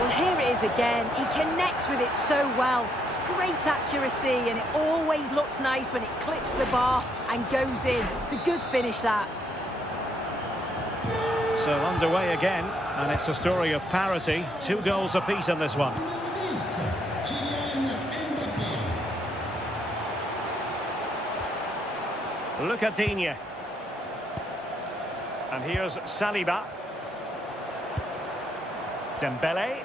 Well, here it is again. He connects with it so well. Great accuracy, and it always looks nice when it clips the bar and goes in. It's a good finish, that. So underway again, and it's a story of parity. 2 goals apiece in this one. Look at Digne. And here's Saliba. Dembele.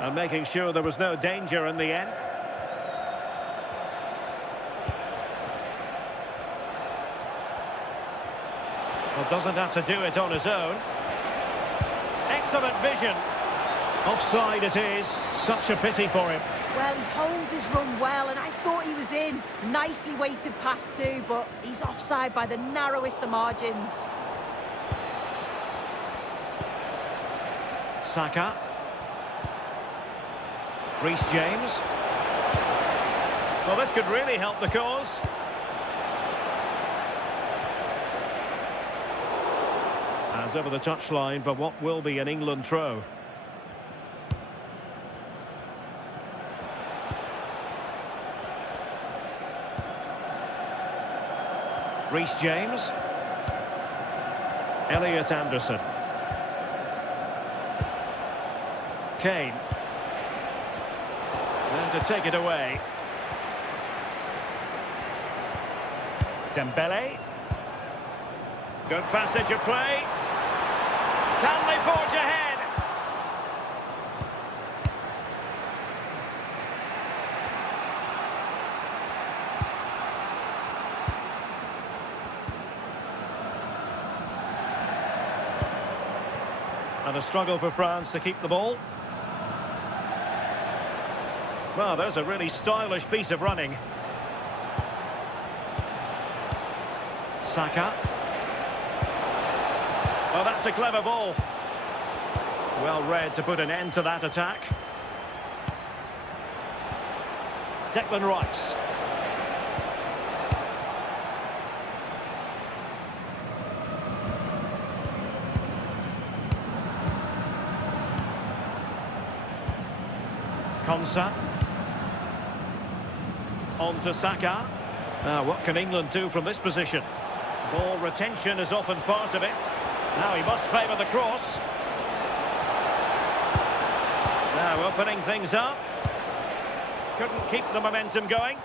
And making sure there was no danger in the end. Well, doesn't have to do it on his own. Excellent vision. Offside it is. Such a pity for him. Well, he holds his run well, and I thought he was in. Nicely weighted pass too, but he's offside by the narrowest of margins. Saka. Reece James. Well, this could really help the cause. And over the touchline for what will be an England throw. Reece James. Elliot Anderson. Kane. And to take it away. Dembele. Good passage of play. Can they forge ahead? And a struggle for France to keep the ball. Well, there's a really stylish piece of running. Saka. Oh, that's a clever ball. Well read to put an end to that attack. Declan Rice. Konsa. On to Saka. Now, what can England do from this position? Ball retention is often part of it. Now he must favour the cross. Now opening things up. Couldn't keep the momentum going.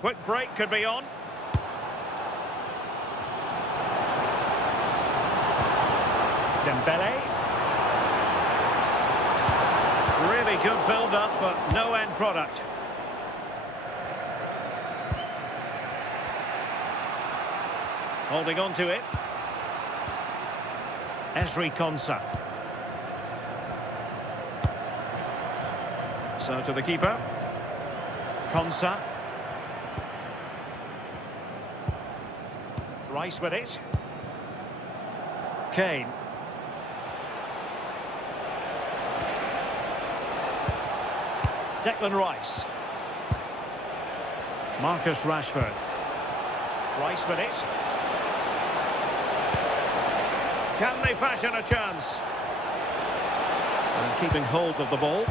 Quick break could be on. Dembele. Really good build-up, but no end product. Holding on to it. Esri Konsa. So to the keeper. Konsa. Rice with it. Kane. Declan Rice. Marcus Rashford. Rice with it. Can they fashion a chance? And keeping hold of the ball.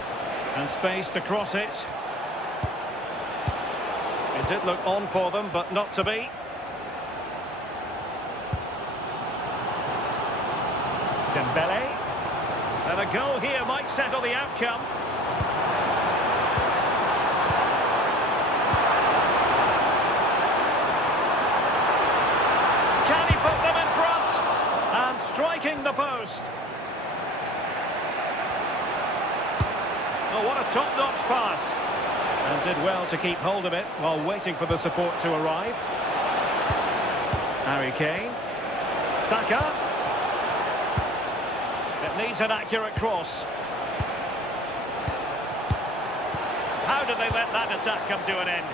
And space to cross it. It did look on for them, but not to be. Dembele. And a goal here might settle the outcome. Can he put them in front? And striking the post. Oh, what a top-notch pass. And did well to keep hold of it while waiting for the support to arrive. Harry Kane. Saka. It needs an accurate cross. How did they let that attack come to an end?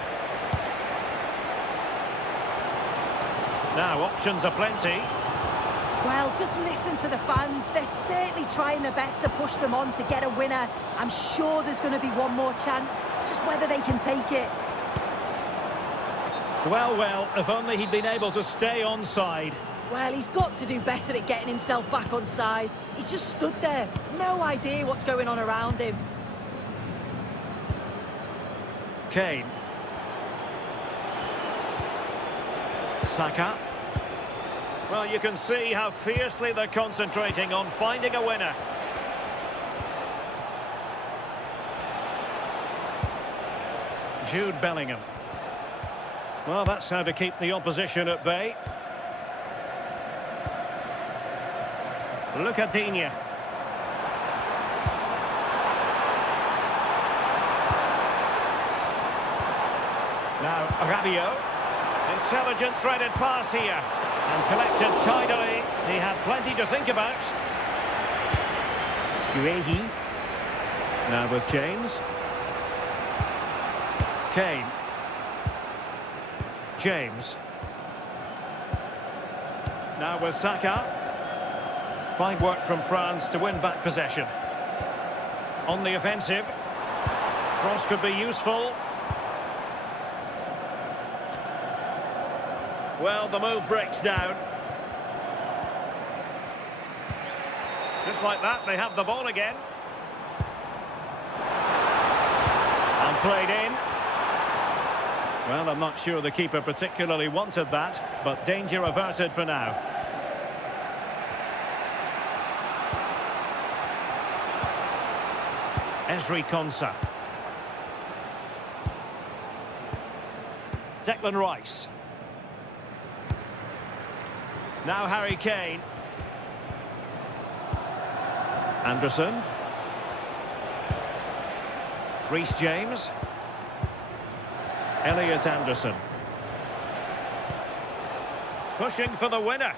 Now, options are plenty. Well, just listen to the fans. They're certainly trying their best to push them on to get a winner. I'm sure there's going to be one more chance. It's just whether they can take it. Well, well, if only he'd been able to stay onside. Well, he's got to do better at getting himself back on side. He's just stood there. No idea what's going on around him. Kane. Saka. Well, you can see how fiercely they're concentrating on finding a winner. Jude Bellingham. Well, that's how to keep the opposition at bay. Lucadinha. Now, Rabiot. Intelligent threaded pass here. And collected tidily. He had plenty to think about. Guehi. Now with James. Kane. James. Now with Saka. Fine work from France to win back possession. On the offensive. Cross could be useful. Well, the move breaks down. Just like that, they have the ball again. And played in. Well, I'm not sure the keeper particularly wanted that, but danger averted for now. Esri Konsa. Declan Rice. Now Harry Kane. Anderson. Reece James. Elliot Anderson. Pushing for the winner.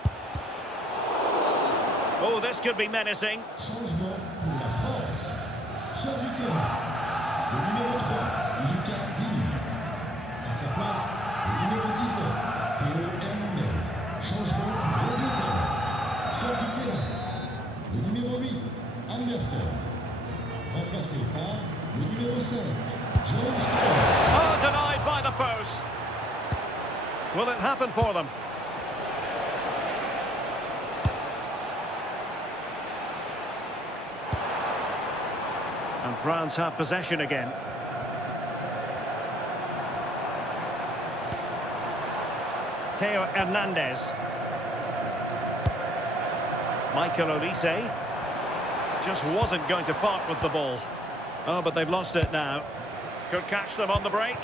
Oh, this could be menacing. Changement pour la France. Sort du terrain. Le numéro 3, Lucas Digne. À sa place, le numéro 19, Théo Hernandez. Changement pour l'Angleterre. Sort du terrain. Le numéro 8, Anderson. Remplacé par le numéro 5, James. Oh, denied by the post. Will it happen for them? And France have possession again. Teo Hernandez. Michael Olise. Just wasn't going to part with the ball. Oh, but they've lost it now. Could catch them on the break.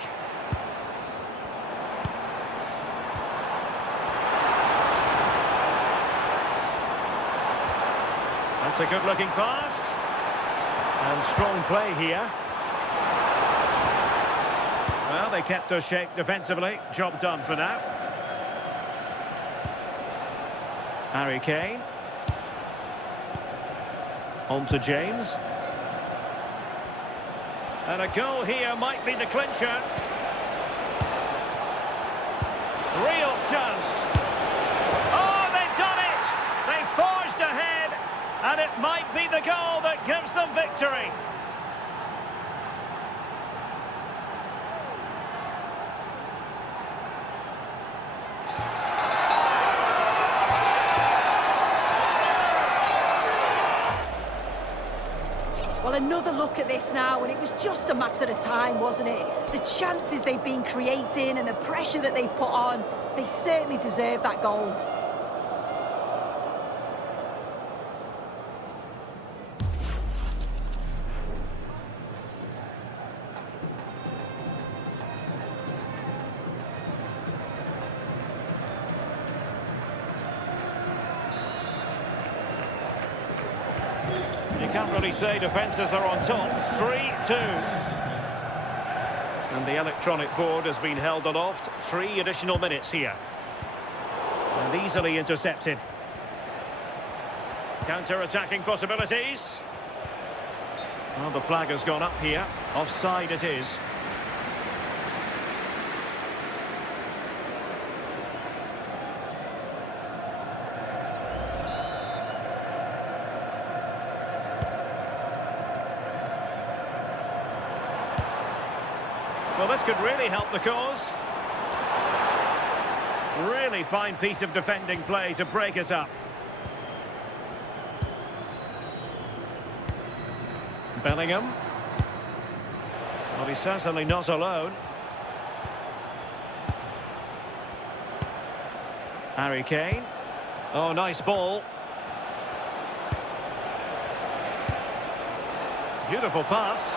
That's a good-looking pass. And strong play here. Well, they kept their shape defensively. Job done for now. Harry Kane. On to James. And a goal here might be the clincher. Real chance. Oh, they've done it! They forged ahead, and it might be the goal that gives them victory. Well, another look at this now, and it was just a matter of time, wasn't it? The chances they've been creating and the pressure that they've put on, they certainly deserve that goal. You can't really say defences are on top. 3-2. And the electronic board has been held aloft. 3 additional minutes here. And easily intercepted. Counter-attacking possibilities. Well, the flag has gone up here. Offside it is. Well, this could really help the cause. Really fine piece of defending play to break us up. Bellingham. Well, he's certainly not alone. Harry Kane. Oh, nice ball. Beautiful pass.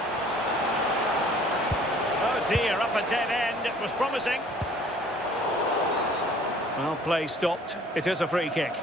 Oh dear, up a dead end. It was promising. Well, play stopped. It is a free kick.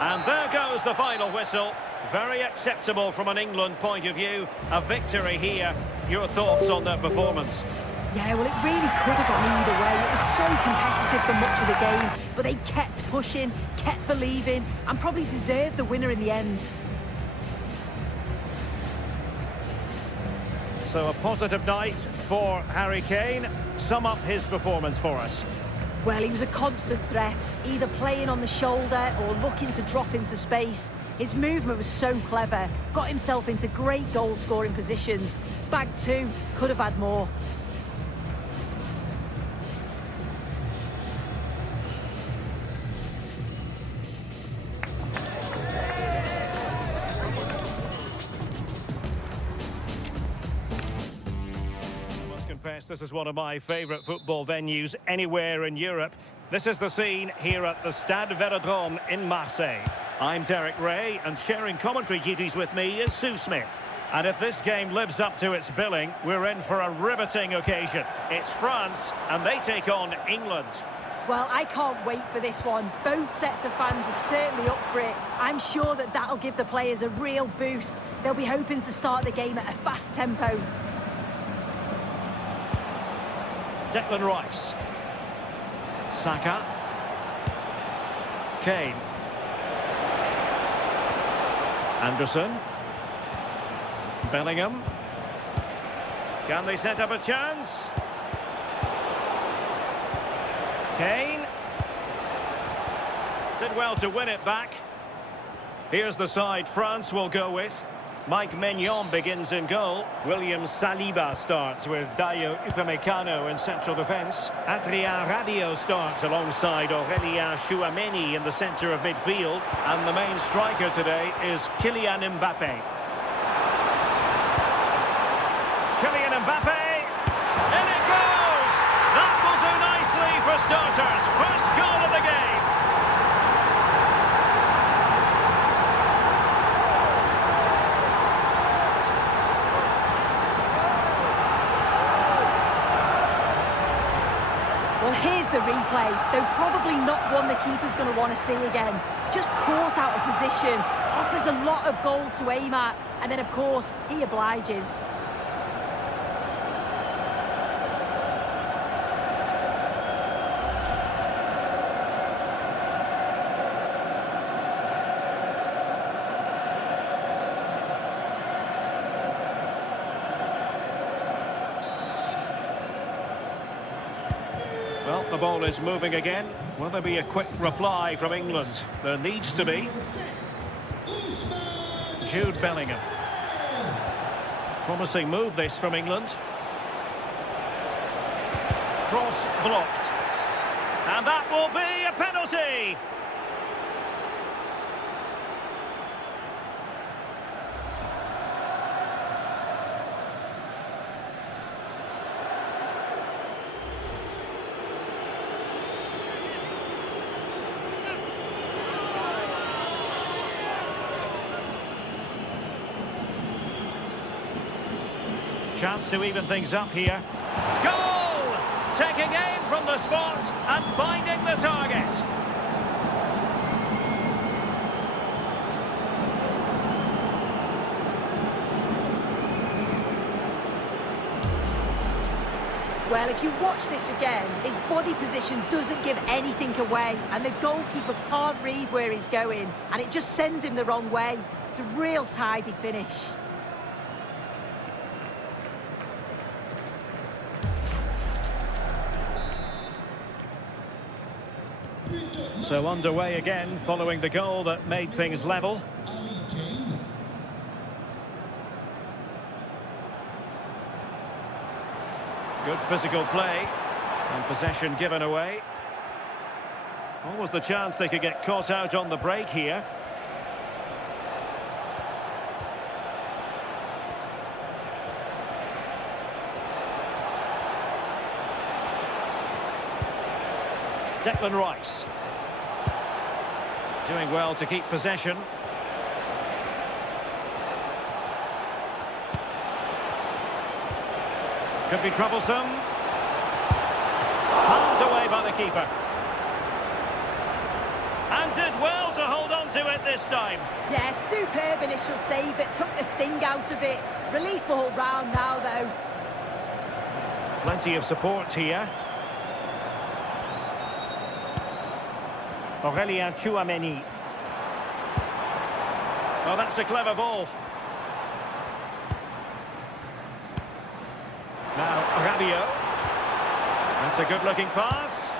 And there goes the final whistle. Very acceptable from an England point of view. A victory here. Your thoughts on their performance? Yeah, well, it really could have gone either way. It was so competitive for much of the game, but they kept pushing, kept believing, and probably deserved the winner in the end. So a positive night for Harry Kane. Sum up his performance for us. Well, he was a constant threat, either playing on the shoulder or looking to drop into space. His movement was so clever, got himself into great goal-scoring positions. Bag 2, could have had more. This is one of my favourite football venues anywhere in Europe. This is the scene here at the Stade Velodrome in Marseille. I'm Derek Ray, and sharing commentary duties with me is Sue Smith. And if this game lives up to its billing, we're in for a riveting occasion. It's France, and they take on England. Well, I can't wait for this one. Both sets of fans are certainly up for it. I'm sure that that'll give the players a real boost. They'll be hoping to start the game at a fast tempo. Declan Rice. Saka. Kane. Anderson. Bellingham. Can they set up a chance? Kane. Did well to win it back. Here's the side France will go with. Mike Maignan begins in goal. William Saliba starts with Dayo Upamecano in central defence. Adrien Rabiot starts alongside Aurélien Tchouameni in the centre of midfield. And the main striker today is Kylian Mbappé. Kylian Mbappé! In it goes! That will do nicely for starters, first goal of the game. Well, here's the replay. Though probably not one the keeper's going to want to see again. Just caught out of position, offers a lot of goal to aim at, and then, of course, he obliges. Well, the ball is moving again. Will there be a quick reply from England? There needs to be. Jude Bellingham. Promising move this from England. Cross blocked. And that will be a penalty! Chance to even things up here. Goal! Taking aim from the spot and finding the target. Well, if you watch this again, his body position doesn't give anything away, and the goalkeeper can't read where he's going, and it just sends him the wrong way. It's a real tidy finish. So underway again, following the goal that made things level. Good physical play, and possession given away. Almost the chance they could get caught out on the break here. Declan Rice. Doing well to keep possession. Could be troublesome. Palmed away by the keeper. And did well to hold on to it this time. Yeah, superb initial save that took the sting out of it. Relief all round now, though. Plenty of support here. Aurélien Tchouameni. Oh, that's a clever ball. Now, Rabiot. That's a good-looking pass.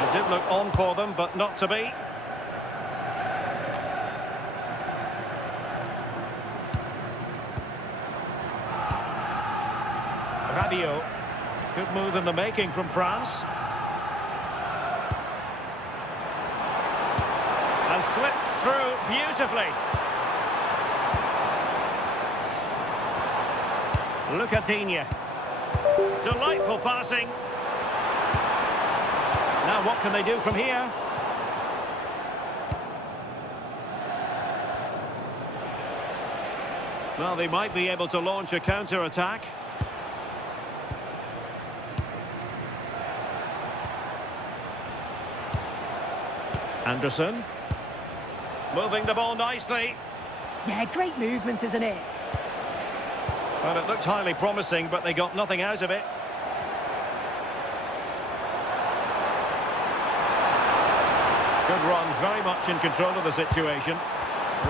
It did look on for them, but not to be. Rabiot. Good move in the making from France. And slipped through beautifully. Lucadinha. Delightful passing. Now what can they do from here? Well, they might be able to launch a counter-attack. Anderson. Moving the ball nicely. Yeah, great movement, isn't it? Well, it looked highly promising, but they got nothing out of it. Good run, very much in control of the situation.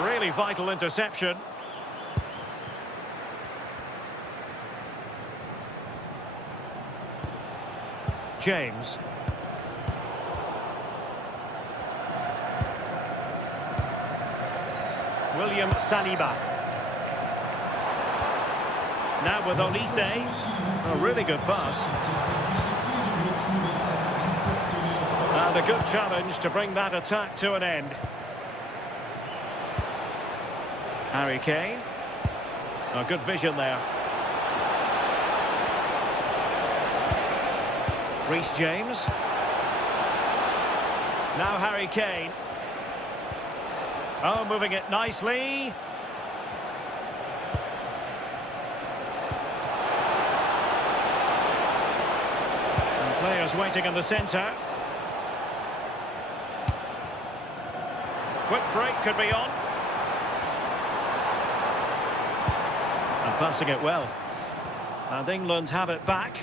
Really vital interception. James. William Saliba. Now with Olise. A really good pass. And a good challenge to bring that attack to an end. Harry Kane. A good vision there. Reece James. Now Harry Kane. Oh, moving it nicely. And players waiting in the centre. Quick break could be on. And passing it well. And England have it back.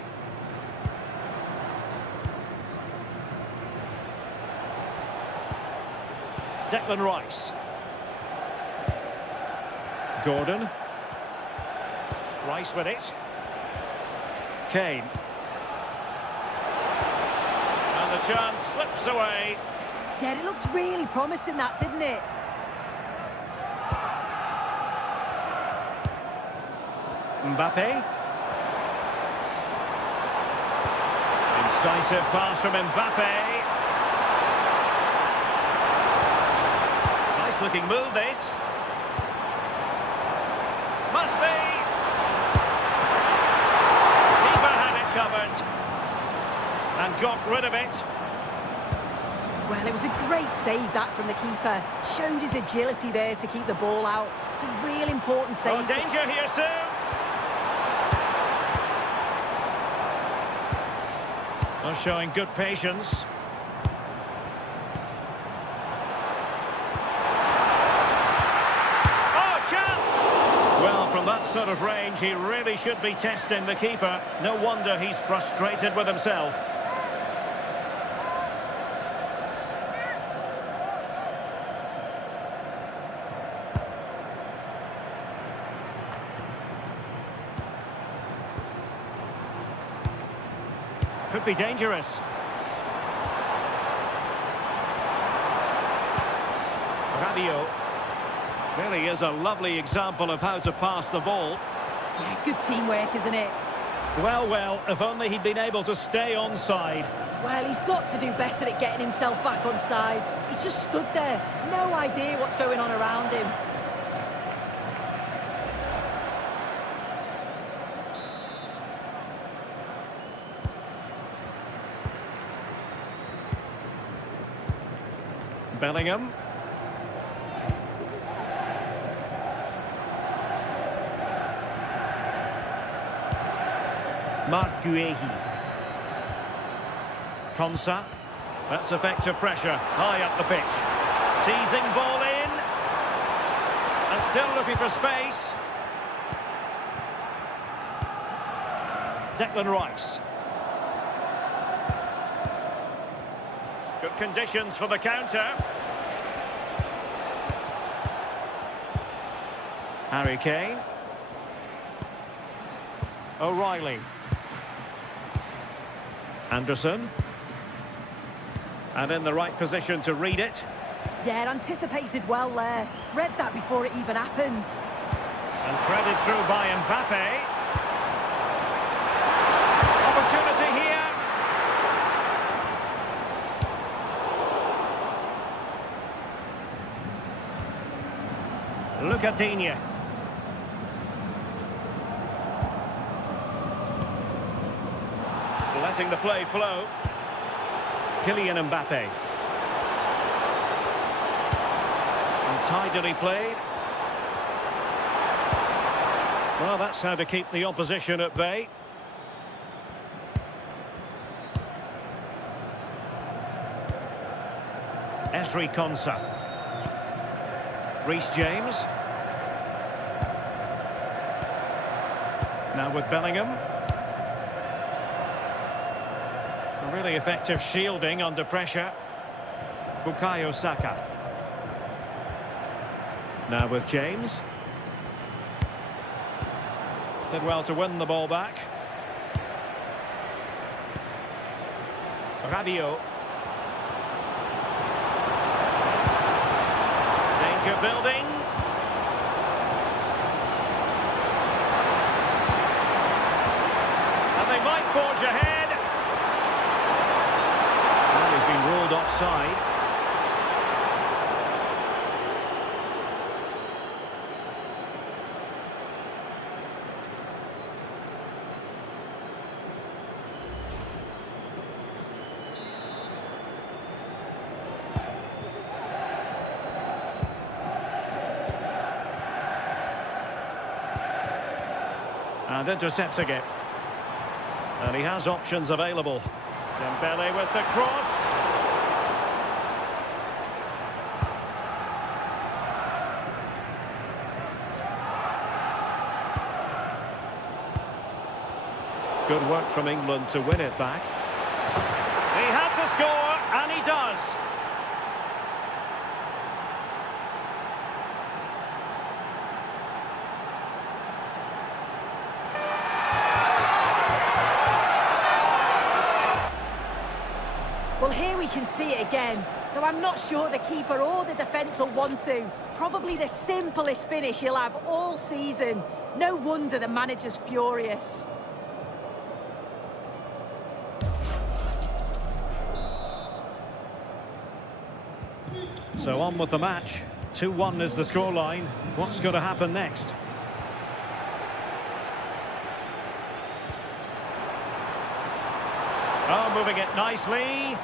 Declan Rice. Gordon. Rice with it. Kane. And the chance slips away. Yeah, it looked really promising, that, didn't it? Mbappe. Incisive pass from Mbappe. Nice looking move, this. Must be. Keeper had it covered. And got rid of it. Well, it was a great save, that, from the keeper. Showed his agility there to keep the ball out. It's a real important save. Oh, danger here soon. Well, showing good patience. Oh, chance! Well, from that sort of range, he really should be testing the keeper. No wonder he's frustrated with himself. Could be dangerous. Rabiot. Really is a lovely example of how to pass the ball. Yeah, good teamwork, isn't it? Well, well, if only he'd been able to stay onside. Well, he's got to do better at getting himself back onside. He's just stood there. No idea what's going on around him. Bellingham. Marc Guehi. Konsa. That's effective pressure. High up the pitch. Teasing ball in. And still looking for space. Declan Rice. Good conditions for the counter. Harry Kane. O'Reilly. Anderson. And in the right position to read it. Yeah, anticipated well there. Read that before it even happened. And threaded through by Mbappe. Opportunity here. Lucadinha. Letting the play flow. Kylian Mbappe. And tidily played. Well, that's how to keep the opposition at bay. Ezri Konsa. Reece James. Now with Bellingham. A really effective shielding under pressure. Bukayo Saka. Now with James. Did well to win the ball back. Rabiot. Danger building. And they might forge ahead. Well, he's been ruled offside. And intercepting it. And he has options available. Dembele with the cross. Good work from England to win it back. He had to score, and he does. Well, here we can see it again, though I'm not sure the keeper or the defence will want to. Probably the simplest finish he'll have all season. No wonder the manager's furious. So on with the match. 2-1 is the scoreline. What's going to happen next? Oh, moving it nicely.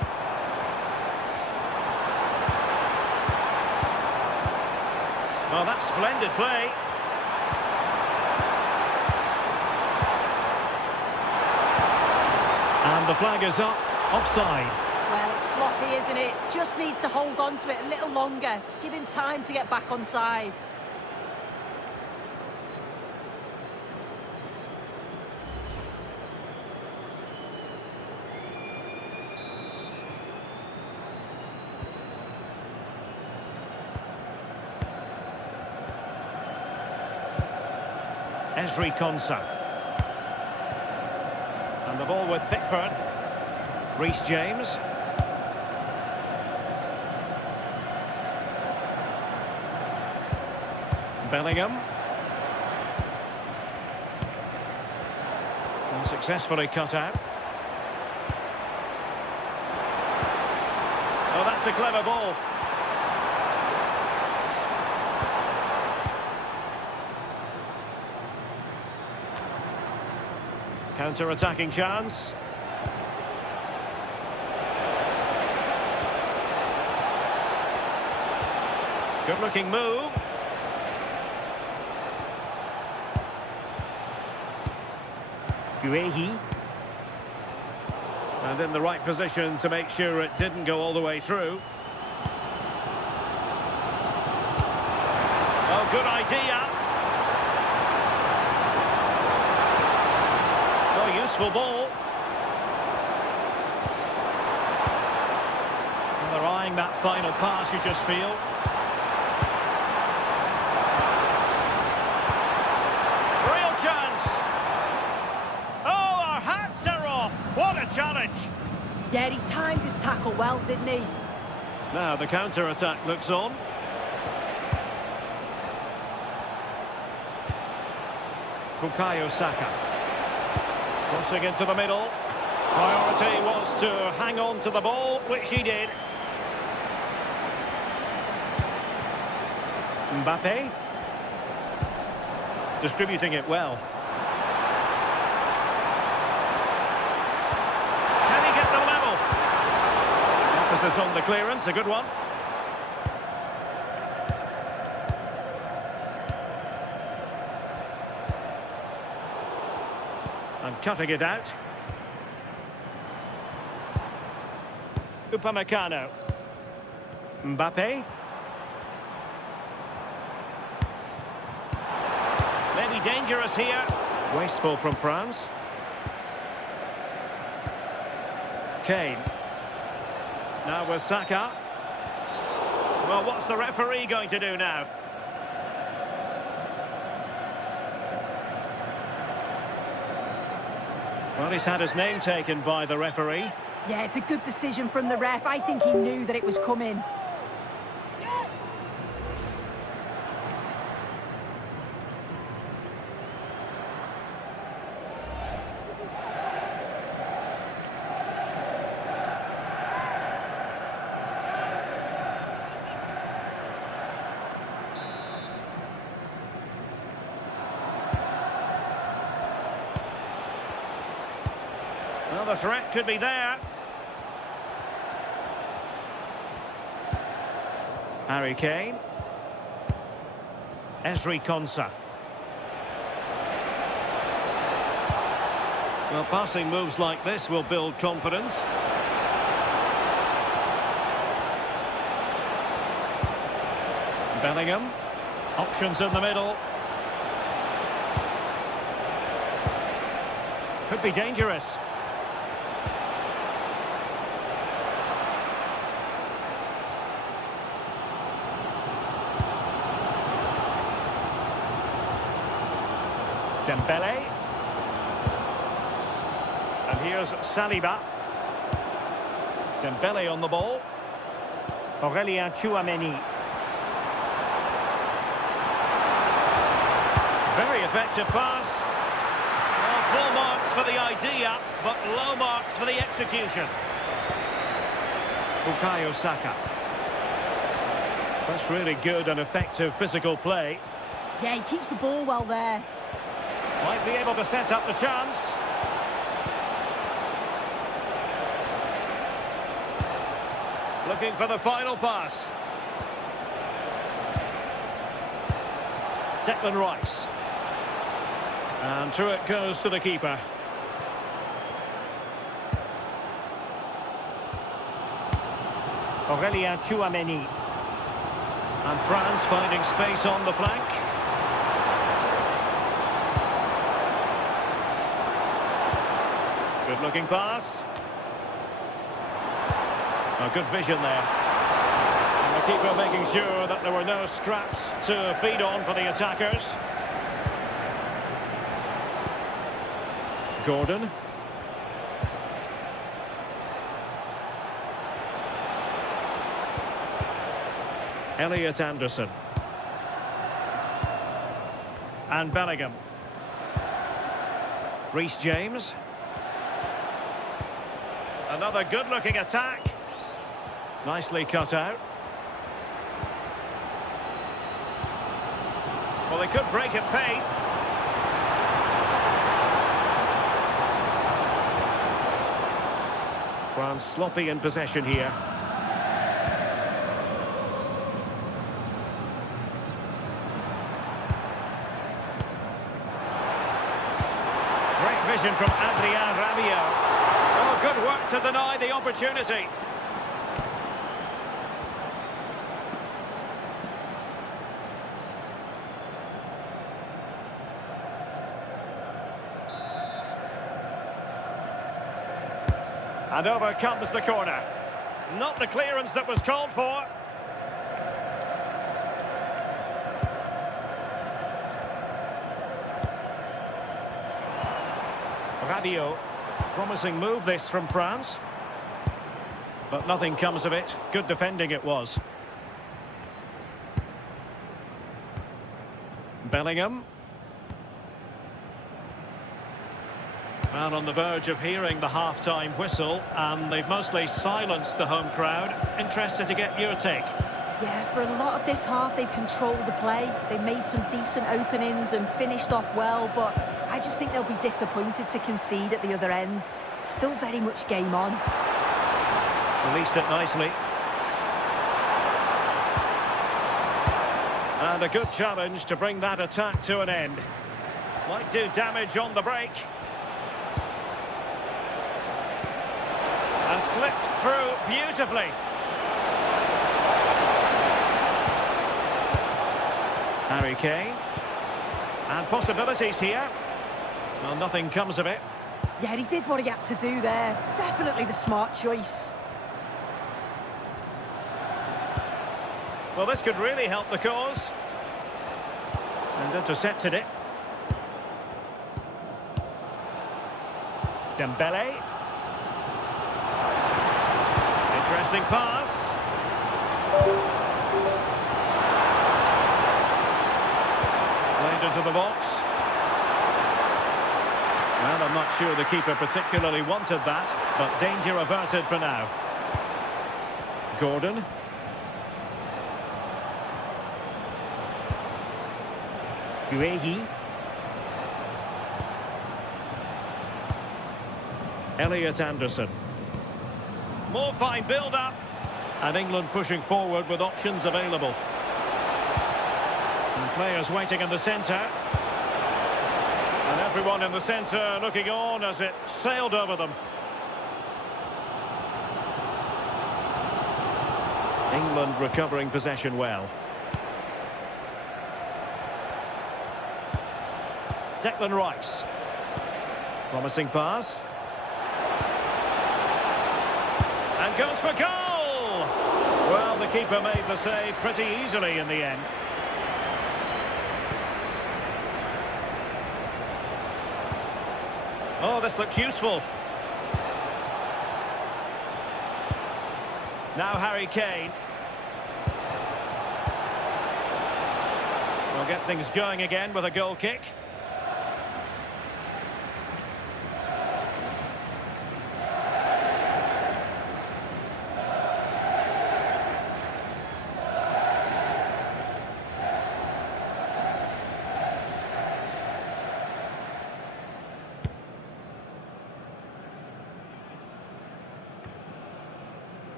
Oh, that's splendid play. And the flag is up. Offside. Well, it's sloppy, isn't it? Just needs to hold on to it a little longer. Give him time to get back on side. Ezri Konsa. And the ball with Pickford. Reece James. Bellingham. And successfully cut out. Oh, that's a clever ball. Counter-attacking chance. Good-looking move. Guehi. And in the right position to make sure it didn't go all the way through. Oh, good idea. Oh, useful ball. And they're eyeing that final pass, you just feel. Challenge. Yeah, he timed his tackle well, didn't he? Now the counter-attack looks on. Bukayo Saka. Crossing into the middle. Priority was to hang on to the ball, which he did. Mbappe. Distributing it well. Emphasis on the clearance, a good one. And cutting it out. Upamecano. Mbappe. Maybe dangerous here. Wasteful from France. Kane. Now with Saka. Well, what's the referee going to do now? Well, he's had his name taken by the referee. Yeah, it's a good decision from the ref. I think he knew that it was coming. Well, the threat could be there. Harry Kane. Ezri Konsa. Well, passing moves like this will build confidence. Bellingham. Options in the middle. Could be dangerous. Dembele. And here's Saliba. Dembele on the ball. Aurélien Tchouameni. Very effective pass. Well, full marks for the idea, but low marks for the execution. Bukayo Saka. That's really good and effective physical play. Yeah, he keeps the ball well there. Might be able to set up the chance. Looking for the final pass. Declan Rice. And through it goes to the keeper. Aurélien Tchouameni. And France finding space on the flank. Good looking pass. A good vision there. And the keeper making sure that there were no scraps to feed on for the attackers. Gordon. Elliot Anderson. And Bellingham. Reece James. Another good-looking attack. Nicely cut out. Well, they could break at pace. France sloppy in possession here. Great vision from Adrien Rabiot. Oh, good work to deny the opportunity. And over comes the corner. Not the clearance that was called for. Rabiot. Promising move this from France. But nothing comes of it. Good defending it was. Bellingham. And on the verge of hearing the half-time whistle, and they've mostly silenced the home crowd. Interested to get your take. Yeah, for a lot of this half, they've controlled the play. They've made some decent openings and finished off well, but I just think they'll be disappointed to concede at the other end. Still very much game on. Released it nicely. And a good challenge to bring that attack to an end. Might do damage on the break. And slipped through beautifully. Harry Kane. And possibilities here. Well, nothing comes of it. Yeah, he did what he had to do there. Definitely the smart choice. Well, this could really help the cause. And intercepted it. Dembele. Interesting pass. Played into the box. Well, I'm not sure the keeper particularly wanted that, but danger averted for now. Gordon. Guehi. Elliot Anderson. More fine build-up. And England pushing forward with options available. And players waiting in the centre. And everyone in the centre looking on as it sailed over them. England recovering possession well. Declan Rice. Promising pass. And goes for goal! Well, the keeper made the save pretty easily in the end. Oh, this looks useful. Now Harry Kane. We'll get things going again with a goal kick.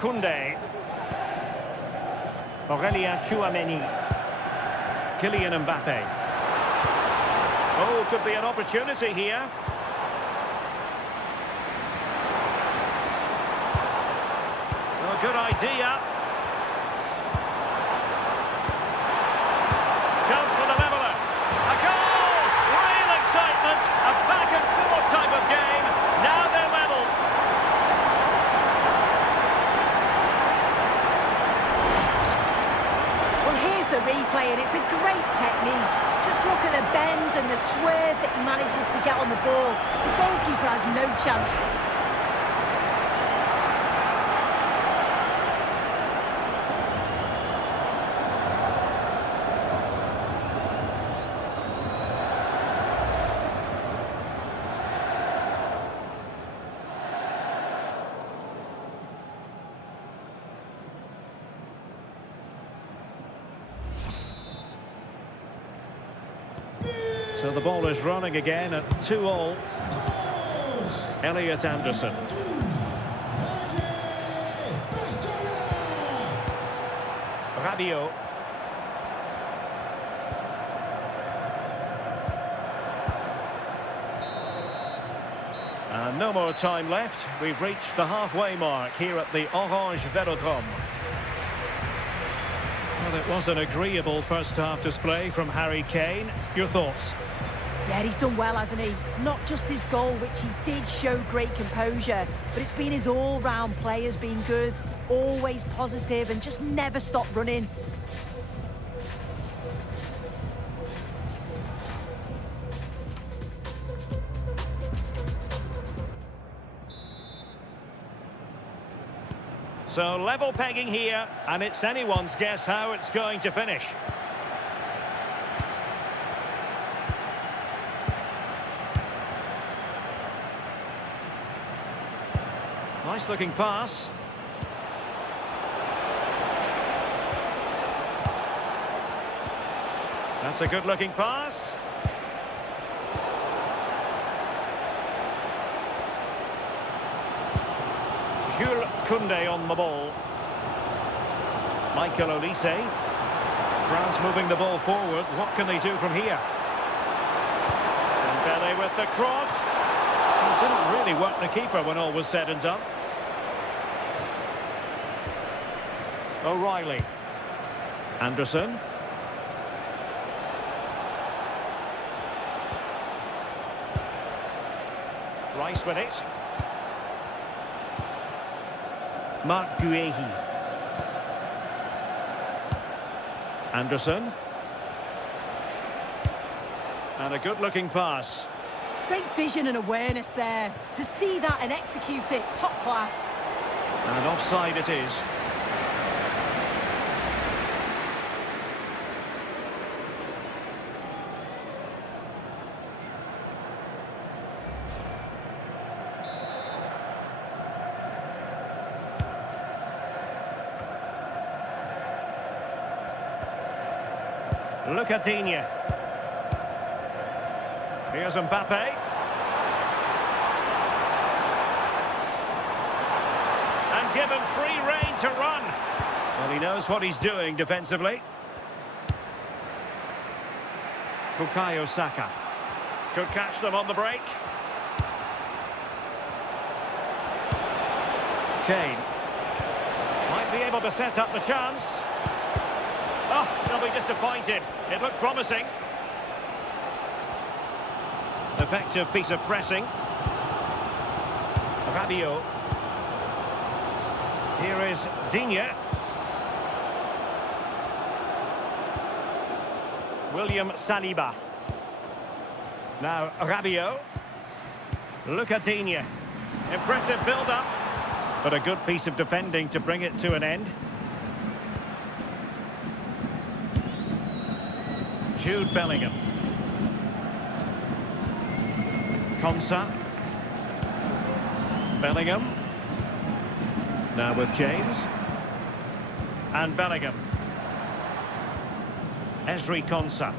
Koundé. Aurelien Tchouameni. Kylian Mbappe. Oh, could be an opportunity here. Oh, good idea. Chance for the leveller. A goal! Real excitement. A back and forth type of game. Now they're level. The replay, and it's a great technique. Just look at the bends and the swerve that he manages to get on the ball. The goalkeeper has no chance. So the ball is running again at 2-2. Elliot Anderson. Rabiot. And no more time left. We've reached the halfway mark here at the Orange Velodrome. Well, it was an agreeable first half display from Harry Kane. Your thoughts? Yeah, he's done well, hasn't he? Not just his goal, which he did show great composure, but it's been his all-round play has been good, always positive and just never stopped running. So level pegging here, and it's anyone's guess how it's going to finish. Nice looking pass. That's a good looking pass. Jules Koundé on the ball. Michael Olise. France moving the ball forward. What can they do from here? Dembele with the cross. It didn't really work the keeper when all was said and done. O'Reilly. Anderson. Rice with it. Marc Guéhi. Anderson. And a good-looking pass. Great vision and awareness there. To see that and execute it, top class. And offside it is. Look at Digne. Here's Mbappe. And given free rein to run. Well, he knows what he's doing defensively. Bukayo Saka. Could catch them on the break. Kane. Might be able to set up the chance. Oh, they'll be disappointed. It looked promising. Effective piece of pressing. Rabiot. Here is Digne. William Saliba. Now Rabiot. Look at Digne. Impressive build-up. But a good piece of defending to bring it to an end. Jude Bellingham. Konsa. Bellingham. Now with James. And Bellingham. Ezri Konsa.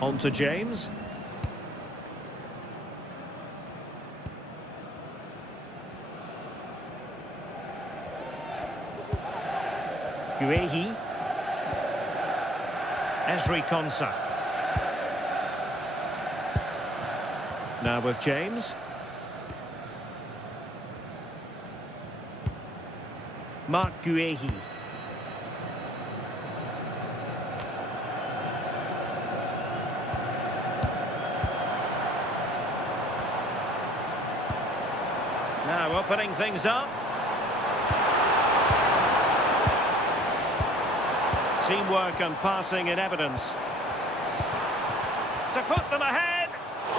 On to James. Guehi. Ezri Konsa. Now with James. Mark Guehi. Now opening things up. Teamwork and passing in evidence. To put them ahead.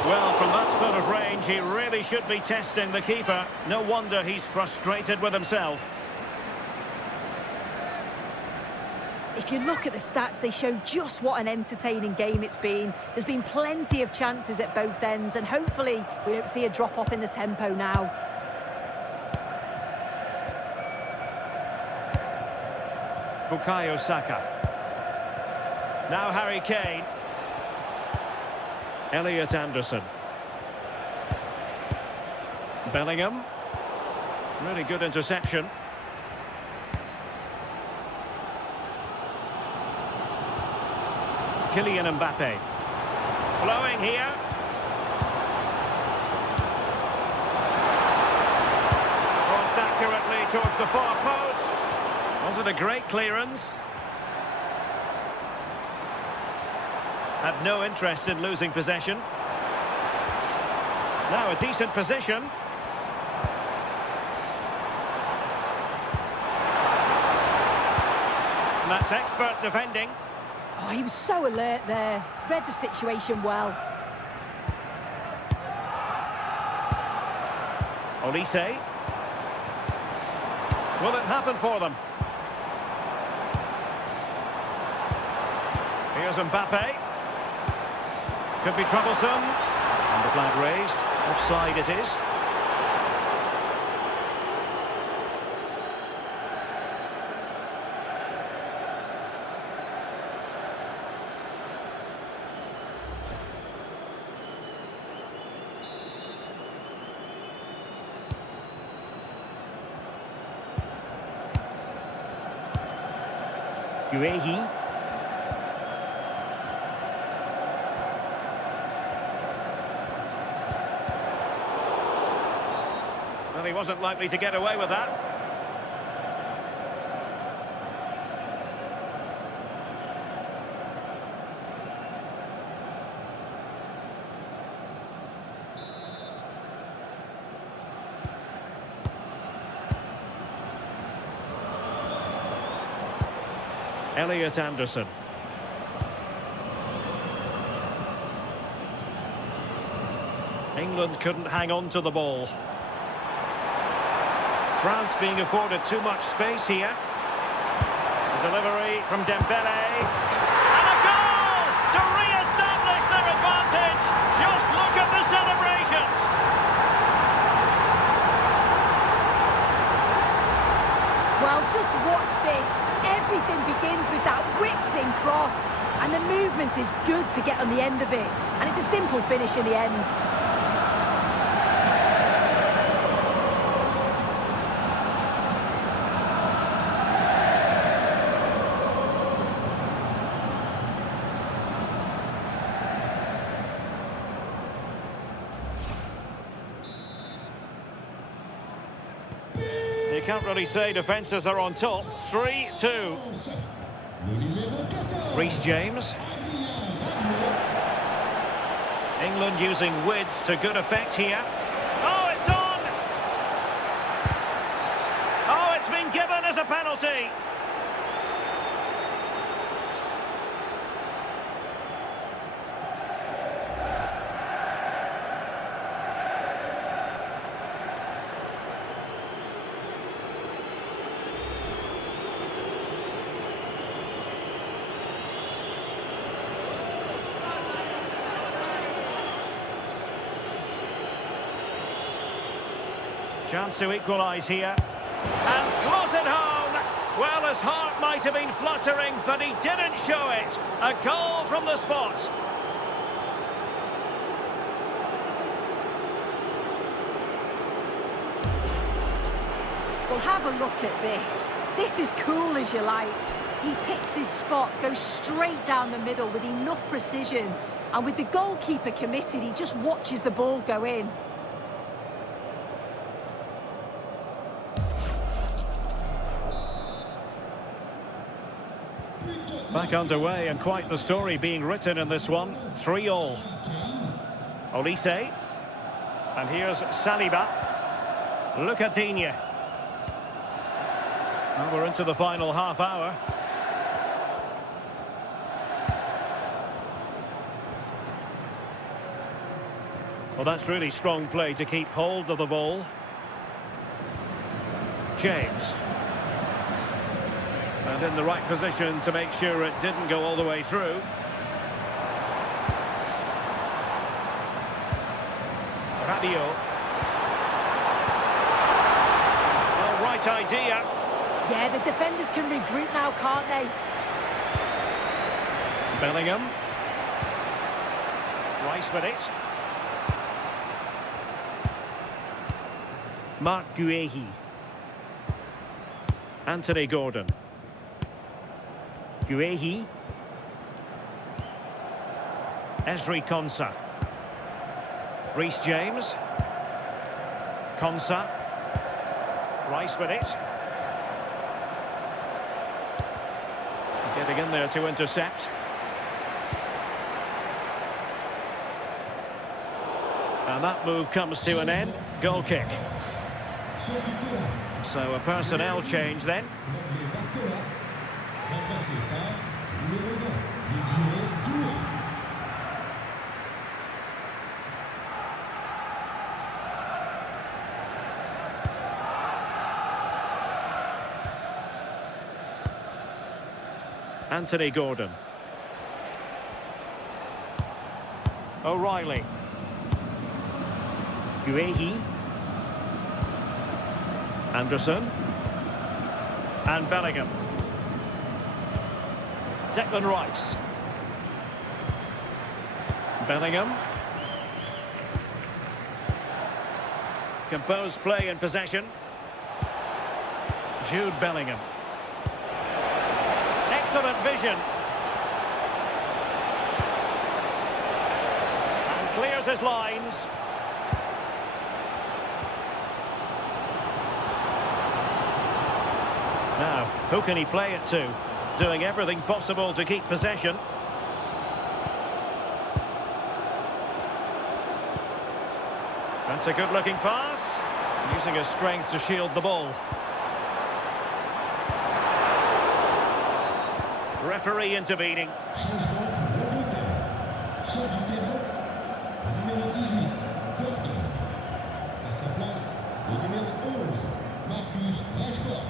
Well, from that sort of range, he really should be testing the keeper. No wonder he's frustrated with himself. If you look at the stats, they show just what an entertaining game it's been. There's been plenty of chances at both ends, and hopefully we don't see a drop-off in the tempo now. Bukayo Saka. Now Harry Kane. Elliot Anderson. Bellingham. Really good interception. Kylian Mbappe. Flowing here. Crossed accurately towards the far post. Was it a great clearance? Had no interest in losing possession. Now a decent position. And that's expert defending. Oh, he was so alert there. Read the situation well. Olise. Will it happen for them? Here's Mbappe. Could be troublesome. And the flag raised. Offside it is. Guehi. Well, he wasn't likely to get away with that. Elliot Anderson. England couldn't hang on to the ball. France being afforded too much space here. The delivery from Dembele. And a goal to re-establish their advantage. Just look at the celebrations. Well, just watch this. Everything begins with that whipped-in cross. And the movement is good to get on the end of it. And it's a simple finish in the end. can't really say defences are on top. 3-2. Le numéro 14. Reece James. England using width to good effect here. Oh, it's on! Oh, it's been given as a penalty. Chance to equalise here. And slots it home. Well, his heart might have been fluttering, but he didn't show it. A goal from the spot. Well, have a look at this. This is cool as you like. He picks his spot, goes straight down the middle with enough precision. And with the goalkeeper committed, he just watches the ball go in. Back underway, and quite the story being written in this one. 3-3. Olise. And here's Saliba. Lucadinha. Well, we're into the final half hour. Well, that's really strong play to keep hold of the ball. James. And in the right position to make sure it didn't go all the way through. Rabiot. Well, right idea. Yeah, the defenders can regroup now, can't they? Bellingham. Rice with it. Mark Guehi. Anthony Gordon. Guehi. Ezri Konsa. Reece James. Konsa. Rice with it. Getting in there to intercept. And that move comes to an end. Goal kick. So a personnel change then. Anthony Gordon. O'Reilly. Guehi. Anderson. And Bellingham. Declan Rice. Bellingham. Composed play in possession. Jude Bellingham. Excellent vision. And clears his lines. Now, who can he play it to? Doing everything possible to keep possession. That's a good-looking pass. Using his strength to shield the ball. Referee intervening. Changement réglementaire. Sort du terrain, le numéro 18, Gordon. À sa place, le numéro 11, Marcus Rashford.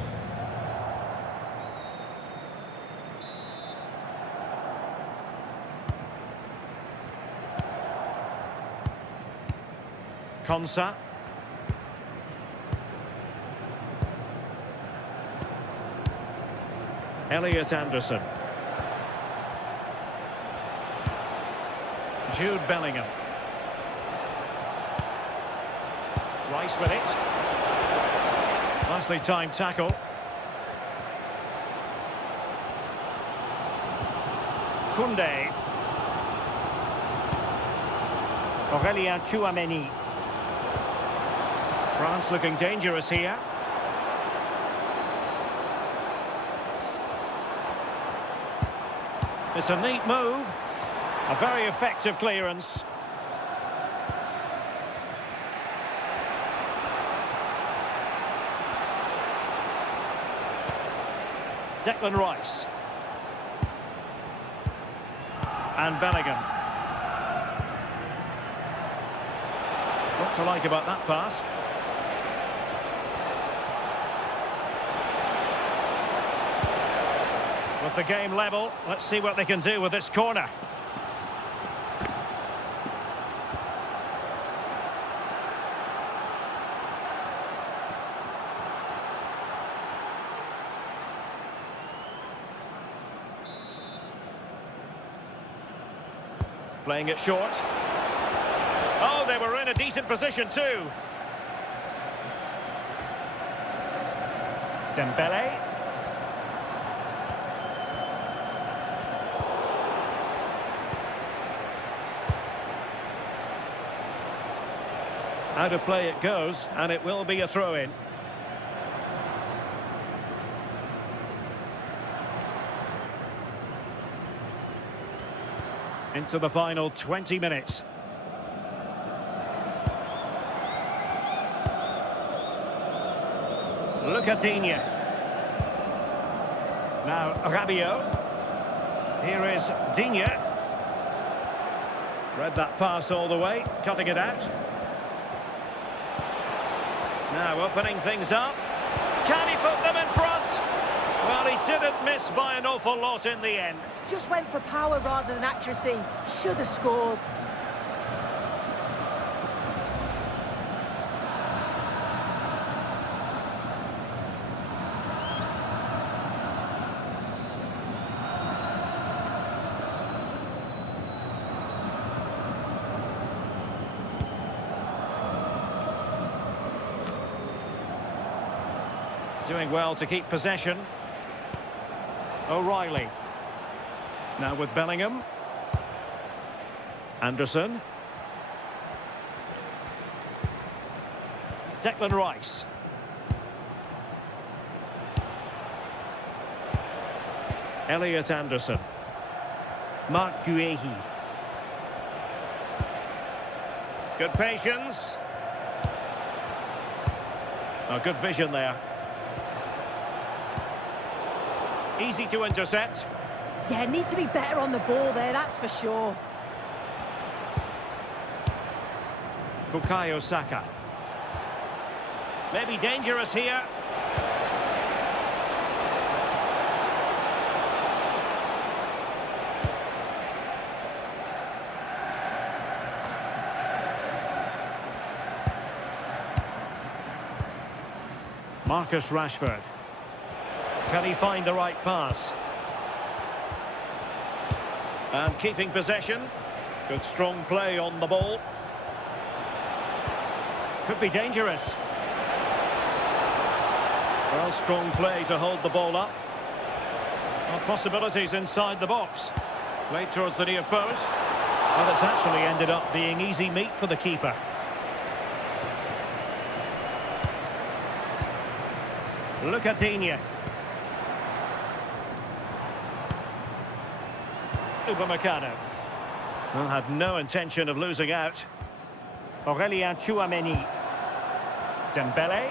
Konsa. Elliot Anderson. Jude Bellingham. Rice with it. Nicely timed tackle. Koundé. Aurélien Tchouameni. France looking dangerous here. It's a neat move. A very effective clearance. Declan Rice. And Bellingham. What to like about that pass? With the game level, let's see what they can do with this corner. Playing it short. Oh, they were in a decent position too. Dembele. Out of play it goes, and it will be a throw-in. Into the final 20 minutes. Look at Digne. Now Rabiot. Here is Digne. Read that pass all the way, cutting it out. Now opening things up. Can he put them in front? Well, he didn't miss by an awful lot in the end. Just went for power rather than accuracy. Should have scored. Doing well to keep possession. O'Reilly. Now with Bellingham. Anderson. Declan Rice. Elliot Anderson. Mark Guehi. Good patience. Oh, good vision there. Easy to intercept. Yeah, need to be better on the ball there, that's for sure. Bukayo Saka. Maybe dangerous here. Marcus Rashford. Can he find the right pass? And keeping possession. Good strong play on the ball. Could be dangerous. Well, strong play to hold the ball up. Well, possibilities inside the box. Played towards the near post. Well, it's actually ended up being easy meat for the keeper. Look at Digne. Upamecano. Well, had no intention of losing out. Aurélien Tchouameni. Dembele.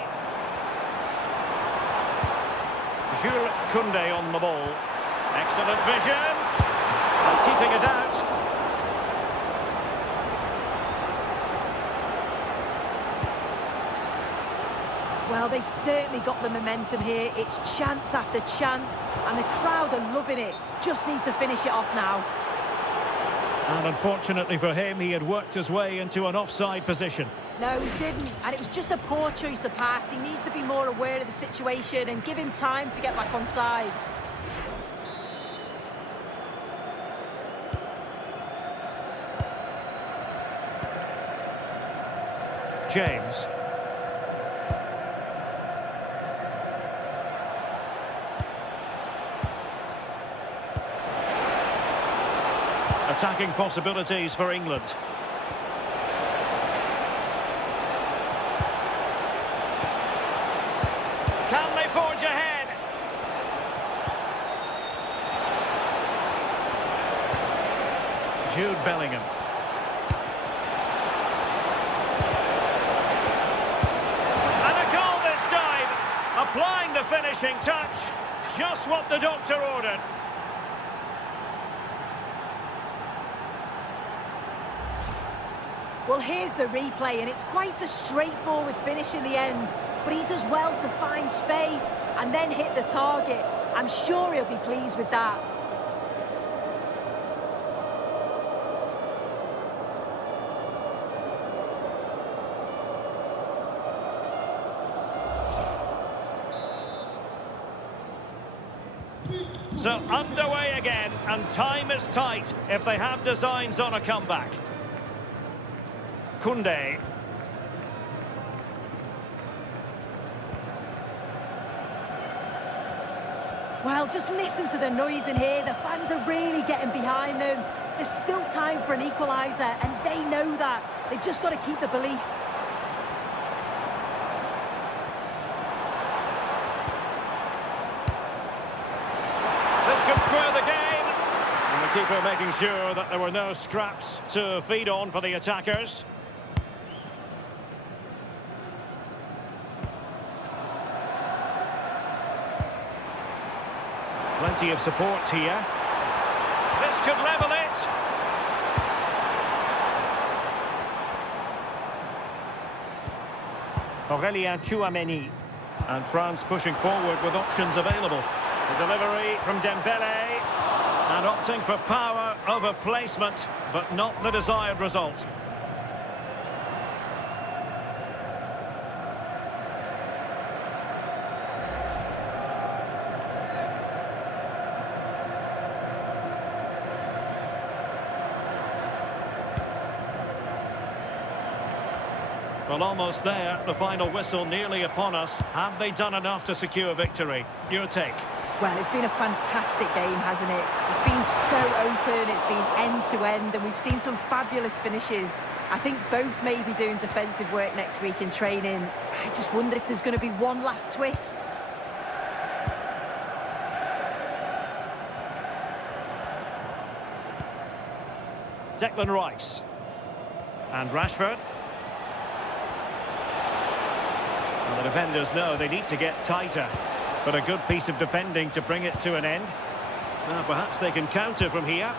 Jules Koundé on the ball. Excellent vision. And keeping it out. Well, they've certainly got the momentum here. It's chance after chance, and the crowd are loving it. Just need to finish it off now. And unfortunately for him, he had worked his way into an offside position. No, he didn't, and it was just a poor choice of pass. He needs to be more aware of the situation and give him time to get back on side. James. Attacking possibilities for England. Can they forge ahead? Jude Bellingham. And a goal this time! Applying the finishing touch. Just what the doctor ordered. Well, here's the replay, and it's quite a straightforward finish in the end. But he does well to find space and then hit the target. I'm sure he'll be pleased with that. So underway again, and time is tight if they have designs on a comeback. Koundé. Well, just listen to the noise in here. The fans are really getting behind them. There's still time for an equaliser, and they know that. They've just got to keep the belief. This could square the game. And the keeper making sure that there were no scraps to feed on for the attackers. Plenty of support here. This could level it. Chouameni. And France pushing forward with options available. The delivery from Dembele. And opting for power over placement, but not the desired result. Well, almost there. The final whistle nearly upon us. Have they done enough to secure victory? Your take? Well, it's been a fantastic game, hasn't it? It's been so open, it's been end-to-end, and we've seen some fabulous finishes. I think both may be doing defensive work next week in training. I just wonder if there's going to be one last twist. Declan Rice. And Rashford. Well, the defenders know they need to get tighter. But a good piece of defending to bring it to an end. Now, perhaps they can counter from here.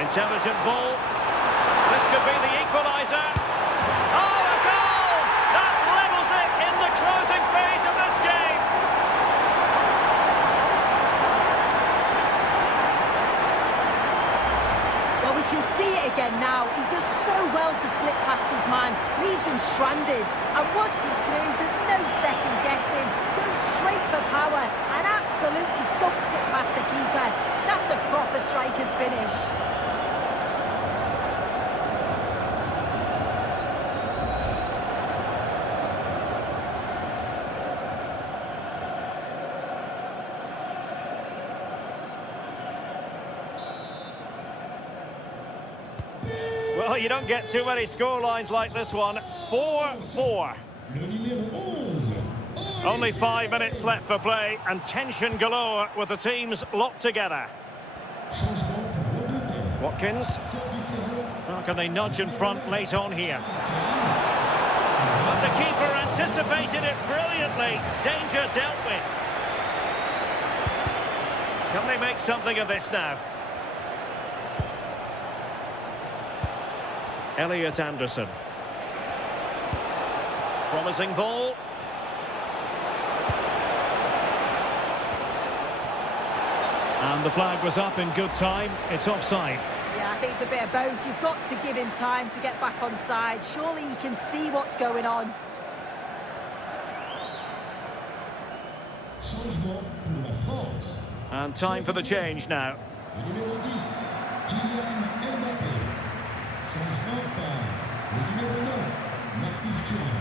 Intelligent ball. This could be the equaliser. Oh, a goal! That levels it in the closing phase of this game. Well, we can see it again now. He does so well to slip past his man, leaves him stranded. And once he's through, there's no second guessing. Goes straight for power and absolutely thumps it past the keeper. That's a proper striker's finish. Well, you don't get too many scorelines like this one. 4-4. Le numéro 11. Only 5 minutes left for play, and tension galore with the teams locked together. Changement pour l'Angleterre. Watkins. Sort du terrain. How can they nudge in front late on here? But the keeper anticipated it brilliantly. Danger dealt with. Can they make something of this now? Elliot Anderson. Promising ball. And the flag was up in good time. It's offside. Yeah, I think it's a bit of both. You've got to give him time to get back on side. Surely he can see what's going on. Changement pour la France. And time for the change now. Le numéro 10, Kylian Mbappé. Changement par le numéro 9, Marcus Thuram.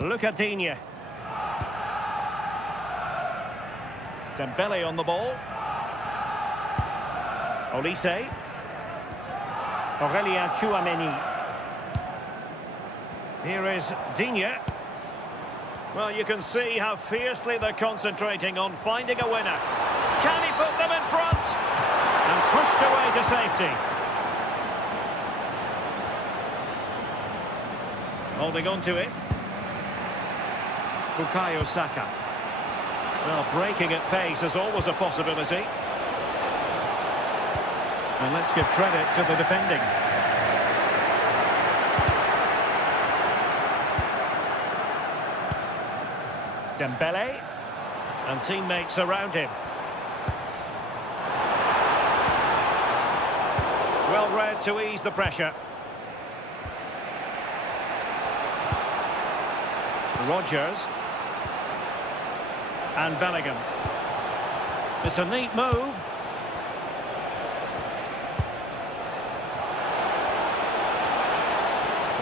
Look at Digne. Dembele on the ball. Olise. Aurelien Chouameni. Here is Digne. Well, you can see how fiercely they're concentrating on finding a winner. Can he put them in front? And pushed away to safety. Holding on to it. Bukayo Saka. Well, breaking at pace is always a possibility. And let's give credit to the defending. Dembele. And teammates around him. Well read to ease the pressure. Rodgers. And Bellingham. It's a neat move.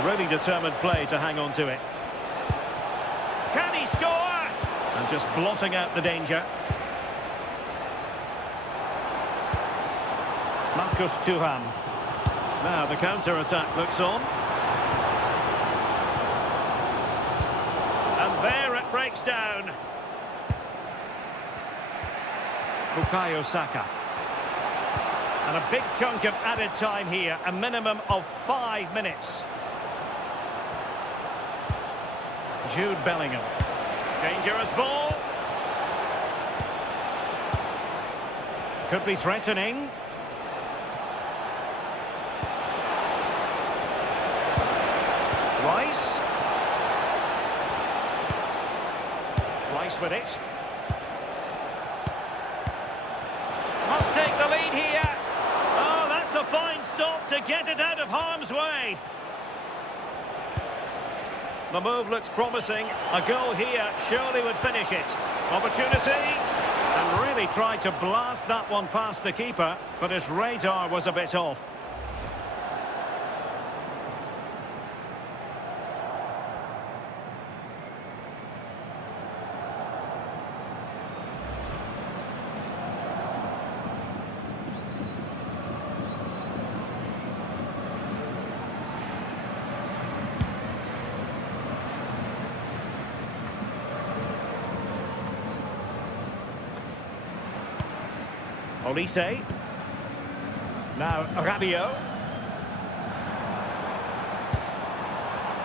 Really determined play to hang on to it. Can he score? And just blotting out the danger. Marcus Thuram. Now the counter-attack looks on. And there it breaks down. Bukayo Saka. And a big chunk of added time here, a minimum of 5 minutes. Jude Bellingham. Dangerous ball. Could be threatening. Rice. Rice with it. Must take the lead here. Oh, that's a fine stop to get it out of harm's way. The move looks promising. A goal here surely would finish it. Opportunity. And really tried to blast that one past the keeper, but his radar was a bit off. Olise. Now Rabiot.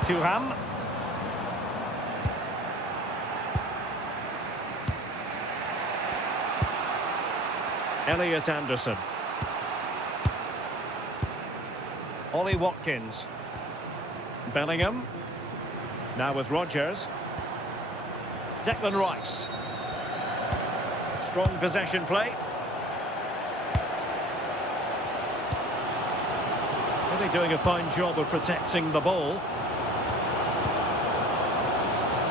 Thuram. Elliot Anderson. Ollie Watkins. Bellingham. Now with Rodgers. Declan Rice. Strong possession play. Really doing a fine job of protecting the ball.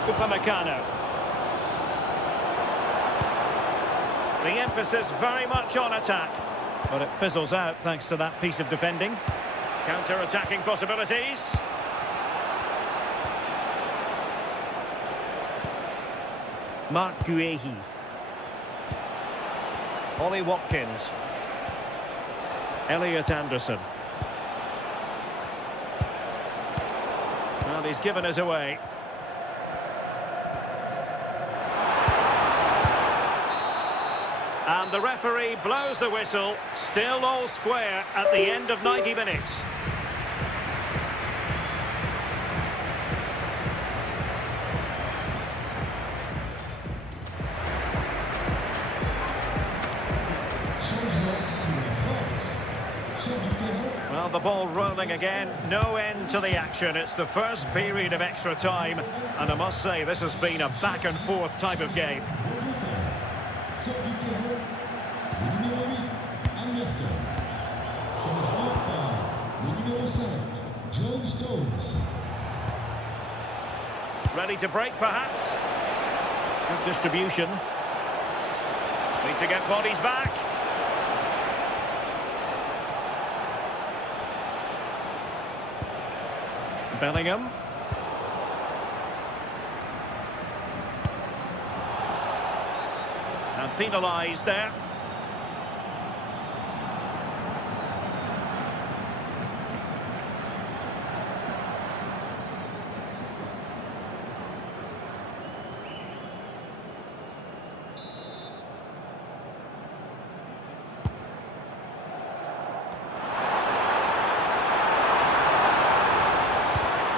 Upamecano. The emphasis very much on attack, but it fizzles out thanks to that piece of defending. Counter-attacking possibilities. Mark Guehi. Ollie Watkins. Elliot Anderson. And he's given us away. And the referee blows the whistle. Still all square at the end of 90 minutes. Well, the ball rolling again. No end to the action. It's the first period of extra time. And I must say, this has been a back-and-forth type of game. Ready to break, perhaps. Good distribution. Need to get bodies back. Bellingham. And penalised there.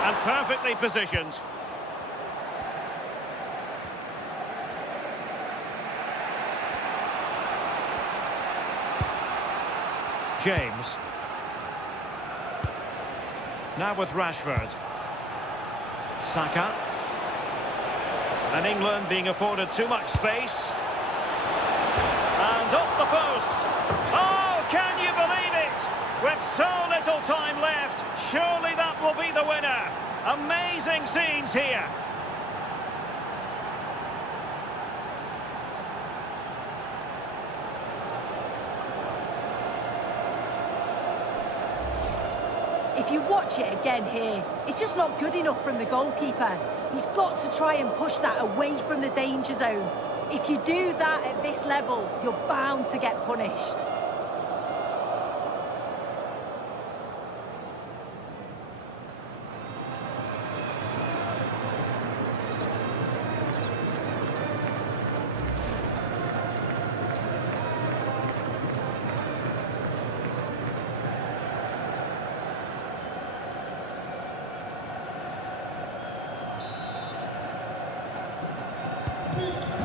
And perfectly positioned. James. Now with Rashford. Saka. And England being afforded too much space. And off the post. Oh, can you believe it? With so little time left, surely that will be the winner. Amazing scenes here. If you watch it again here, it's just not good enough from the goalkeeper. He's got to try and push that away from the danger zone. If you do that at this level, you're bound to get punished.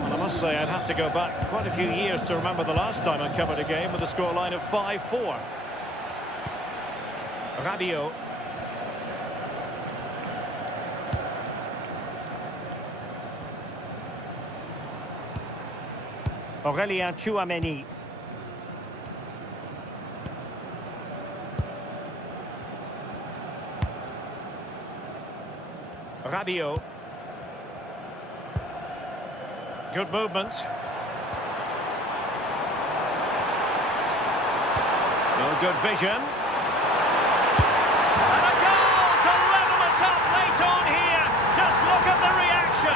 Well, I must say I'd have to go back quite a few years to remember the last time I covered a game with a scoreline of 5-4. Rabiot. Aurélien Tchouameni. Rabiot. Good movement. No good vision. And a goal to level it up late on here. Just look at the reaction.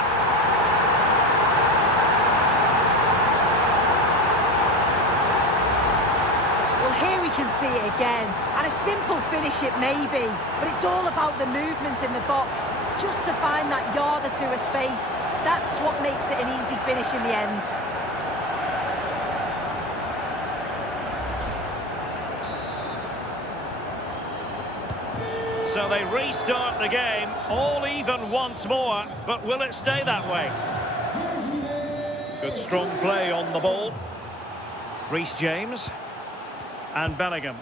Well, here we can see it again. And a simple finish it may be, but it's all about the movement in the box. Just to find that yard or two of space. That's what makes it an easy finish in the end. So they restart the game, all even once more, but will it stay that way? Good strong play on the ball. Reece James and Bellingham.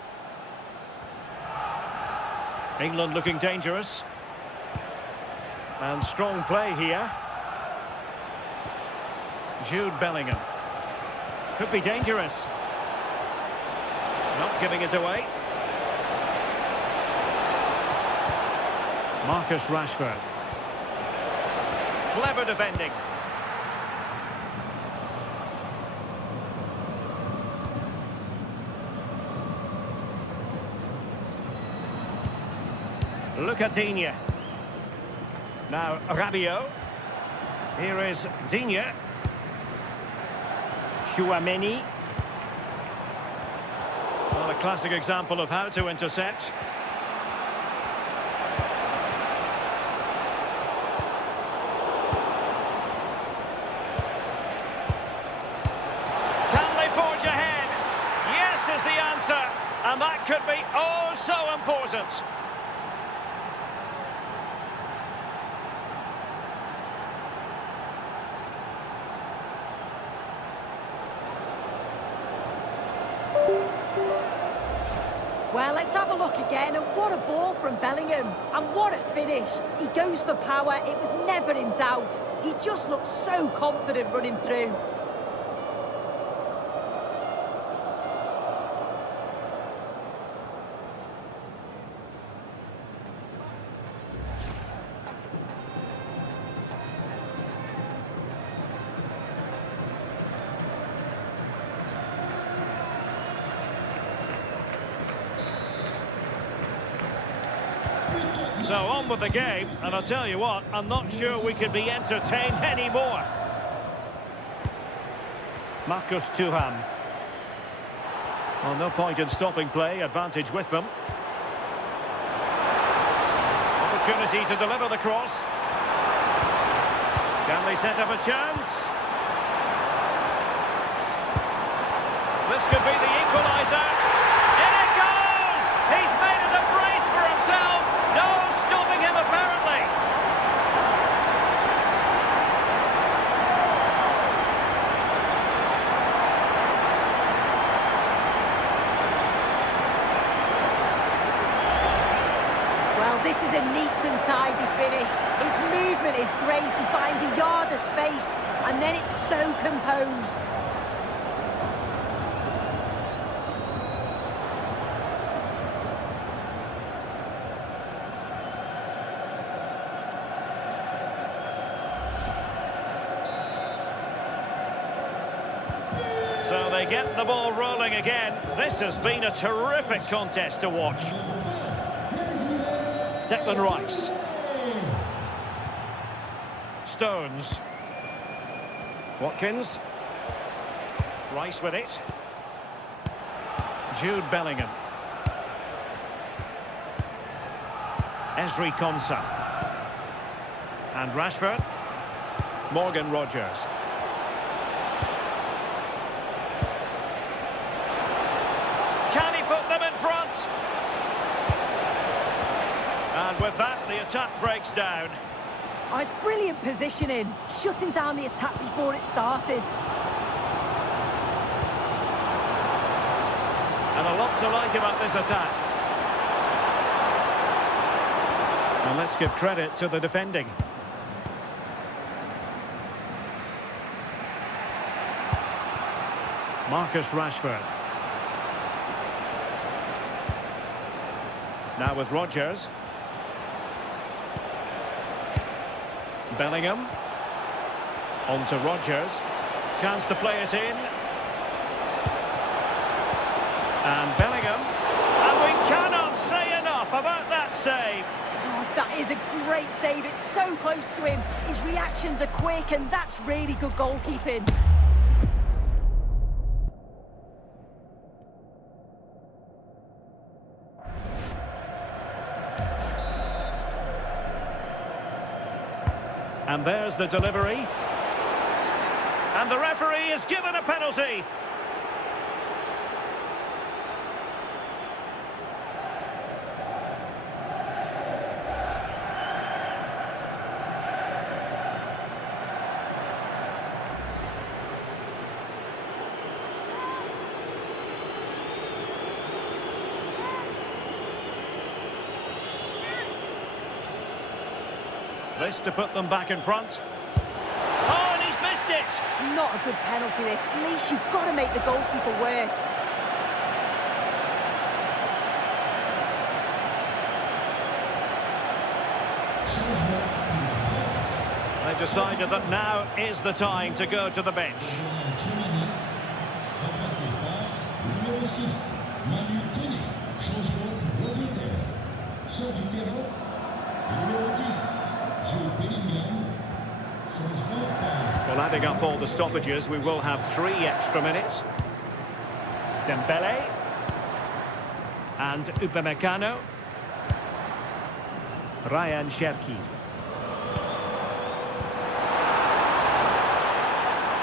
England looking dangerous. And strong play here. Jude Bellingham. Could be dangerous. Not giving it away. Marcus Rashford. Clever defending. Look at Digne. Now Rabiot. Here is Digne. Tchouameni. Well, a classic example of how to intercept. Can they forge ahead? Yes is the answer. And that could be oh so important. Well, let's have a look again, and what a ball from Bellingham, and what a finish. He goes for power, it was never in doubt. He just looks so confident running through. So on with the game, and I'll tell you what, I'm not sure we could be entertained anymore. Marcus Thuram. Well, no point in stopping play, advantage with them. Opportunity to deliver the cross. Can they set up a chance? This could be the equaliser. In it goes! He's made it a brace for himself. No stopping him, apparently. Well, this is a neat and tidy finish. His movement is great. He finds a yard of space, and then it's so composed. So they get the ball rolling again. This has been a terrific contest to watch. Declan Rice. Stones. Watkins. Rice with it. Jude Bellingham. Ezri Konsa. And Rashford. Morgan Rogers. Can he put them in front? And with that, the attack breaks down. Oh, it's brilliant positioning, shutting down the attack before it started. And a lot to like about this attack. And let's give credit to the defending. Marcus Rashford. Now with Rogers. Bellingham. On to Rogers. Chance to play it in. And Bellingham. And we cannot say enough about that save. Oh, that is a great save. It's so close to him. His reactions are quick, and that's really good goalkeeping. And there's the delivery. And the referee is given a penalty. This to put them back in front. Oh, and he's missed it! It's not a good penalty, this. At least you've got to make the goalkeeper work. They've decided that now is the time to go to the bench. Well, adding up all the stoppages, we will have 3 extra minutes. Dembele. And Upamecano. Ryan Cherki.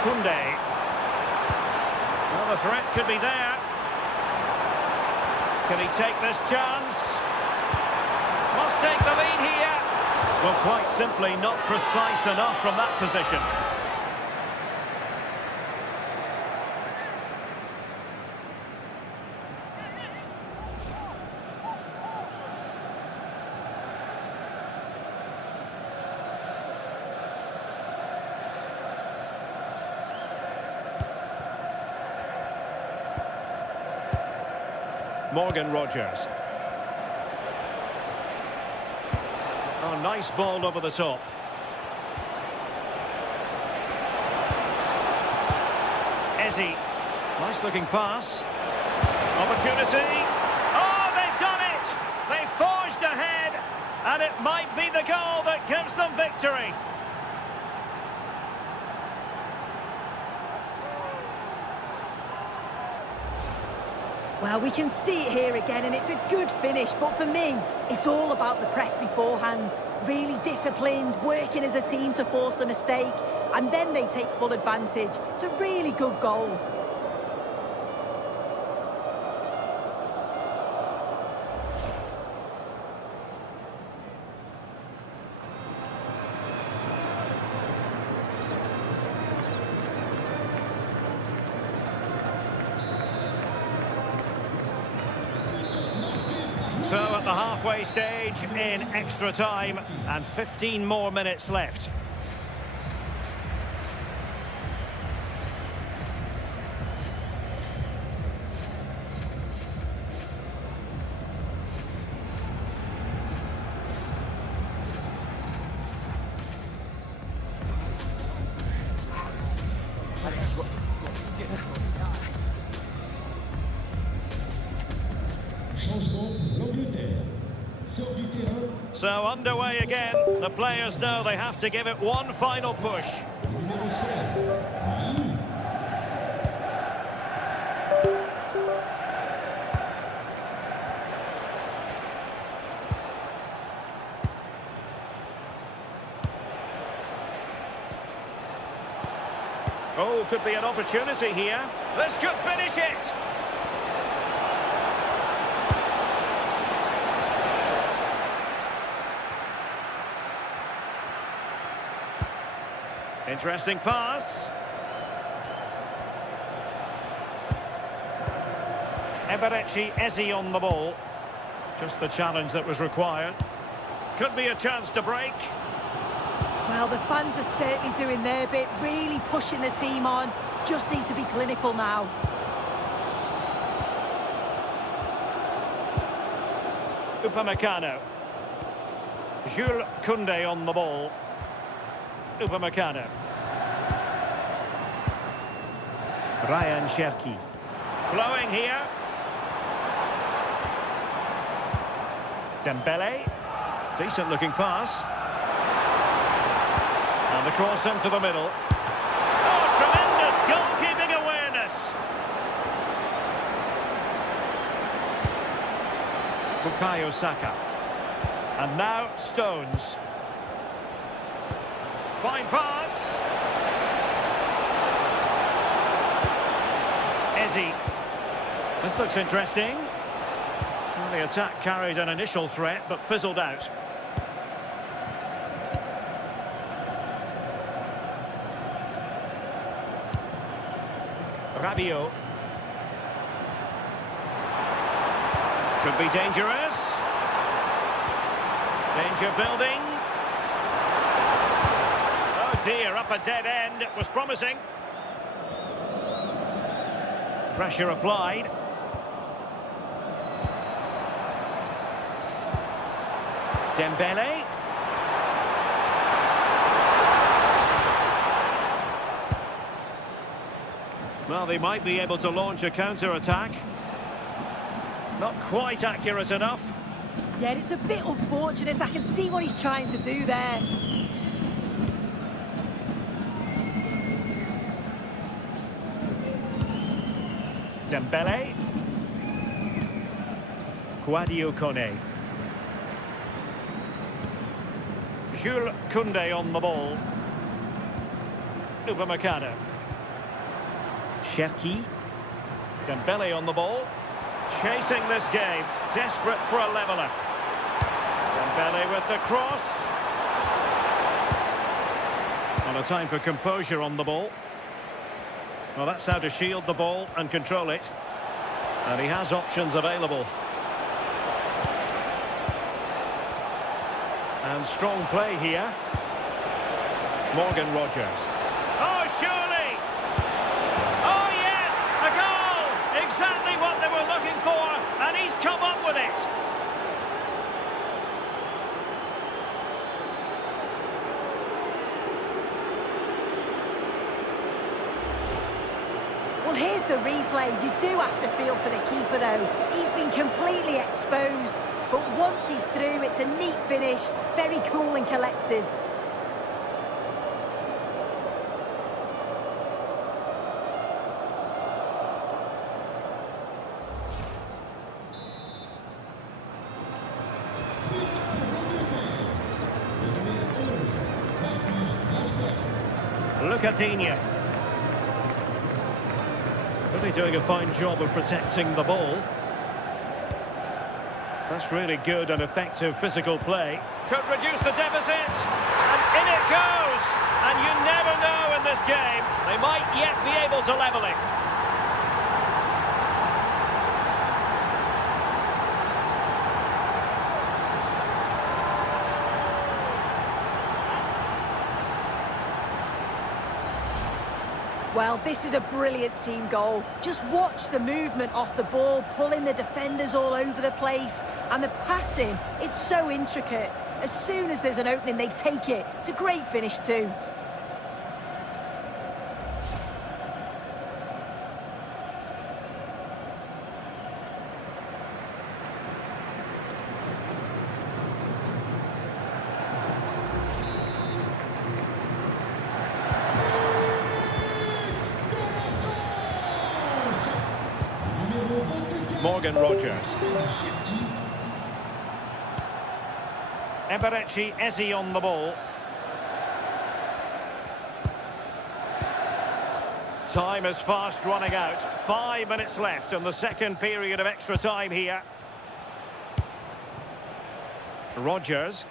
Koundé. Well, the threat could be there. Can he take this chance? Must take the lead here. Well, quite simply not precise enough from that position. Morgan Rogers. Oh, nice ball over the top. Eze. Nice looking pass. Opportunity. Oh, they've done it! They've forged ahead, and it might be the goal that gives them victory. Well, we can see it here again, and it's a good finish. But for me, it's all about the press beforehand. Really disciplined, working as a team to force the mistake, and then they take full advantage. It's a really good goal. So at the halfway stage in extra time and 15 more minutes left. Changement pour l'Angleterre. Sort du terrain, So underway again. The players know they have to give it one final push. le numéro 16. Lille. Oh, could be an opportunity here. This could finish it. Interesting pass. Eberechi Eze on the ball. Just the challenge that was required. Could be a chance to break. Well, the fans are certainly doing their bit, really pushing the team on. Just need to be clinical now. Upamecano. Jules Koundé on the ball. Upamecano. Ryan Cherki. Flowing here. Dembele. Decent looking pass. And the cross into the middle. Oh, tremendous goalkeeping awareness. Bukayo Saka. And now Stones. Fine pass. Eze. This looks interesting. Well, the attack carried an initial threat, but fizzled out. Rabiot. Could be dangerous. Danger building. Oh dear, up a dead end. It was promising. Pressure applied. Dembele. Well, they might be able to launch a counter-attack. Not quite accurate enough. Yeah, it's a bit unfortunate. I can see what he's trying to do there. Dembele. Sadio Kone. Jules Koundé on the ball. Upamecano. Cherki. Dembele on the ball. Chasing this game. Desperate for a leveller. Dembele with the cross. And a time for composure on the ball. Well, that's how to shield the ball and control it. And he has options available. And strong play here. Morgan Rogers. Oh, surely! Oh, yes! A goal! Exactly what they were looking for, and he's come up with it. Well, here's the replay. You do have to feel for the keeper, though. He's been completely exposed. But once he's through, it's a neat finish. Very cool and collected. Digne. Really doing a fine job of protecting the ball. That's really good and effective physical play. Could reduce the deficit. And in it goes. And you never know in this game. They might yet be able to level it. Well, this is a brilliant team goal. Just watch the movement off the ball, pulling the defenders all over the place. And the passing, it's so intricate. As soon as there's an opening, they take it. It's a great finish too. Morgan Rogers. Eberechi Eze on the ball. Time is fast running out. 5 minutes left in the second period of extra time here. Rogers.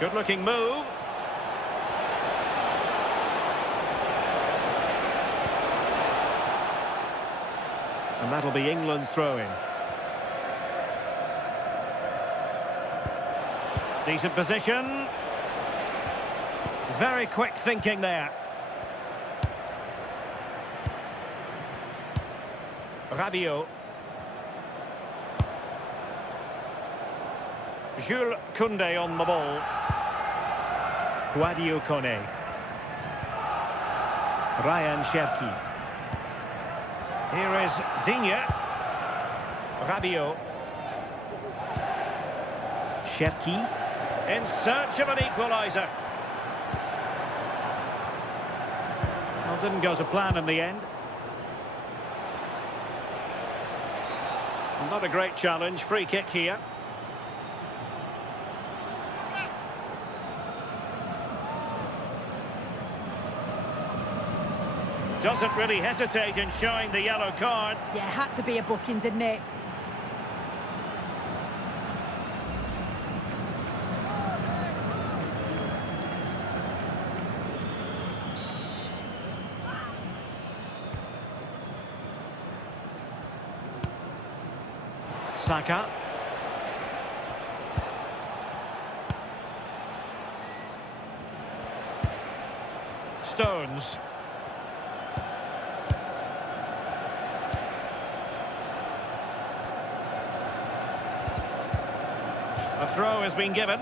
Good looking move. And that'll be England's throw-in. Decent position. Very quick thinking there. Rabiot. Jules Koundé on the ball. Guadio Kone. Ryan Cherki. Here is Digne. Rabiot. Cherki in search of an equaliser. Well, didn't go to plan in the end. Not a great challenge. Free kick here. Doesn't really hesitate in showing the yellow card. Yeah, had to be a booking, didn't it? Saka. Stones. A throw has been given.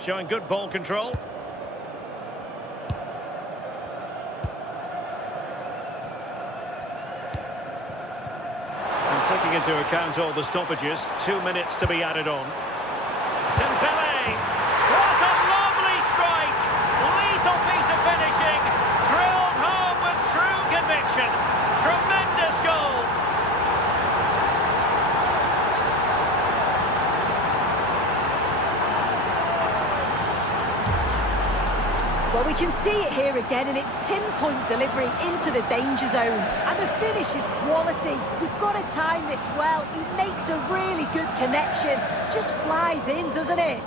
Showing good ball control. Taking into account all the stoppages, 2 minutes to be added on. Dembele! What a lovely strike! Lethal piece of finishing! Drilled home with true conviction! Tremendous goal! Well, we can see it here again, and it's pinpoint delivery into the danger zone. And the finish is quality. We've got to time this well. He makes a really good connection. Just flies in, doesn't it?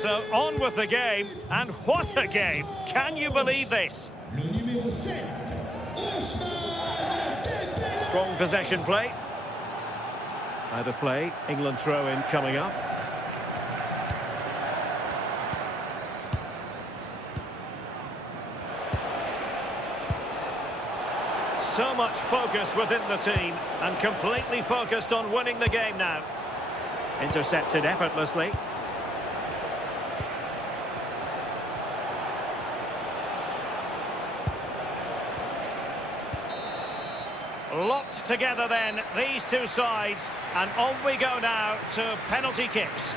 So on with the game, and what a game! Can you believe this? Strong possession play. Either play, England throw-in coming up. So much focus within the team, and completely focused on winning the game now. Intercepted effortlessly. Locked together then, these two sides, and on we go now to penalty kicks.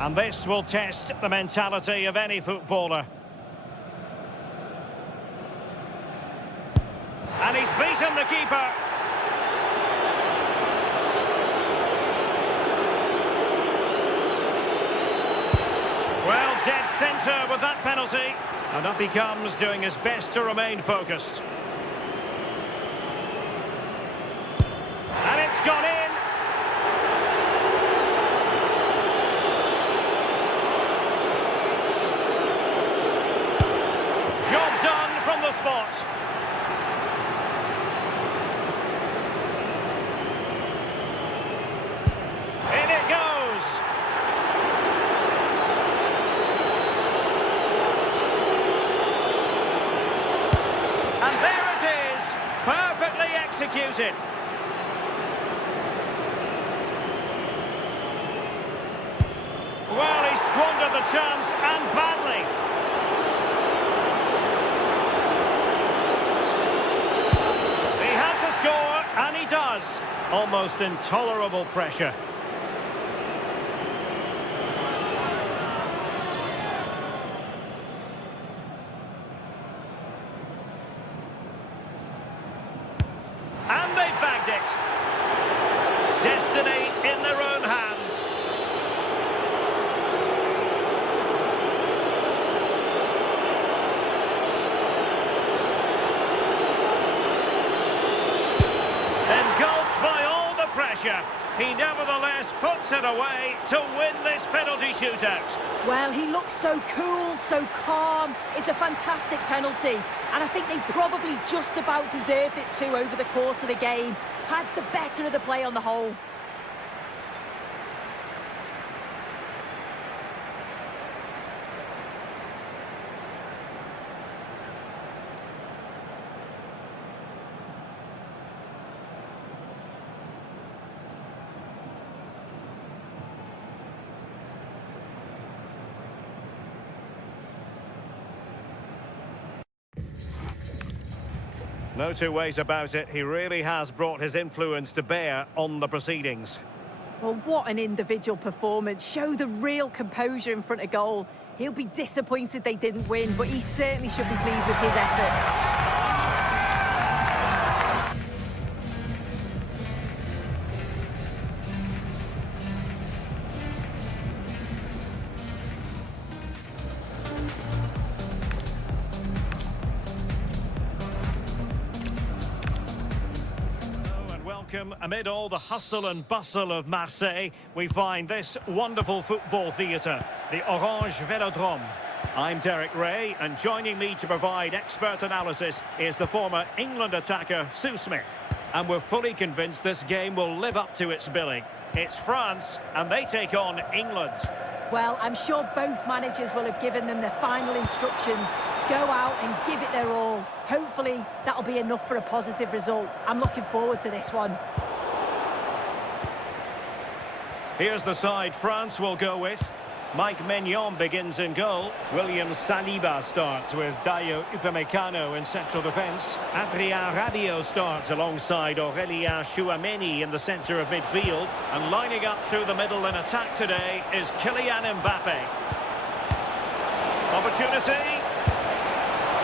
And this will test the mentality of any footballer. And he's beaten the keeper. Well, dead centre with that penalty. And up he comes, doing his best to remain focused. And it's gone in. Job done from the spot. In it goes. And there it is, perfectly executed. Well, he squandered the chance, and badly. And he does. Almost intolerable pressure. And they bagged it. Destiny in their own hands. Engulfed by all the pressure, he nevertheless puts it away to win this penalty shootout. Well, he looks so cool, so calm. It's a fantastic penalty. And I think they probably just about deserved it too over the course of the game. Had the better of the play on the whole. No two ways about it, he really has brought his influence to bear on the proceedings. Well, what an individual performance. Show the real composure in front of goal. He'll be disappointed they didn't win, but he certainly should be pleased with his efforts. Amid all the hustle and bustle of Marseille, we find this wonderful football theatre, the Orange Velodrome. I'm Derek Ray, and joining me to provide expert analysis is the former England attacker, Sue Smith. And we're fully convinced this game will live up to its billing. It's France, and they take on England. Well, I'm sure both managers will have given them the final instructions. Go out and give it their all. Hopefully, that'll be enough for a positive result. I'm looking forward to this one. Here's the side France will go with. Mike Maignan begins in goal. William Saliba starts with Dayo Upamecano in central defence. Adrien Rabiot starts alongside Aurélien Tchouameni in the centre of midfield. And lining up through the middle in attack today is Kylian Mbappe. Opportunity.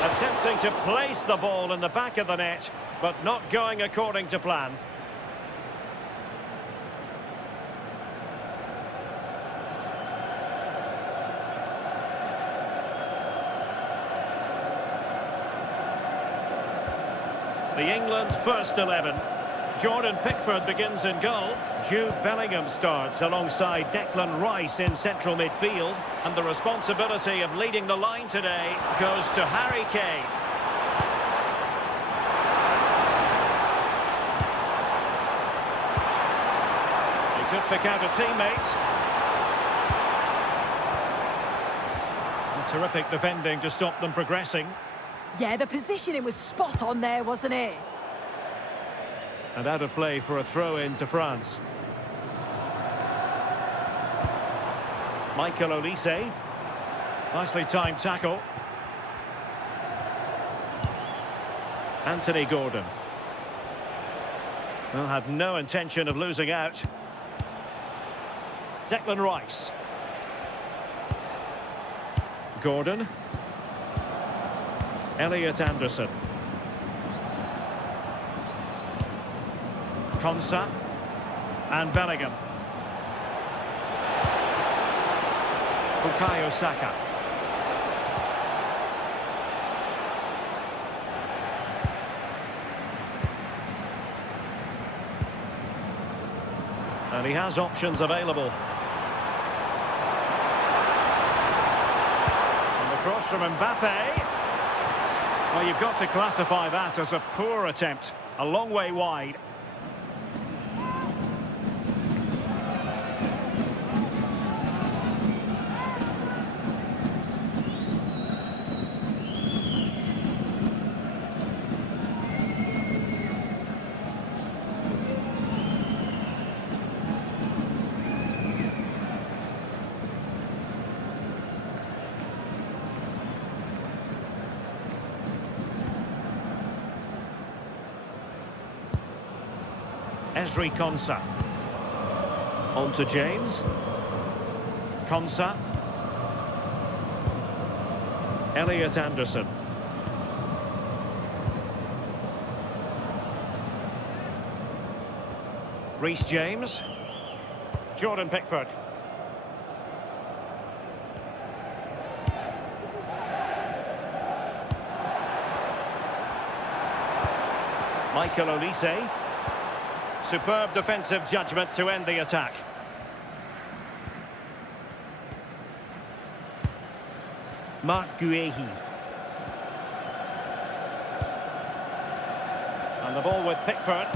Attempting to place the ball in the back of the net, but not going according to plan. The England first 11. Jordan Pickford begins in goal. Jude Bellingham starts alongside Declan Rice in central midfield. And the responsibility of leading the line today goes to Harry Kane. They Could pick out a teammate. And terrific defending to stop them progressing. Yeah, the positioning was spot on there, wasn't it? And out of play for a throw-in to France. Michael Olise. Nicely timed tackle. Anthony Gordon. Well, had no intention of losing out. Declan Rice. Gordon. Elliot Anderson. Konsa. And Bellingham. Bukayo Saka. And he has options available. And the cross from Mbappe. Well, you've got to classify that as a poor attempt. A long way wide. Ezri Konsa. On to James. Konsa. Elliot Anderson. Reece James. Jordan Pickford. Michael Olise. Superb defensive judgment to end the attack. Marc Guehi. And the ball with Pickford.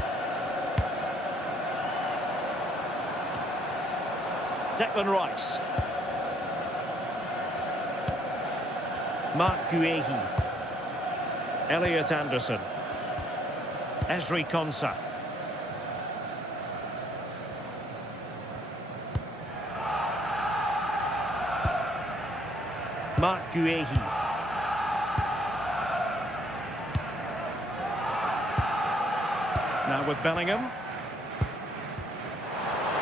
Declan Rice. Marc Guehi. Elliot Anderson. Ezri Konsa. Marc Guehi. Now with Bellingham.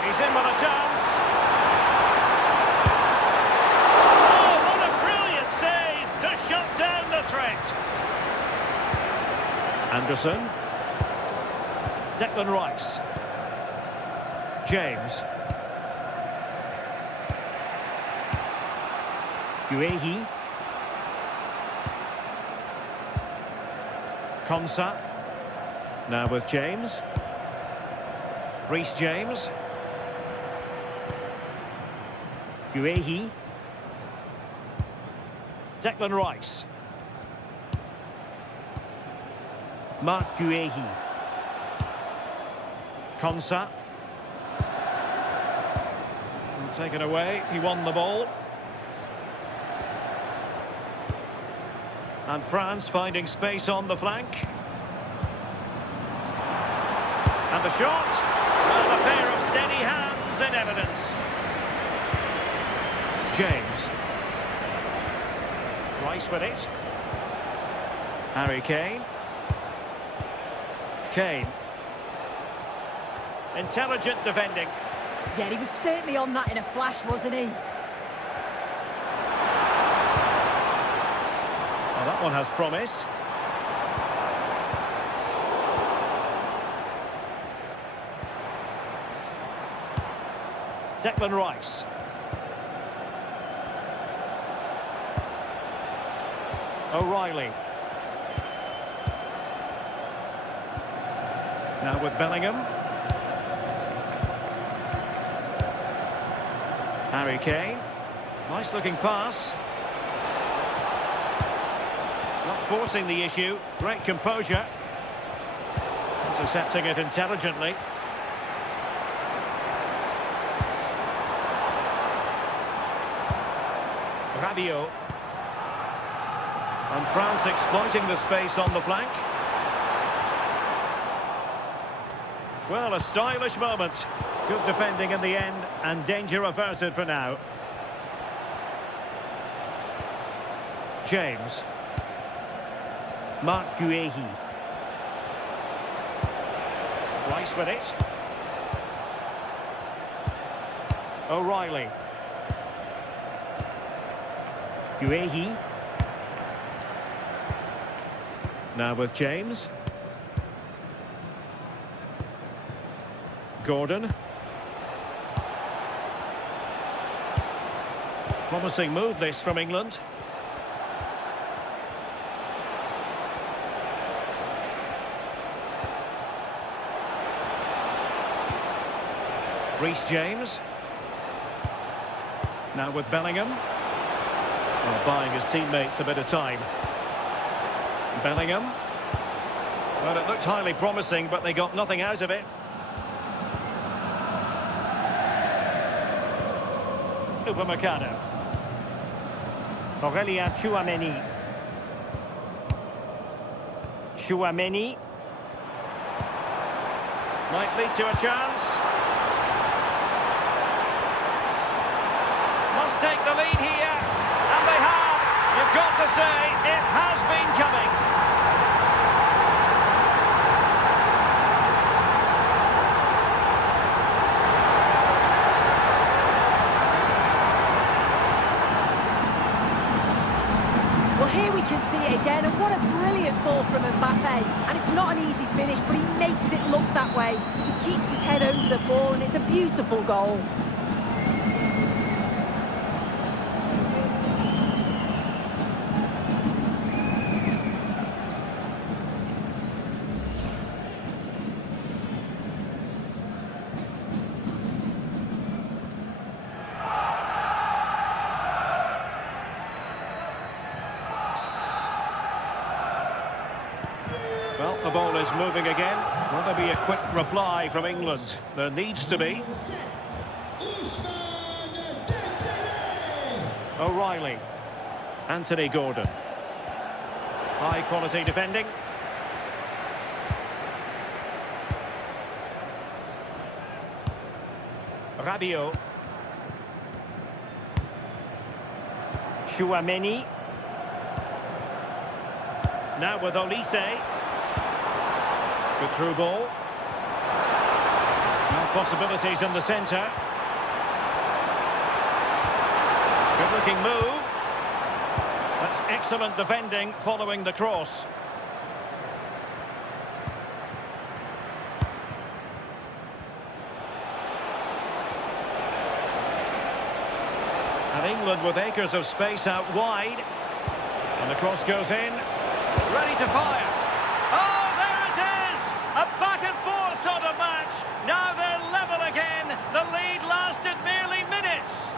He's in with a chance. Oh, what a brilliant save to shut down the threat. Anderson. Declan Rice. James. Guehi. Konsa. Now with James. Reece James. Guehi. Declan Rice. Marc Guehi. Konsa. And taken away. He won the ball. And France finding space on the flank. And the shot. And a pair of steady hands in evidence. James. Rice with it. Harry Kane. Kane. Intelligent defending. Yeah, he was certainly on that in a flash, wasn't he? Well, that one has promise. Declan Rice. O'Reilly. Now with Bellingham. Harry Kane. Nice looking pass. Not forcing the issue. Great composure. Intercepting it intelligently. Rabiot. And France exploiting the space on the flank. Well, a stylish moment. Good defending in the end, and danger averted for now. James. Marc Guehi. Rice with it. O'Reilly. Guehi. Now with James. Gordon. Promising move this from England. Reece James. Now with Bellingham. Well, buying his teammates a bit of time. Bellingham. Well, it looked highly promising, but they got nothing out of it. Upamecano. Aurélien Tchouaméni. Tchouaméni. Might lead to a chance. Must take the lead here. And they have. You've got to say, it has been coming. Well, here we can see it again, and what a brilliant ball from Mbappe. And it's not an easy finish, but he makes it look that way. He keeps his head over the ball, and it's a beautiful goal. Well, the ball is moving again. Will there be a quick reply from England? There needs to be. O'Reilly. Anthony Gordon. High quality defending. Rabiot. Tchouaméni. Now with Olise. Good through ball. Now possibilities in the centre. Good looking move. That's excellent defending following the cross. And England with acres of space out wide. And the cross goes in. Ready to fire. Oh, there it is! A back and forth sort of match. Now they're level again. The lead lasted merely minutes.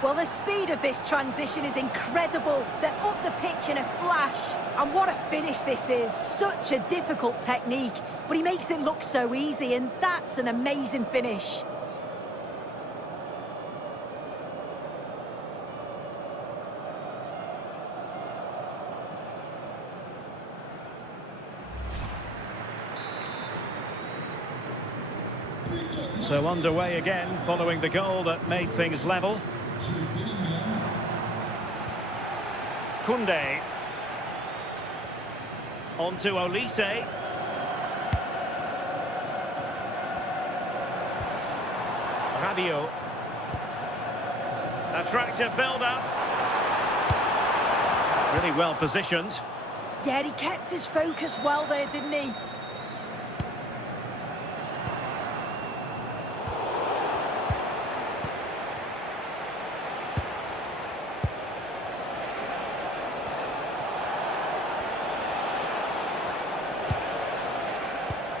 Well, the speed of this transition is incredible. They're up the pitch in a flash. And what a finish this is. Such a difficult technique, but he makes it look so easy, and that's an amazing finish. So underway again, following the goal that made things level. Koundé. On to Olise. Rabiot. Attractive build-up. Really well positioned. Yeah, he kept his focus well there, didn't he?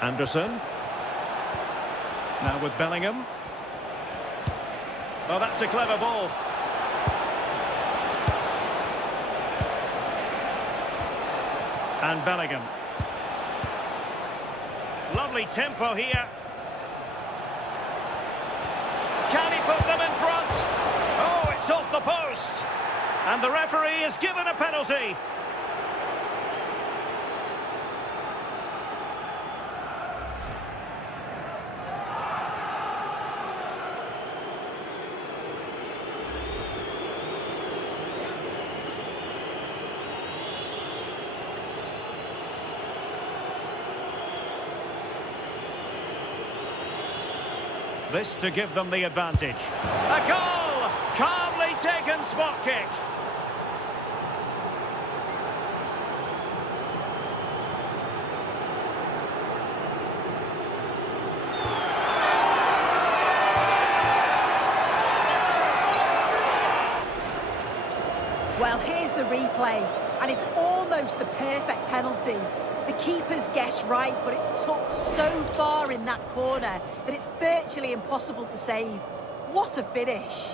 Anderson. Now with Bellingham. Oh, that's a clever ball. And Bellingham. Lovely tempo here. Can he put them in? the post. And the referee is given a penalty. This to give them the advantage. A goal! Calmly taken spot kick. Well, here's the replay, and it's almost the perfect penalty. The keeper's guessed right, but it's tucked so far in that corner that it's virtually impossible to save. What a finish.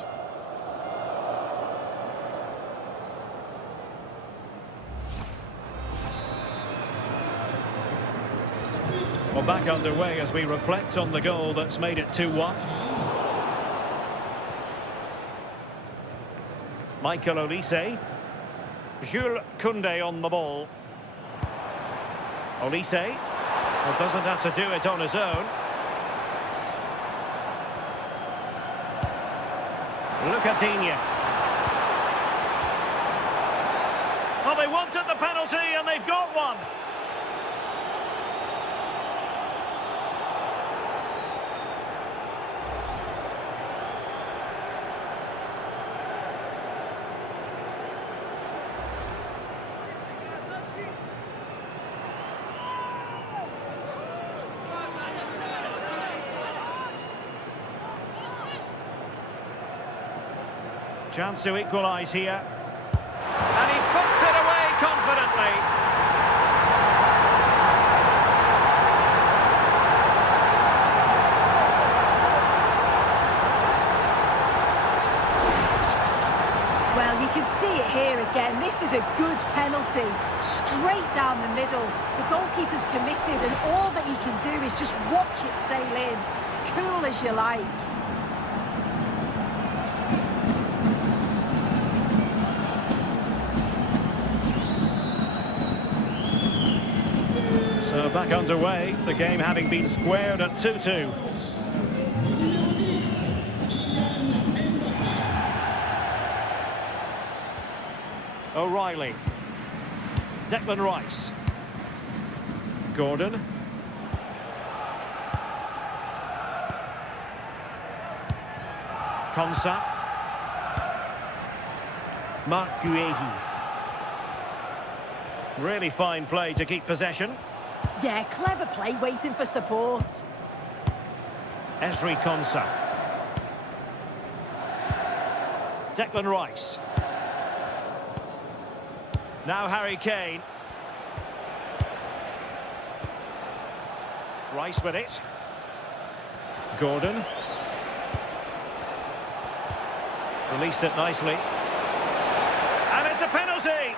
Well, back underway as we reflect on the goal that's made it 2-1. Michael Olise. Jules Koundé on the ball. Olise. Well, doesn't have to do it on his own. Look at Digne. Well, they wanted the penalty and they've got one. Chance to equalise here. And he puts it away confidently. Well, you can see it here again. This is a good penalty. Straight down the middle. The goalkeeper's committed, and all that he can do is just watch it sail in. Cool as you like. So back underway, the game having been squared at 2-2. O'Reilly. Declan Rice. Gordon. Konsa. Marc Guehi. Really fine play to keep possession. Yeah, clever play, waiting for support. Ezri Konsa. Declan Rice. Now Harry Kane. Rice with it. Gordon. Released it nicely. And it's a penalty!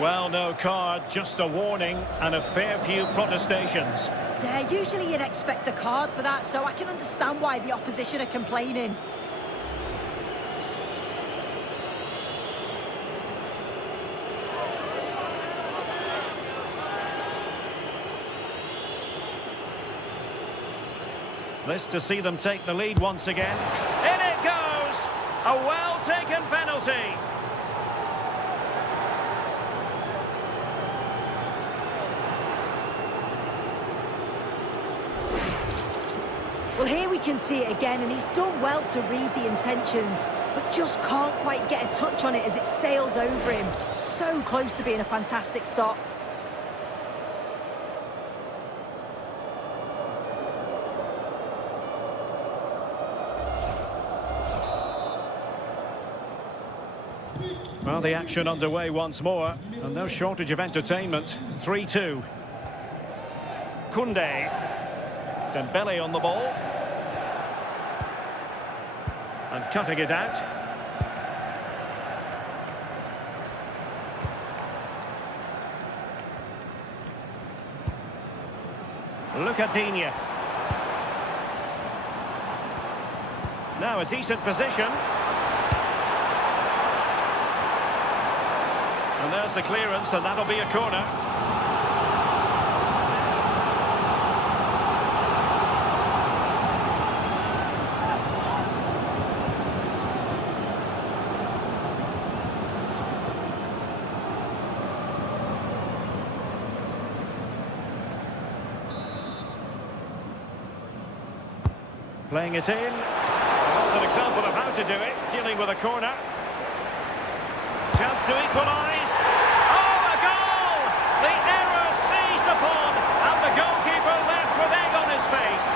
Well, no card, just a warning and a fair few protestations. Yeah, usually you'd expect a card for that, so I can understand why the opposition are complaining. This to see them take the lead once again. In it goes! A well-taken penalty. Well, here we can see it again, and he's done well to read the intentions, but just can't quite get a touch on it as it sails over him. So close to being a fantastic stop. Well, the action underway once more, and no shortage of entertainment. 3-2. Koundé. Dembele on the ball. And cutting it out. Look at Digne. Now a decent position. And there's the clearance, and that'll be a corner. Playing it in. That's an example of how to do it, dealing with a corner. Chance to equalise. Oh, a goal! The error seized upon, and the goalkeeper left with egg on his face.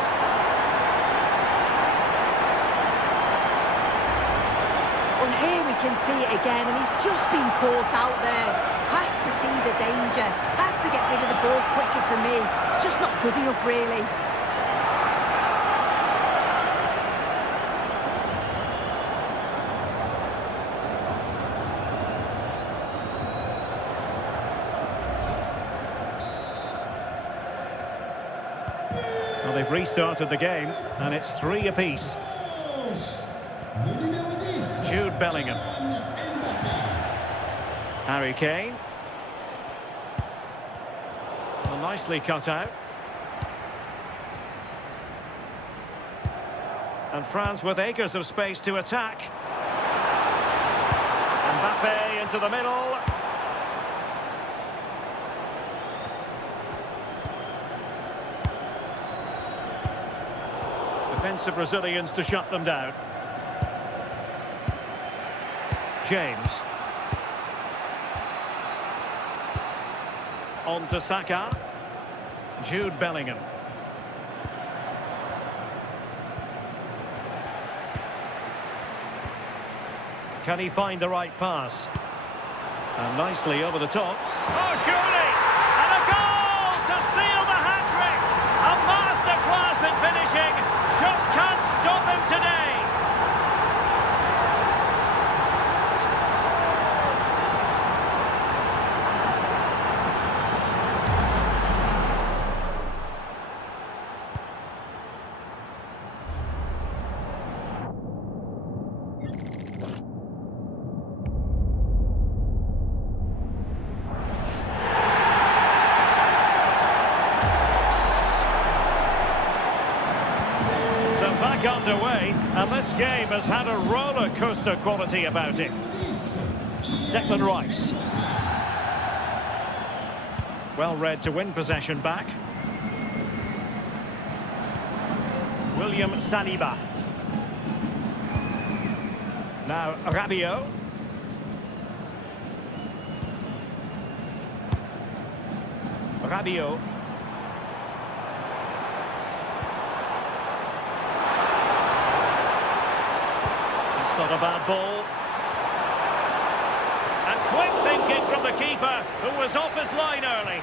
Well, here we can see it again, and he's just been caught out there. Has to see the danger, has to get rid of the ball quicker for me. It's just not good enough, really. Well, they've restarted the game, and it's 3 apiece. Jude Bellingham. Harry Kane. Well, nicely cut out. And France with acres of space to attack. Mbappe into the middle. Defensive Brazilians to shut them down. James. On to Saka. Jude Bellingham. Can he find the right pass? And nicely over the top. Oh, surely! And a goal to seal the hat-trick! A masterclass in finishing. Just can't stop him today. Back underway, and this game has had a roller coaster quality about it. Declan Rice. Well read to win possession back. William Saliba. Now Rabiot. Rabiot. Not a bad ball. And quick thinking from the keeper, who was off his line early.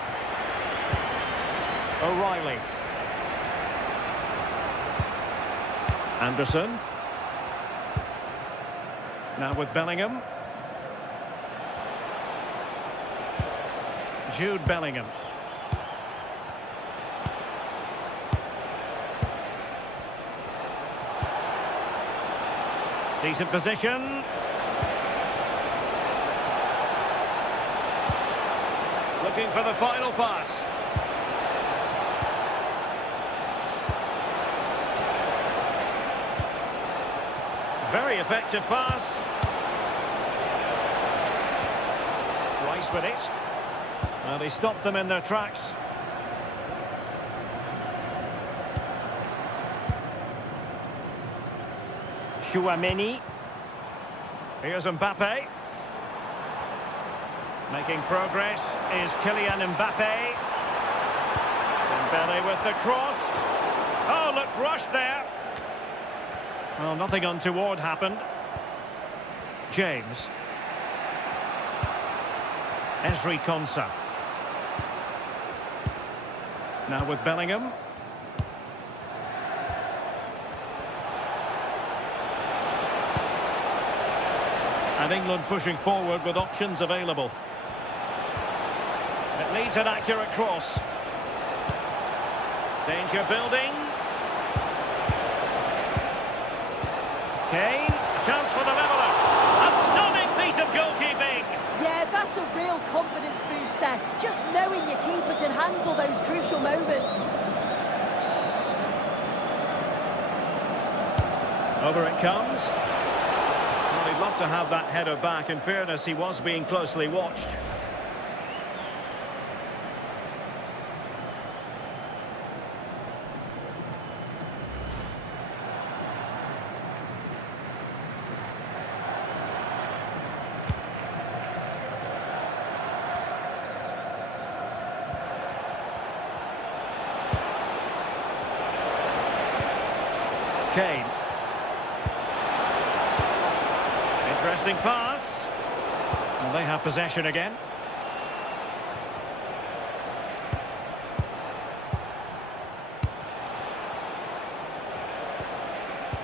O'Reilly. Anderson. Now with Bellingham. Jude Bellingham. Decent position. Looking for the final pass. Very effective pass. Rice with it. Well, he stopped them in their tracks. Chouameni. Here's Mbappe. Making progress is Kylian Mbappe. Dembele with the cross. Oh, looked rushed there. Well, nothing untoward happened. James. Ezri Konsa. Now with Bellingham. And England pushing forward with options available. It needs an accurate cross. Danger building. Kane, chance for the leveller. A stunning piece of goalkeeping. Yeah, that's a real confidence booster. Just knowing your keeper can handle those crucial moments. Over it comes. Well, he'd love to have that header back. In fairness, he was being closely watched. Kane. Interesting pass. And they have possession again.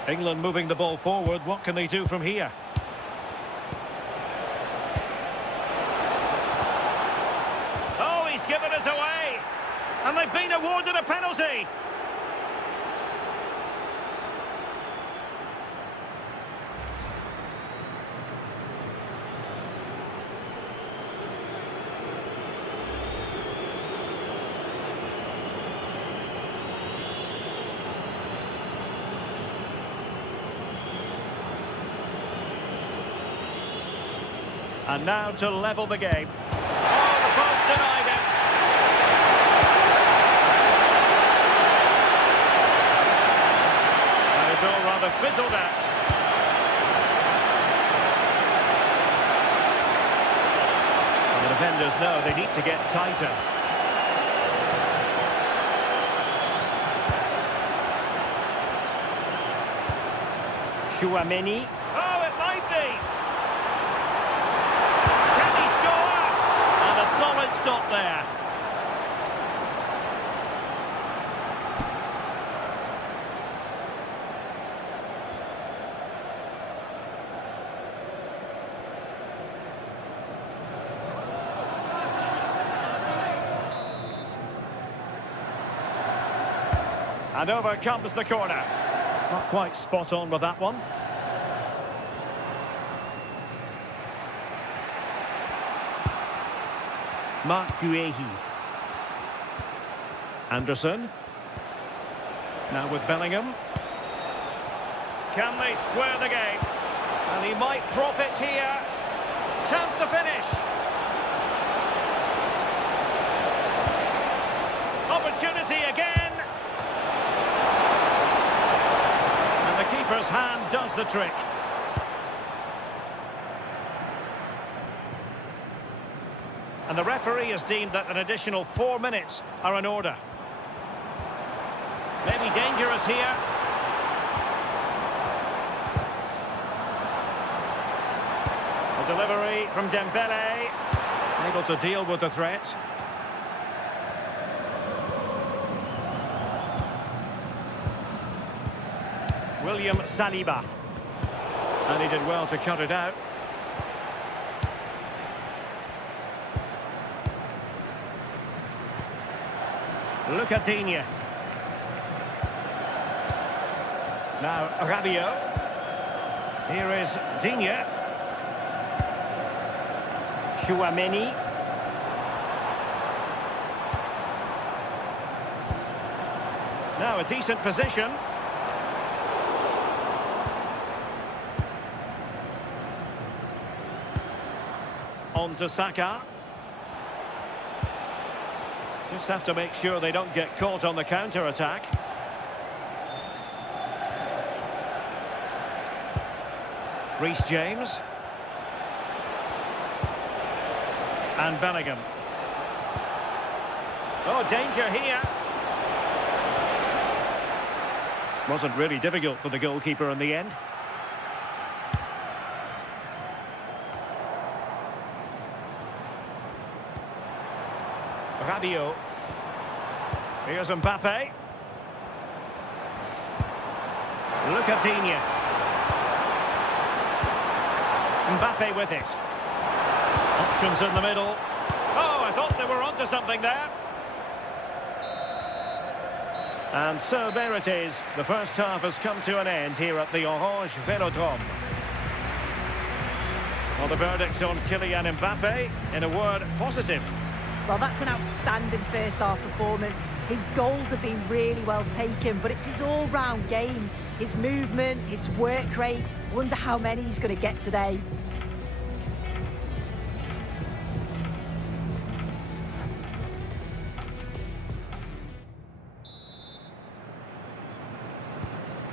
England moving the ball forward. What can they do from here? Oh, he's given us away. And they've been awarded a penalty. And now to level the game. Oh, the post denied him. And it's all rather fizzled out. And the defenders know they need to get tighter. Chouameni. Oh, it might be. Solid stop there. And over comes the corner. Not quite spot on with that one. Mark Guehi. Anderson. Now with Bellingham. Can they square the game? And he might profit here. Chance to finish. Opportunity again. And the keeper's hand does the trick. And the referee has deemed that an additional 4 minutes are in order. Maybe dangerous here. A delivery from Dembele. Able to deal with the threat. William Saliba. And he did well to cut it out. Lucadinha. Now Rabiot. Here is Digne. Chouameni. Now a decent position. On to Saka. Just have to make sure they don't get caught on the counter-attack. Reece James. And Bellingham. Oh, danger here. Wasn't really difficult for the goalkeeper in the end. Rabiot. Here's Mbappe. Lucadinha. Mbappe with it. Options in the middle. Oh, I thought they were onto something there. And so there it is. The first half has come to an end here at the Orange Velodrome. Well, the verdict on Kylian Mbappe, in a word, positive. Well, that's an outstanding first-half performance. His goals have been really well taken, but it's his all-round game. His movement, his work rate. Wonder how many he's going to get today.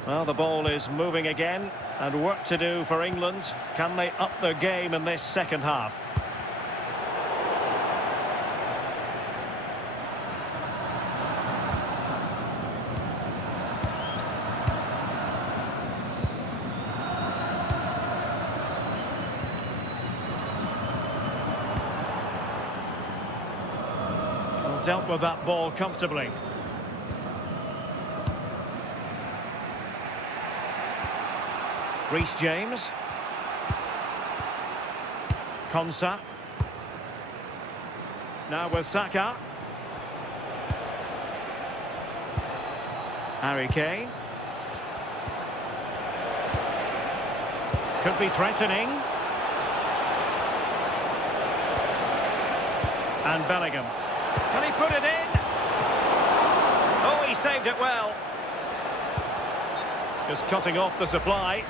Well, the ball is moving again, and work to do for England. Can they up their game in this second half? Well, dealt with that ball comfortably. Reece James. Konsa. Now with Saka. Harry Kane. Could be threatening. And Bellingham. Can he put it in? Oh, he saved it well. Just cutting off the supply.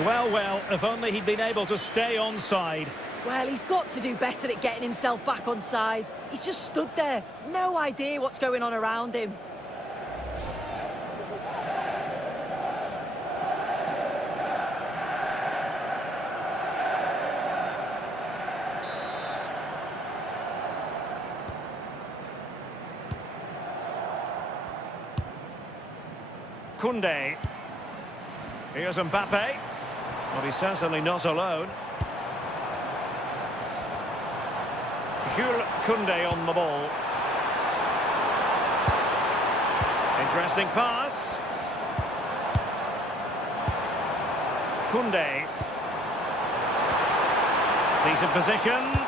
Well, if only he'd been able to stay onside. Well, he's got to do better at getting himself back on side. He's just stood there. No idea what's going on around him. Koundé. Here's Mbappe. Well, he's certainly not alone. Jules Koundé on the ball. Interesting pass. Koundé. Decent position.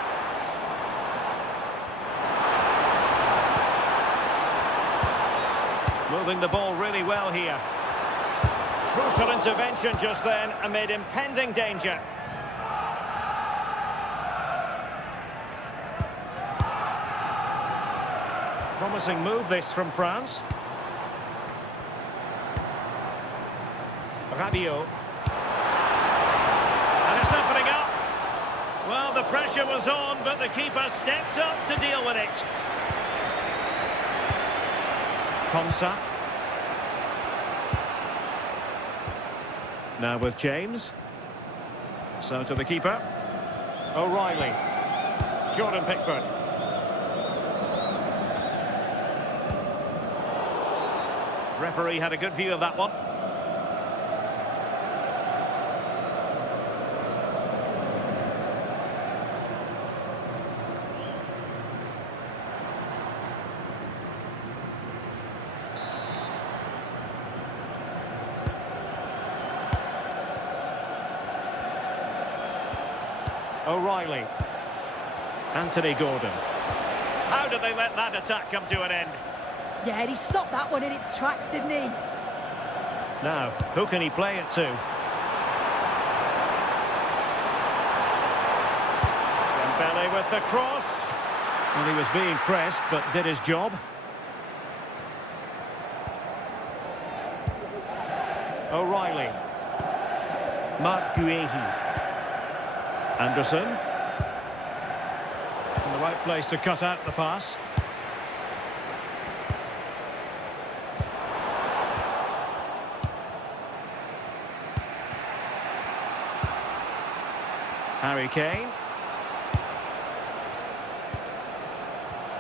Moving the ball really well here. Crucial intervention just then amid impending danger. Promising move this from France. Rabiot. And it's opening up. Well, the pressure was on, but the keeper stepped up to deal with it. Konsa. Now with James. So to the keeper. O'Reilly. Jordan Pickford. Referee had a good view of that one. O'Reilly. Anthony Gordon. How did they let that attack come to an end? Yeah, and he stopped that one in its tracks, didn't he? Now, who can he play it to? Dembele with the cross. Well, he was being pressed, but did his job. O'Reilly. Marc Guehi. Anderson. In the right place to cut out the pass. Harry Kane.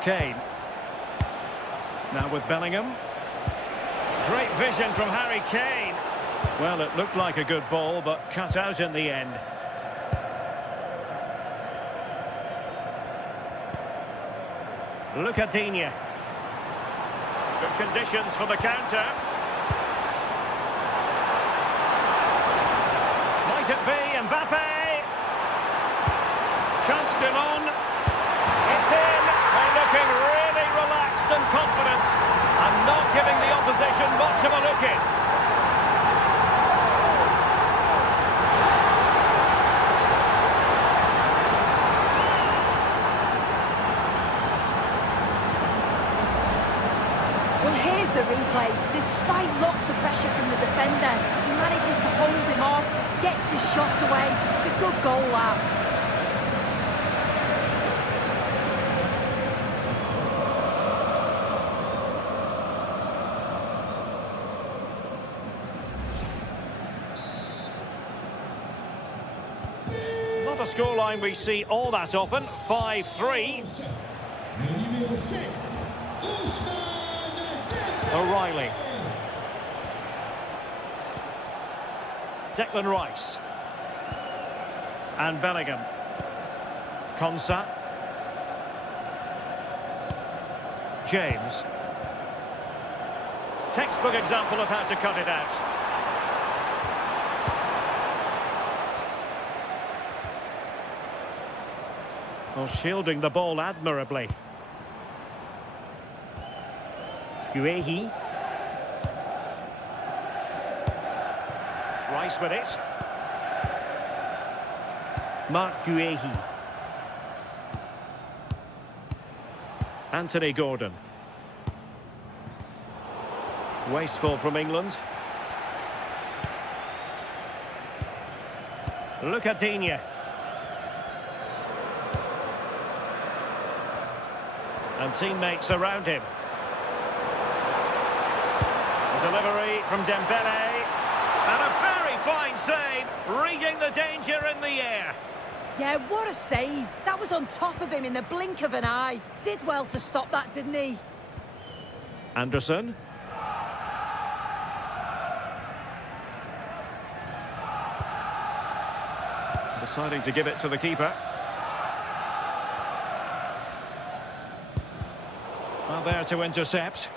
Kane. Now with Bellingham. Great vision from Harry Kane. Well, it looked like a good ball, but cut out in the end. Lucadinha. Good conditions for the counter. Might it be Mbappe? Chance still on. It's in. They're looking really relaxed and confident and not giving the position, much of a look in. Well, here's the replay. Despite lots of pressure from the defender, he manages to hold him off, gets his shot away. It's a good goal, that. Not a scoreline we see all that often. 5-3. Le numéro 7, Ousmane Dembélé. O'Reilly. Declan Rice. And Bellingham. Konsa. James. Textbook example of how to cut it out. Well, shielding the ball admirably. Guehi. Rice with it. Mark Guehi. Anthony Gordon. Wasteful from England. Look at Digne. And teammates around him. A delivery from Dembélé. And a very fine save, reading the danger in the air. Yeah, what a save. That was on top of him in the blink of an eye. Did well to stop that, didn't he? Anderson. Deciding to give it to the keeper. Well, there to intercept.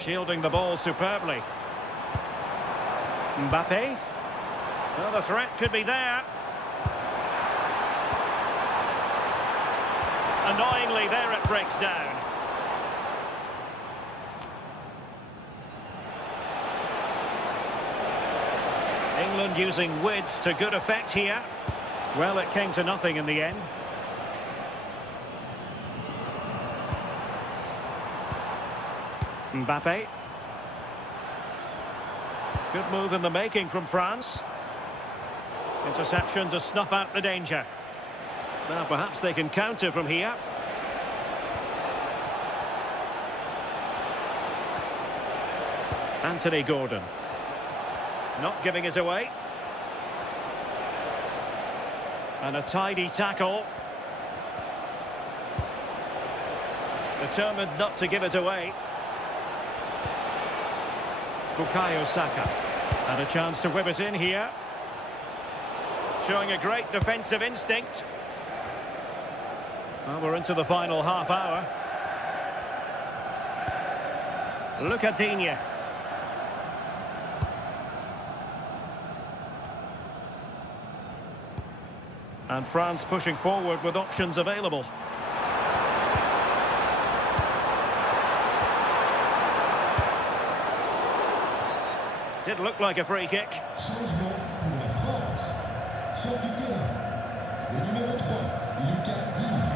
Shielding the ball superbly. Mbappe. Well, the threat could be there. Annoyingly, there it breaks down. England using width to good effect here. Well, it came to nothing in the end. Mbappe. Good move in the making from France. Interception to snuff out the danger. Now perhaps they can counter from here. Anthony Gordon. Not giving it away. And a tidy tackle. Determined not to give it away. Bukayo Saka. And a chance to whip it in here. Showing a great defensive instinct. Well, we're into the final half hour. Look at Digne. And France pushing forward with options available. Did look like a free kick. Changement pour la France. Sort du terrain. Le numéro 3, Lucas Digne.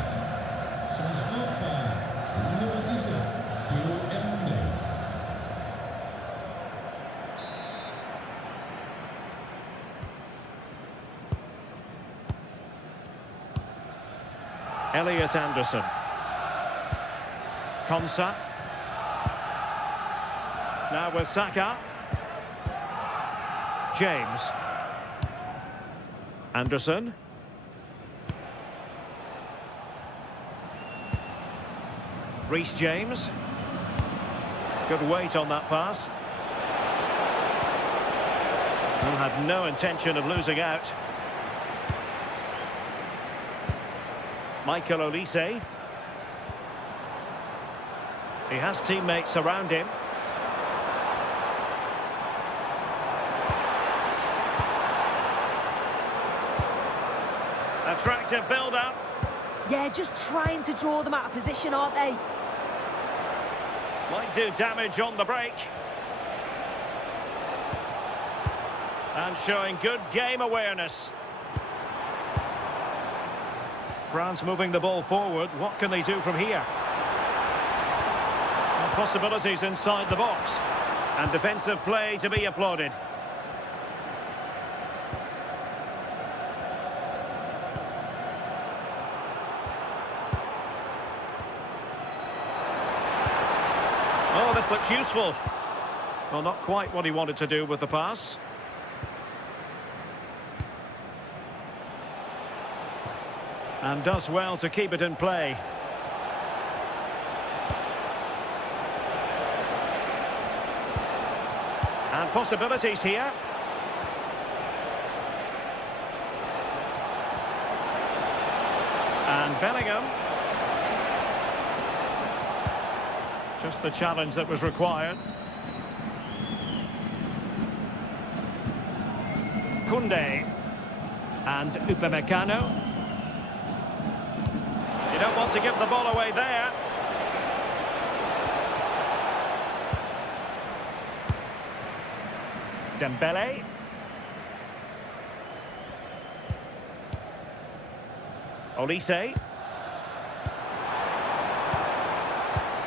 Changement par le numéro 19, Théo Hernandez. Elliot Anderson. Konsa. Now with Saka. James. Anderson. Reece James. Good weight on that pass. And had no intention of losing out. Michael Olise. He has teammates around him. Attractive build-up. Yeah, just trying to draw them out of position, aren't they? Might do damage on the break. And showing good game awareness. France moving the ball forward. What can they do from here? And possibilities inside the box. And defensive play to be applauded. Oh, this looks useful. Well, not quite what he wanted to do with the pass. And does well to keep it in play. And possibilities here. And Bellingham. Just the challenge that was required. Koundé. And Upamecano. You don't want to give the ball away there. Dembele. Olise.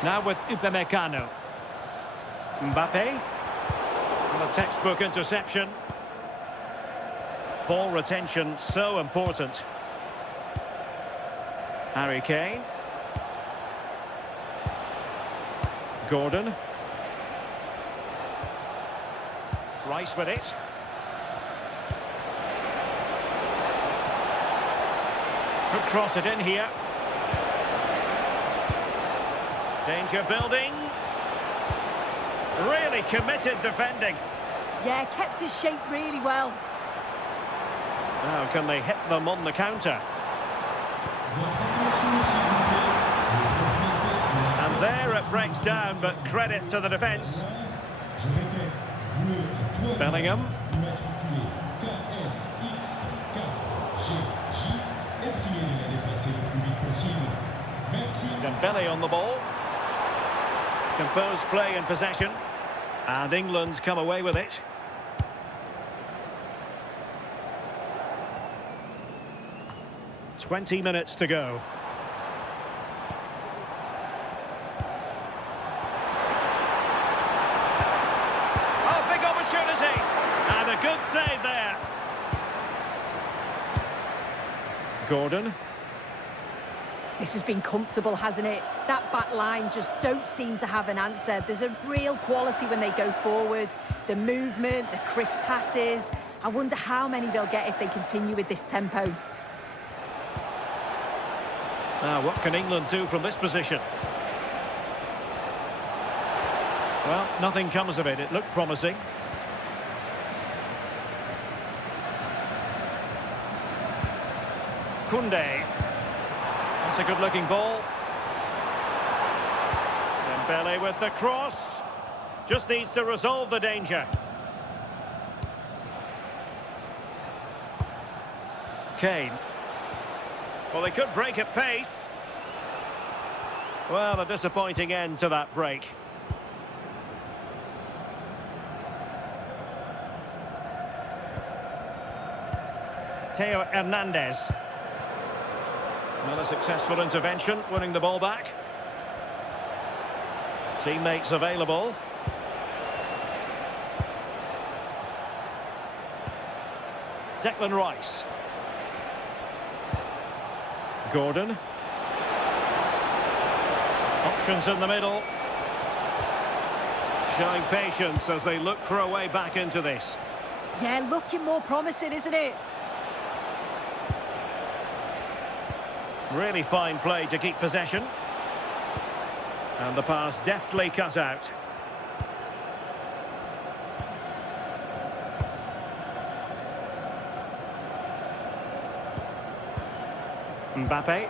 Now with Upamecano. Mbappe. And a textbook interception. Ball retention so important. Harry Kane. Gordon. Rice with it. Could cross it in here. Danger building. Really committed defending. Yeah, kept his shape really well. Now can they hit them on the counter? And there it breaks down, but credit to the defence. Bellingham. Dembele on the ball. Composed play in possession. And England's come away with it. "20 minutes to go. Oh, big opportunity. And a good save there. Gordon. This has been comfortable, hasn't it? That back line just don't seem to have an answer. There's a real quality when they go forward. The movement, the crisp passes. I wonder how many they'll get if they continue with this tempo. Now, what can England do from this position? Well, nothing comes of it. It looked promising. Koundé. That's a good-looking ball. Dembele with the cross. Just needs to resolve the danger. Kane. Well, they could break at pace. Well, a disappointing end to that break. Theo Hernandez. Another successful intervention, winning the ball back. Teammates available. Declan Rice. Gordon. Options in the middle. Showing patience as they look for a way back into this. Yeah, looking more promising, isn't it? Really fine play to keep possession. And the pass deftly cut out. Mbappe.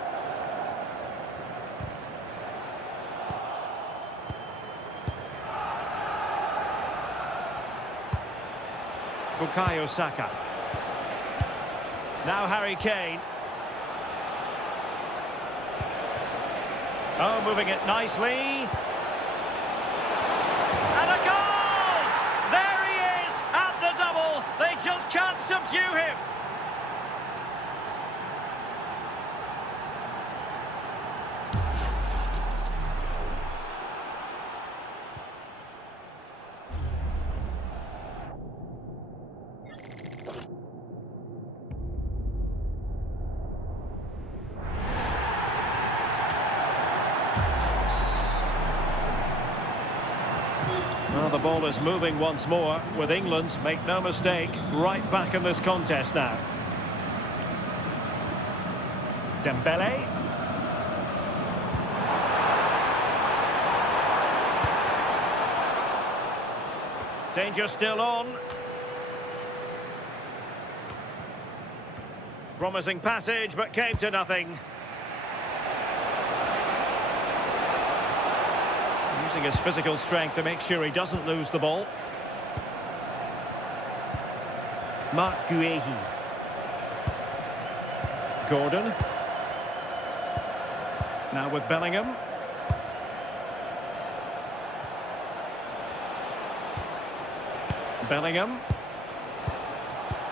Bukayo Saka. Now Harry Kane. Oh, moving it nicely. pursue him. Well, the ball is moving once more with England, make no mistake, right back in this contest now. Dembele. Danger still on. Promising passage, but came to nothing. Using his physical strength to make sure he doesn't lose the ball. Mark Guehi. Gordon. Now with Bellingham. Bellingham.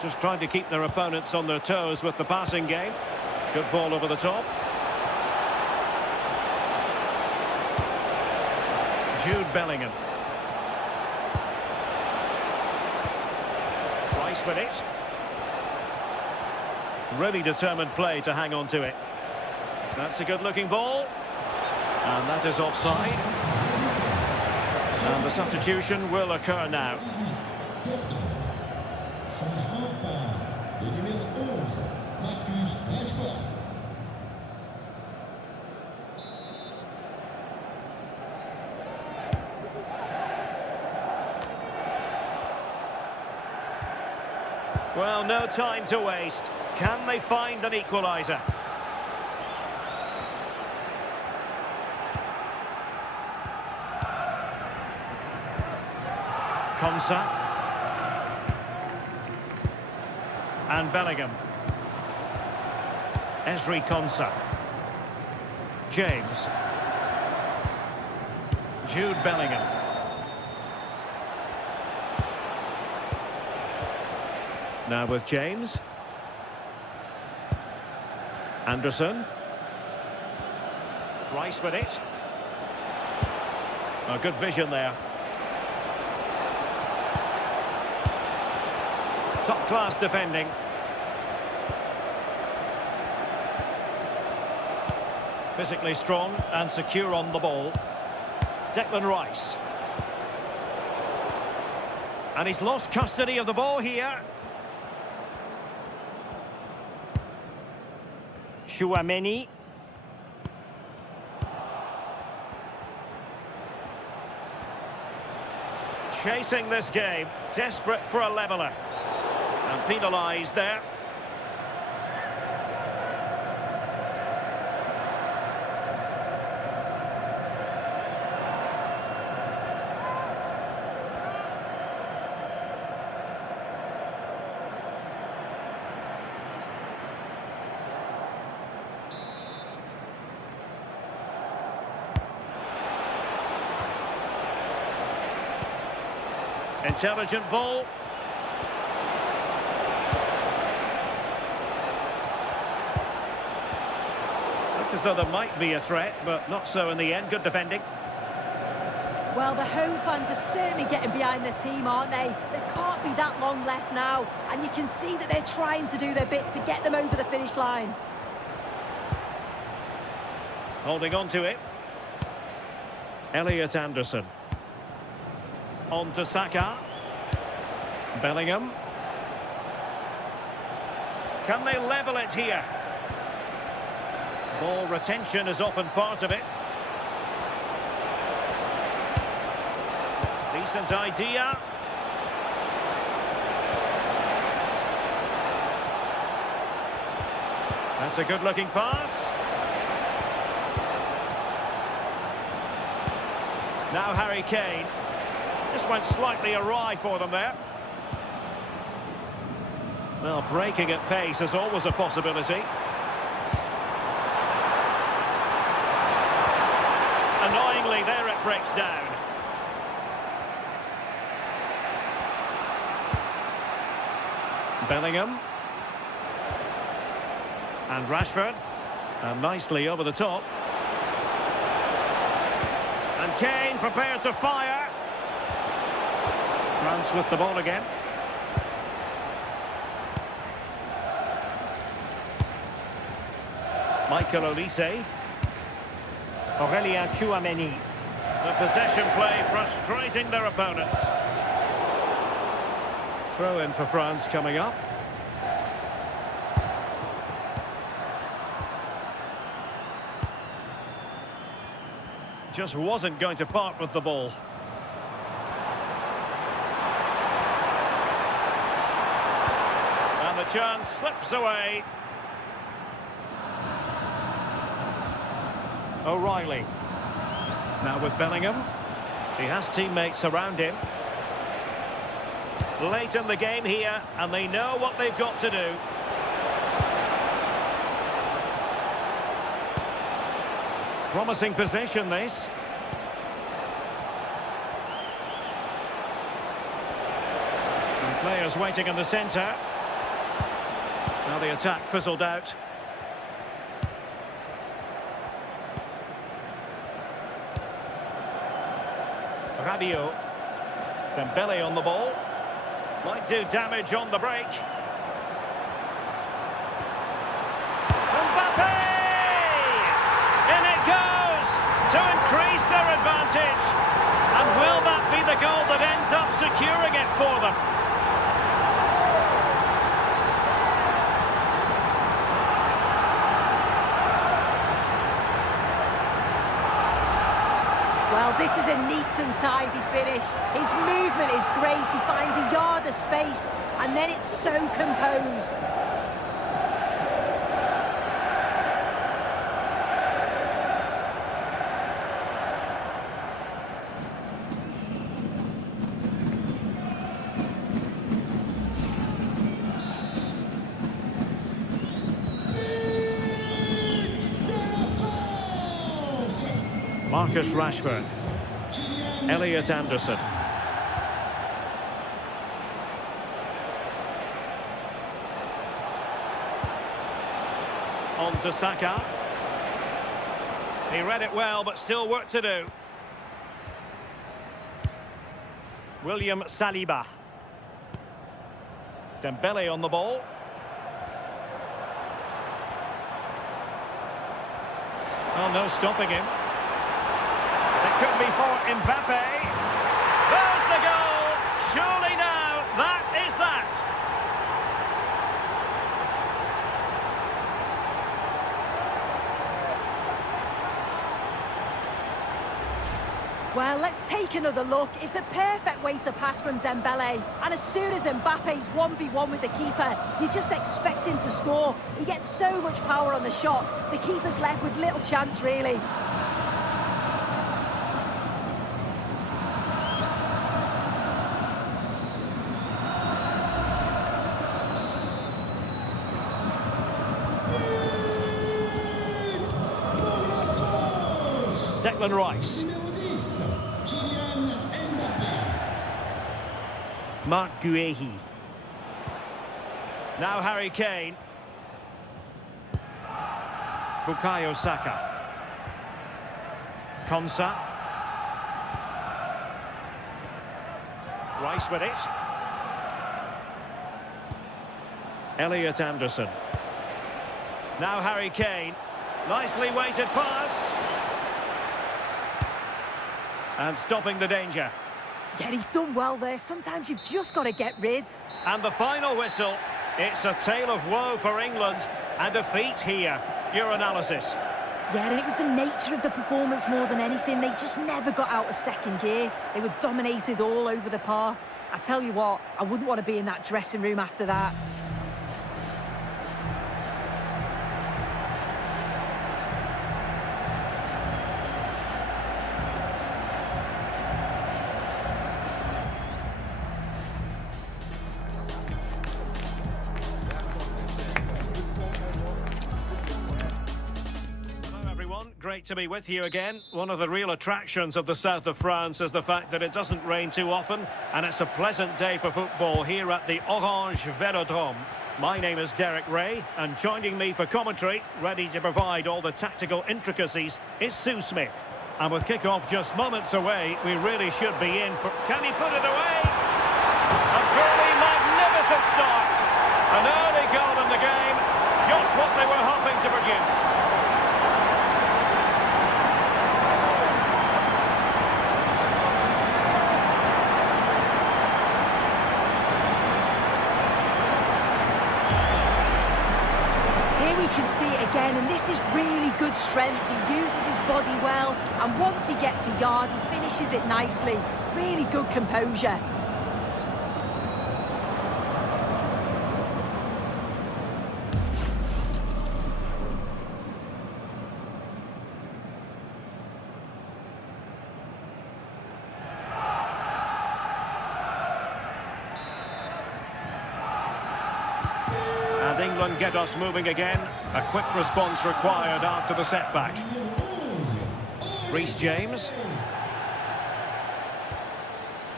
Just trying to keep their opponents on their toes with the passing game. Good ball over the top. Jude Bellingham. Rice with it. Really determined play to hang on to it. That's a good-looking ball. And that is offside. And the substitution will occur now. Changement par le numéro 11, Marcus Rashford. Well, no time to waste. Can they find an equaliser? Konsa. And Bellingham. Ezri Konsa. James. Jude Bellingham. Now with James. Anderson. Rice with it. A good vision there. Top-class defending. Physically strong and secure on the ball. Declan Rice. And he's lost custody of the ball here. Chouameni. Chasing this game, desperate for a leveller. And penalised there. Intelligent ball. Looked as though there might be a threat, but not so in the end. Good defending. Well, the home fans are certainly getting behind their team, aren't they? There can't be that long left now, and you can see that they're trying to do their bit to get them over the finish line. Holding on to it. Elliot Anderson. On to Saka. Bellingham. Can they level it here? Ball retention is often part of it. Decent idea. That's a good-looking pass. Now Harry Kane. This went slightly awry for them there. Well, breaking at pace is always a possibility. Annoyingly, there it breaks down. Bellingham. And Rashford. And nicely over the top. And Kane prepared to fire. France with the ball again. Michael Olise. Aurélien Tchouameni. The possession play frustrating their opponents. Throw in for France coming up. Just wasn't going to part with the ball. And the chance slips away. O'Reilly. Now with Bellingham. He has teammates around him. Late in the game here, and they know what they've got to do. Promising position, this. And players waiting in the centre. Now the attack fizzled out. Rabiot. Dembele on the ball. Might do damage on the break. Mbappe! In it goes to increase their advantage. And will that be the goal that ends up securing it for them? Well, this is a neat and tidy finish. His movement is great. He finds a yard of space, and then it's so composed. Marcus Rashford. Elliot Anderson. On to Saka. He read it well, but still work to do. William Saliba. Dembele on the ball. Oh, no stopping him. It could be for Mbappe. There's the goal. Surely now, that is that. Well, let's take another look. It's a perfect way to pass from Dembele. And as soon as Mbappe's 1v1 with the keeper, you just expect him to score. He gets so much power on the shot. The keeper's left with little chance, really. Declan Rice. Mark Guehi. Now Harry Kane. Bukayo Saka. Konsa. Rice with it. Elliot Anderson. Now Harry Kane. Nicely weighted pass. And stopping the danger. Yeah, he's done well there. Sometimes you've just got to get rid. And the final whistle. It's a tale of woe for England. And defeat here. Your analysis. Yeah, and it was the nature of the performance more than anything. They just never got out of second gear. They were dominated all over the park. I tell you what, I wouldn't want to be in that dressing room after that. Hello everyone, great great to be with you again. One of the real attractions of the south of France is the fact that it doesn't rain too often, and it's a pleasant day for football here at the Orange Velodrome. My name is Derek Ray, and joining me for commentary, ready to provide all the tactical intricacies, is Sue Smith. And with kick-off just moments away, we really should be in for... Can he put it away? A truly magnificent start. An early goal in the game, just what they were hoping to produce. We can see it again, and this is really good strength. He uses his body well, and once he gets a yard, he finishes it nicely. Really good composure. And England get us moving again. A quick response required after the setback. Reece James.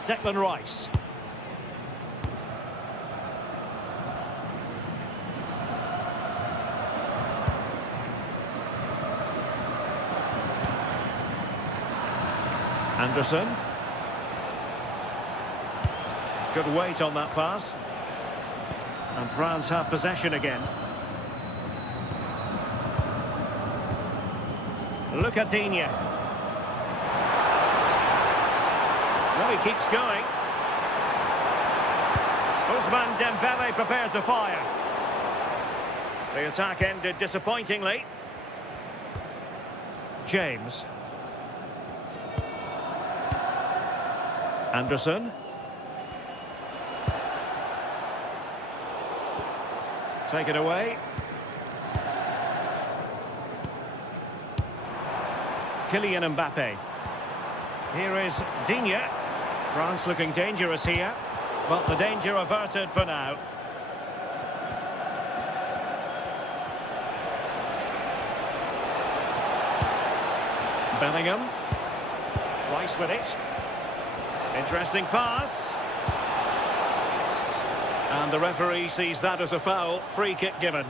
Declan Rice. Anderson. Good weight on that pass. And France have possession again. Look at Digne. Well, he keeps going. Ousmane Dembele prepared to fire. The attack ended disappointingly. James. Anderson. Take it away. Kylian Mbappe. Here is Digne. France looking dangerous here, but the danger averted for now. Bellingham. Rice with it. Interesting pass. And the referee sees that as a foul. Free kick given.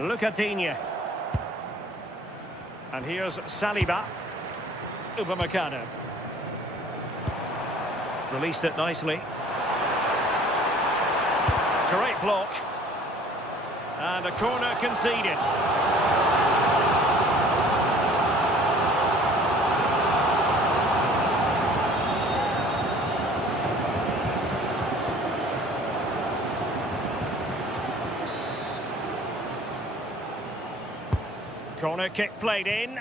Look at Digne. And here's Saliba. Upamecano. Released it nicely. Great block. And a corner conceded. Corner kick played in.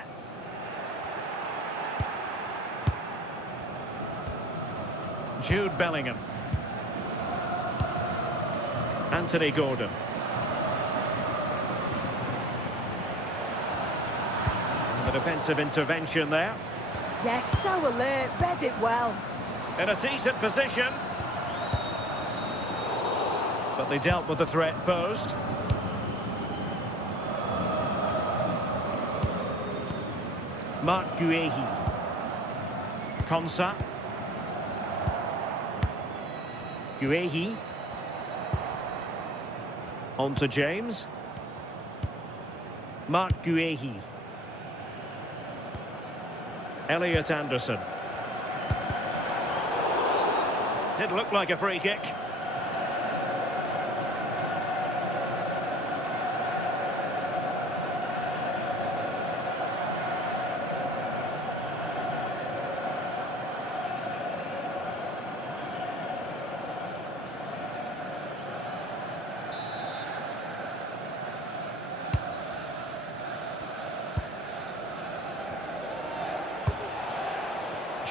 Jude Bellingham. Anthony Gordon. And the defensive intervention there. Yes, so alert, read it well. In a decent position. But they dealt with the threat posed. Marc Guéhi. Konsa. Guéhi. On to James. Marc Guéhi. Elliot Anderson. Did look like a free kick.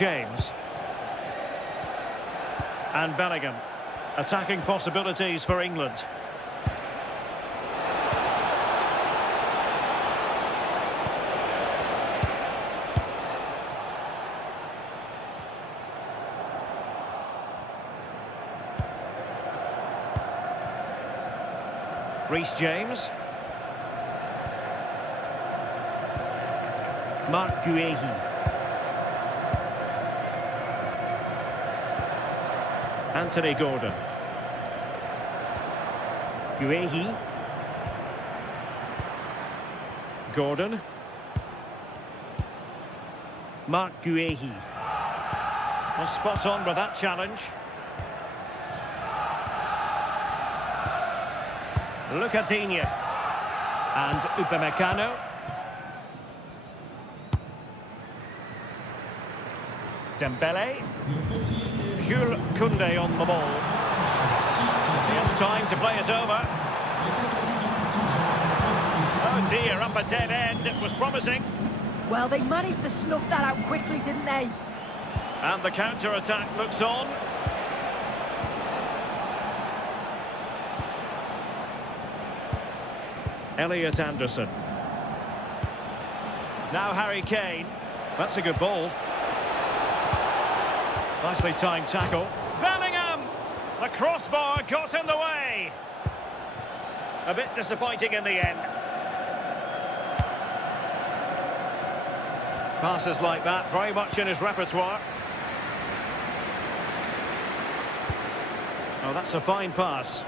James. And Bellingham. Attacking possibilities for England. Reece James. Marc Guéhi. Anthony Gordon. Guéhi. Gordon. Marc Guéhi. Was spot on with that challenge. Lucadinha. And Upamecano. Dembele. Jules Koundé on the ball. It's time to play it over. Oh dear, up a dead end. It was promising. Well, they managed to snuff that out quickly, didn't they? And the counter-attack looks on. Elliot Anderson. Now Harry Kane. That's a good ball. Nicely timed tackle. Bellingham! The crossbar got in the way. A bit disappointing in the end. Passes like that, very much in his repertoire. Oh, that's a fine pass.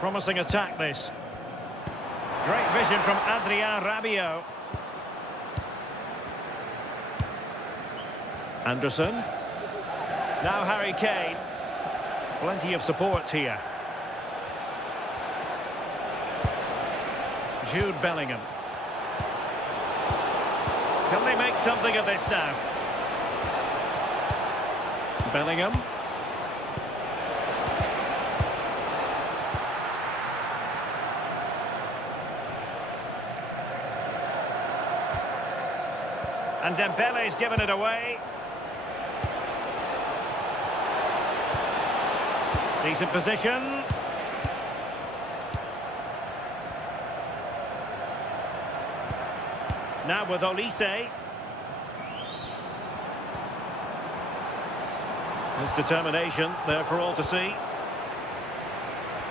Promising attack, this. Great vision from Adrien Rabiot. Anderson. Now Harry Kane. Plenty of support here. Jude Bellingham. Can they make something of this now? Bellingham. And Dembele's given it away. Decent position. Now with Olise. His determination there for all to see.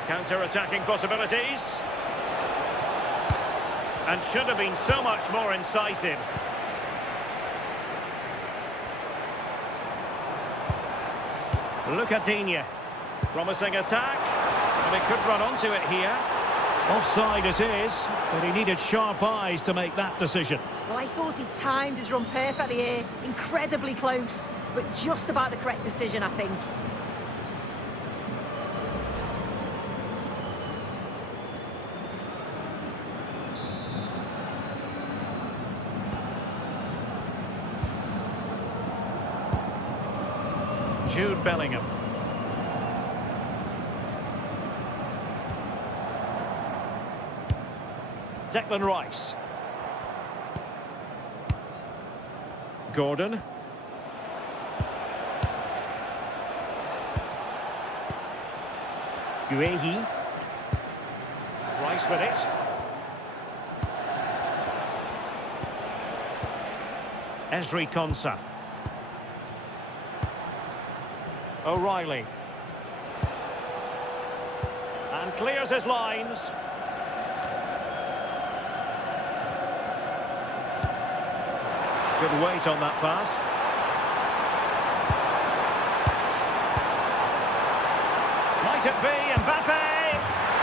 Counter-attacking possibilities. And should have been so much more incisive. Lucadinha. Promising attack. And he could run onto it here. Offside it is, but he needed sharp eyes to make that decision. Well, I thought he timed his run perfectly here. Incredibly close, but just about the correct decision, I think. Jude Bellingham. Declan Rice. Gordon. Guéhi. Rice with it. Ezri Konsa. O'Reilly. And clears his lines. Good weight on that pass. Might it be Mbappe?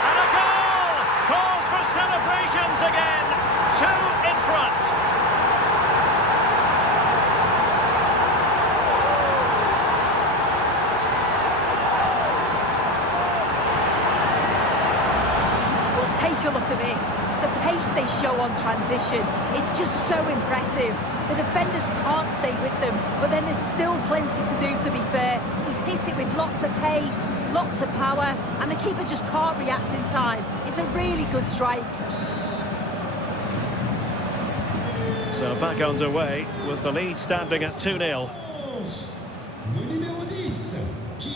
And a goal! Calls for celebrations again. 2 in front. Well, take a look at this. The pace they show on transition, it's just so impressive. The defenders can't stay with them, but then there's still plenty to do, to be fair. He's hit it with lots of pace, lots of power, and the keeper just can't react in time. It's a really good strike. So back underway with the lead standing at 2-0.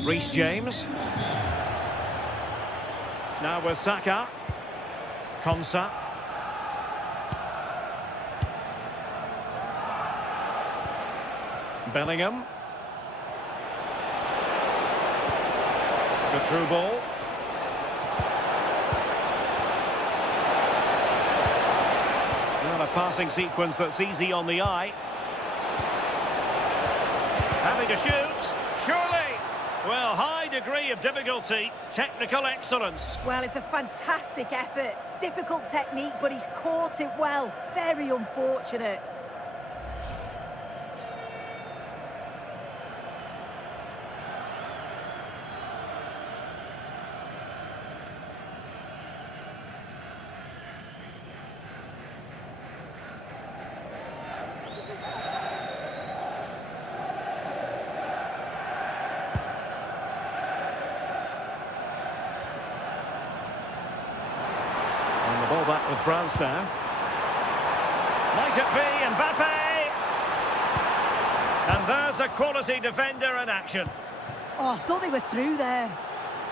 Reece James. Now with Saka. Konsa. Bellingham. Good through ball. Not a passing sequence that's easy on the eye. Having to shoot. Surely. Well, high degree of difficulty. Technical excellence. Well, it's a fantastic effort. Difficult technique, but he's caught it well. Very unfortunate. Ball back with France now. Might it be Mbappe? And there's a quality defender in action. Oh, I thought they were through there.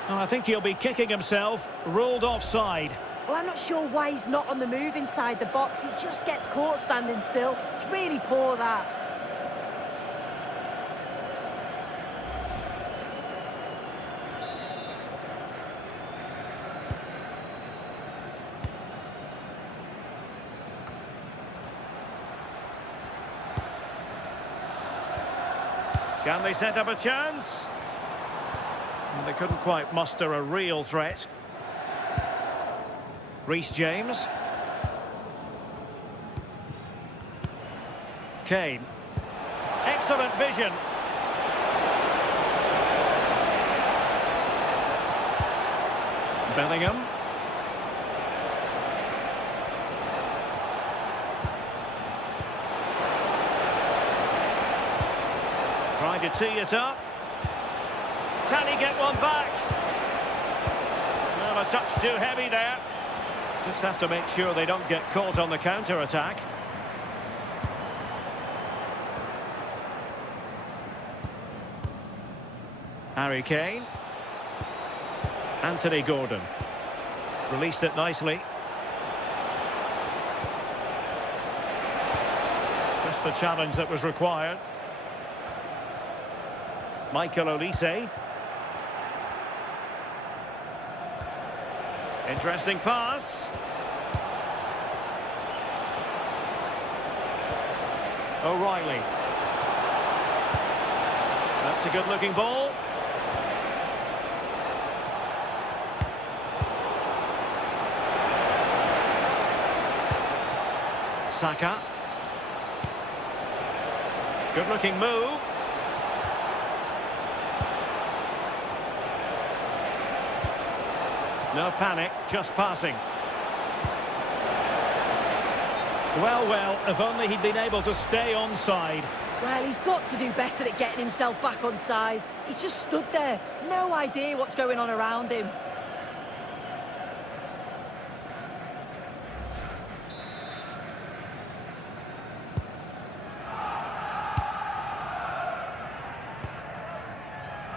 Oh, I think he'll be kicking himself. Ruled offside. Well, I'm not sure why he's not on the move inside the box. He just gets caught standing still. It's really poor, that. Can they set up a chance? And they couldn't quite muster a real threat. Reece James. Kane. Excellent vision. Bellingham. Trying to tee it up. Can he get one back? Well, a touch too heavy there. Just have to make sure they don't get caught on the counter-attack. Harry Kane. Anthony Gordon. Released it nicely. Just the challenge that was required. Michael Olise. Interesting pass. O'Reilly. That's a good-looking ball. Saka. Good-looking move. No panic, just passing. Well, if only he'd been able to stay onside. Well, he's got to do better at getting himself back onside. He's just stood there. No idea what's going on around him.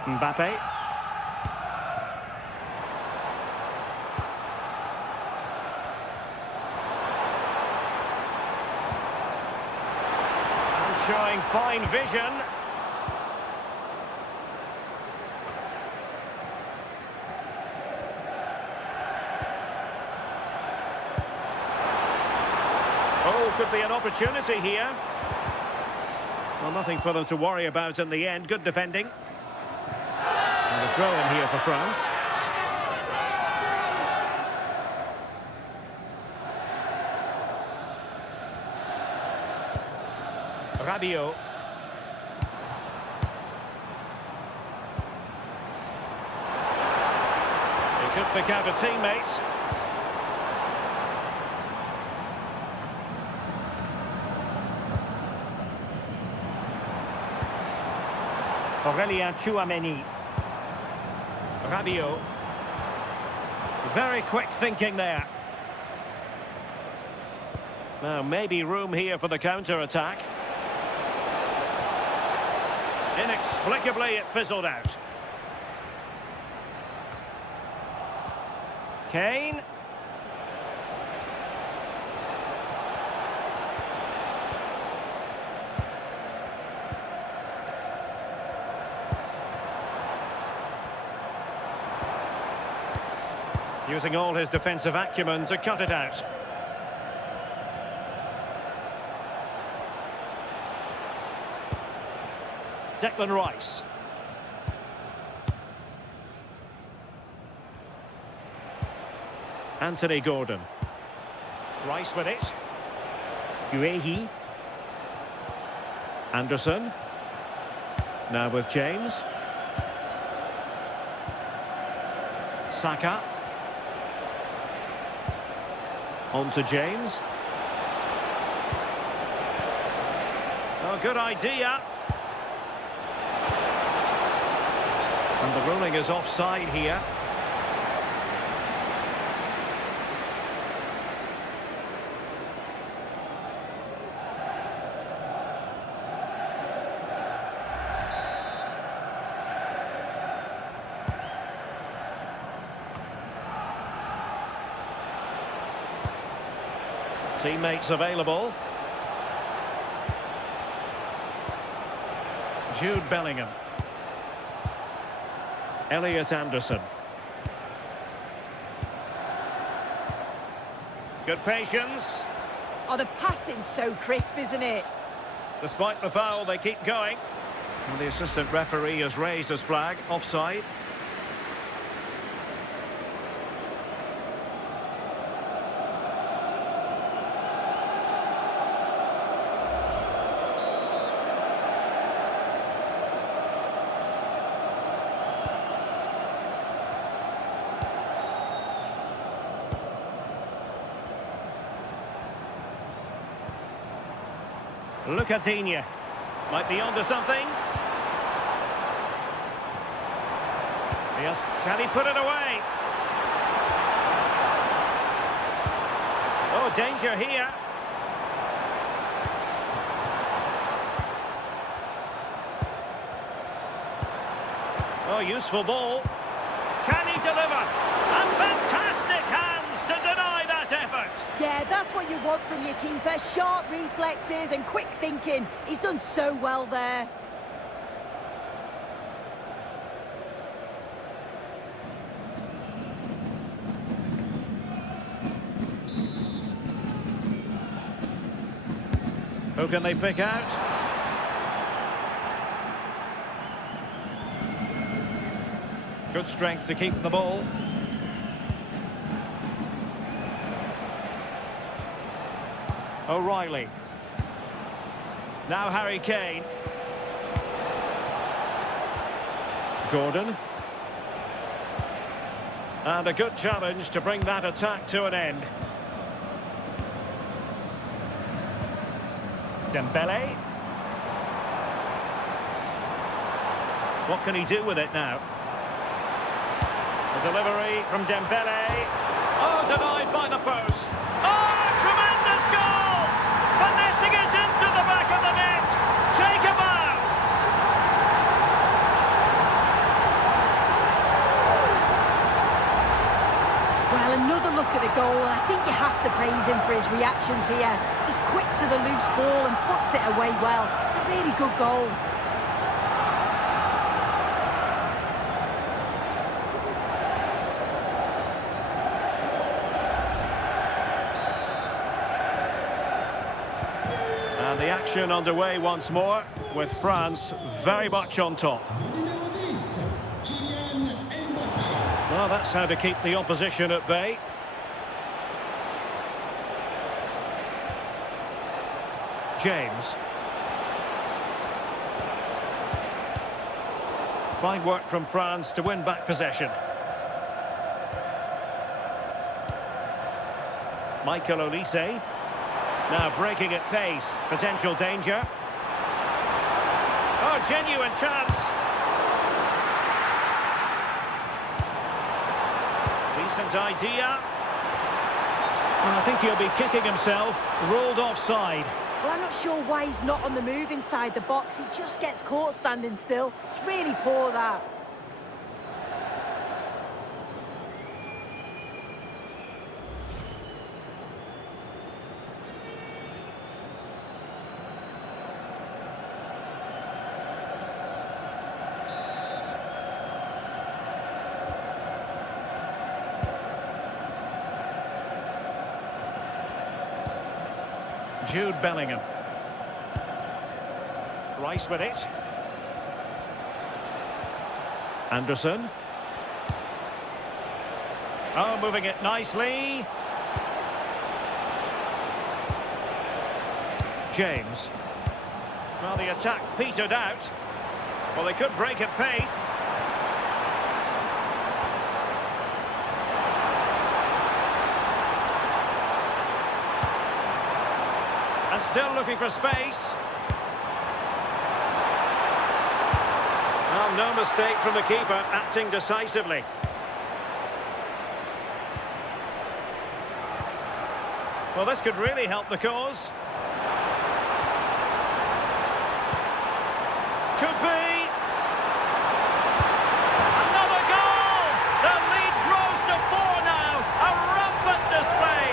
Mbappe. Showing fine vision. Oh, could be an opportunity here. Well, nothing for them to worry about in the end. Good defending. And a throw in here for France. Rabiot. He could pick out a teammate. Tchouaméni. Rabiot. Very quick thinking there. Now, maybe room here for the counter-attack. Inexplicably, it fizzled out. Kane. Using all his defensive acumen to cut it out. Declan Rice. Anthony Gordon. Rice with it. Guehi. Anderson. Now with James. Saka. On to James. Oh, good idea. And the ruling is offside here. Teammates available. Jude Bellingham. Elliot Anderson. Good patience. Oh, the passing's so crisp, isn't it? Despite the foul, they keep going. And the assistant referee has raised his flag. Offside. Look at Digne. Might be onto something. Yes, can he put it away? Oh, danger here. Oh, useful ball. Can he deliver? And fantastic hands to deny that effort. Yeah, that's what you want from your keeper. Sharp reflexes and quick thinking. He's done so well there. Who can they pick out? Good strength to keep the ball. O'Reilly. Now Harry Kane. Gordon. And a good challenge to bring that attack to an end. Dembele. What can he do with it now? A delivery from Dembele. Oh, denied by the post. Oh, tremendous goal! Finessing it into the back of the net. Take a bow. Well, another look at the goal, and I think you have to praise him for his reactions here. He's quick to the loose ball and puts it away well. It's a really good goal. And the action underway once more, with France very much on top. Numéro 10, Kylian Mbappé. Well, that's how to keep the opposition at bay. James. Fine work from France to win back possession. Michael Olise. Now breaking at pace. Potential danger. Oh, genuine chance. Decent idea. And I think he'll be kicking himself. Ruled offside. Well, I'm not sure why he's not on the move inside the box. He just gets caught standing still. It's really poor, that. Jude Bellingham. Rice with it. Anderson. Oh, moving it nicely. James. Well, the attack petered out. Well, they could break at pace. And still looking for space. Well, no mistake from the keeper, acting decisively. Well, this could really help the cause. Could be. Another goal! The lead grows to 4 now. A rampant display.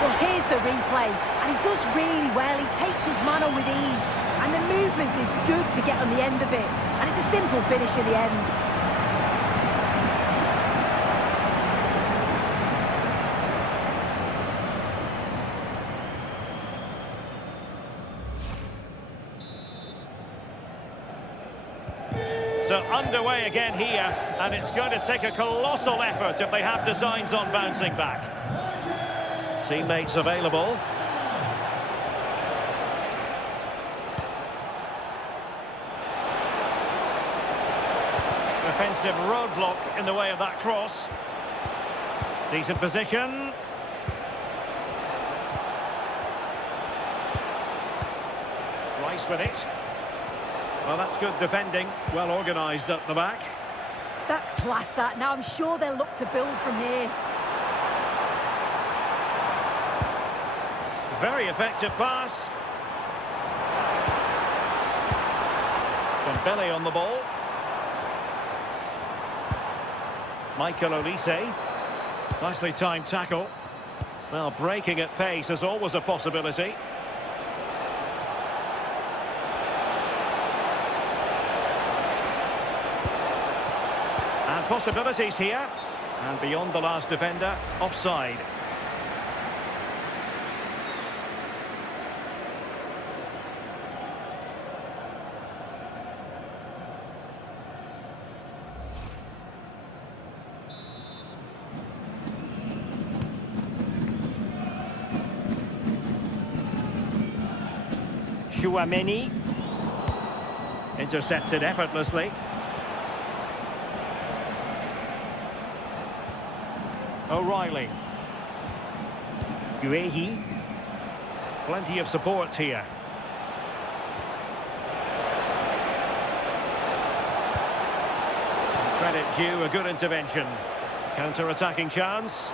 Well, here's the replay, and he does really well. He takes his man on with ease, and the movement is good to get on the end of it, and it's a simple finish in the end. So underway again here, and it's going to take a colossal effort if they have designs on bouncing back. Teammates available. Defensive roadblock in the way of that cross. Decent position. Rice with it. Well, that's good defending. Well organised at the back. That's class, that. Now I'm sure they'll look to build from here. Very effective pass. Dembele on the ball. Michael Olise. Nicely timed tackle. Well, breaking at pace is always a possibility. And possibilities here. And beyond the last defender, offside. Chouameni. Intercepted effortlessly. O'Reilly. Guehi. Plenty of support here. Credit due, a good intervention. Counter-attacking chance.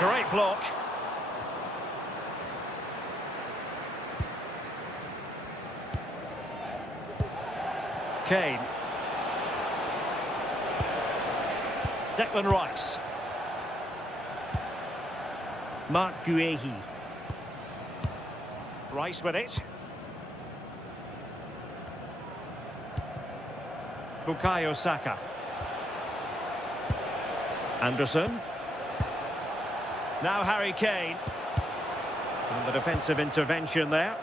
Great block. Kane. Declan Rice. Mark Guehi. Rice with it. Bukayo Saka. Anderson. Now Harry Kane. And the defensive intervention there.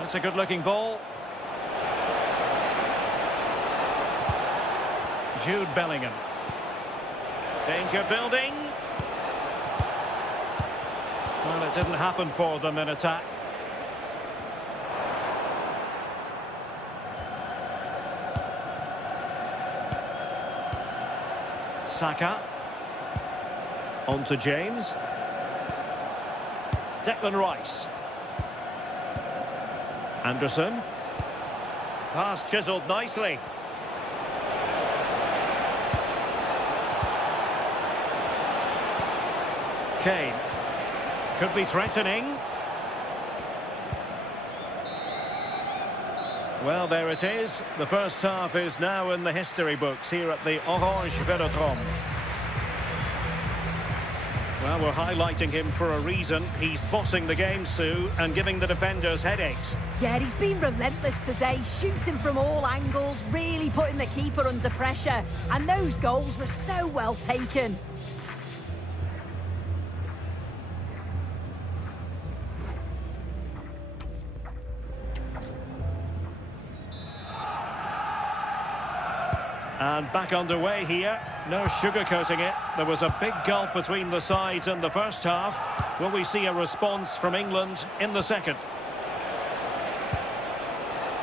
That's a good-looking ball. Jude Bellingham. Danger building. Well, it didn't happen for them in attack. Saka. On to James. Declan Rice. Anderson. Pass chiselled nicely. Kane. Could be threatening. Well, there it is. The first half is now in the history books here at the Orange Velodrome. Well, we're highlighting him for a reason. He's bossing the game, Sue, and giving the defenders headaches. Yeah, he's been relentless today, shooting from all angles, really putting the keeper under pressure. And those goals were so well taken. And back underway here. No sugarcoating it. There was a big gulf between the sides in the first half. Will we see a response from England in the second?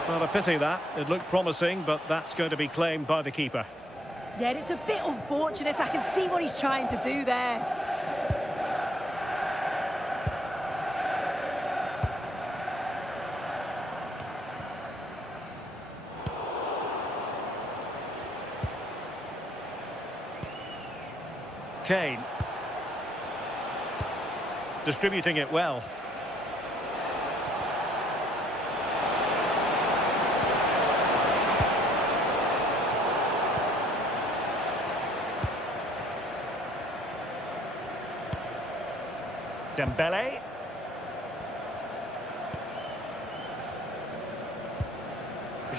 Well, a pity that. It looked promising, but that's going to be claimed by the keeper. Yeah, it's a bit unfortunate. I can see what he's trying to do there. Kane. Distributing it well. Dembele.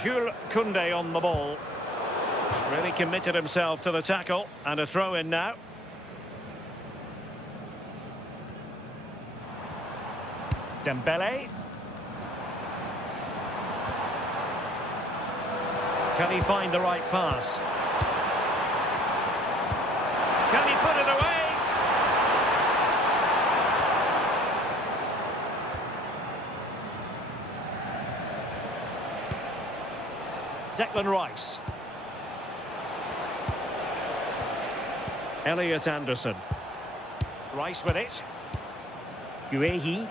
Jules Koundé on the ball. Really committed himself to the tackle, and a throw in now. Dembele. Can he find the right pass? Can he put it away? Declan Rice. Elliot Anderson. Rice with it. Guehi.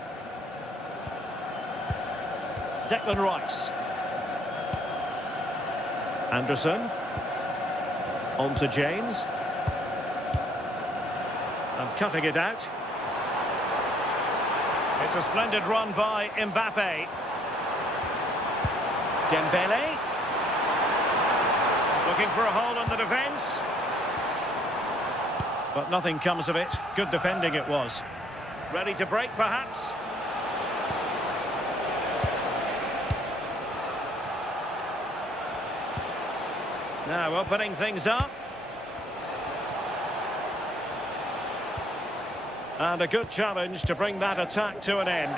Declan Rice. Anderson. On to James. And cutting it out. It's a splendid run by Mbappe. Dembele. Looking for a hole in the defence. But nothing comes of it. Good defending it was. Ready to break, perhaps? Now opening things up. And a good challenge to bring that attack to an end.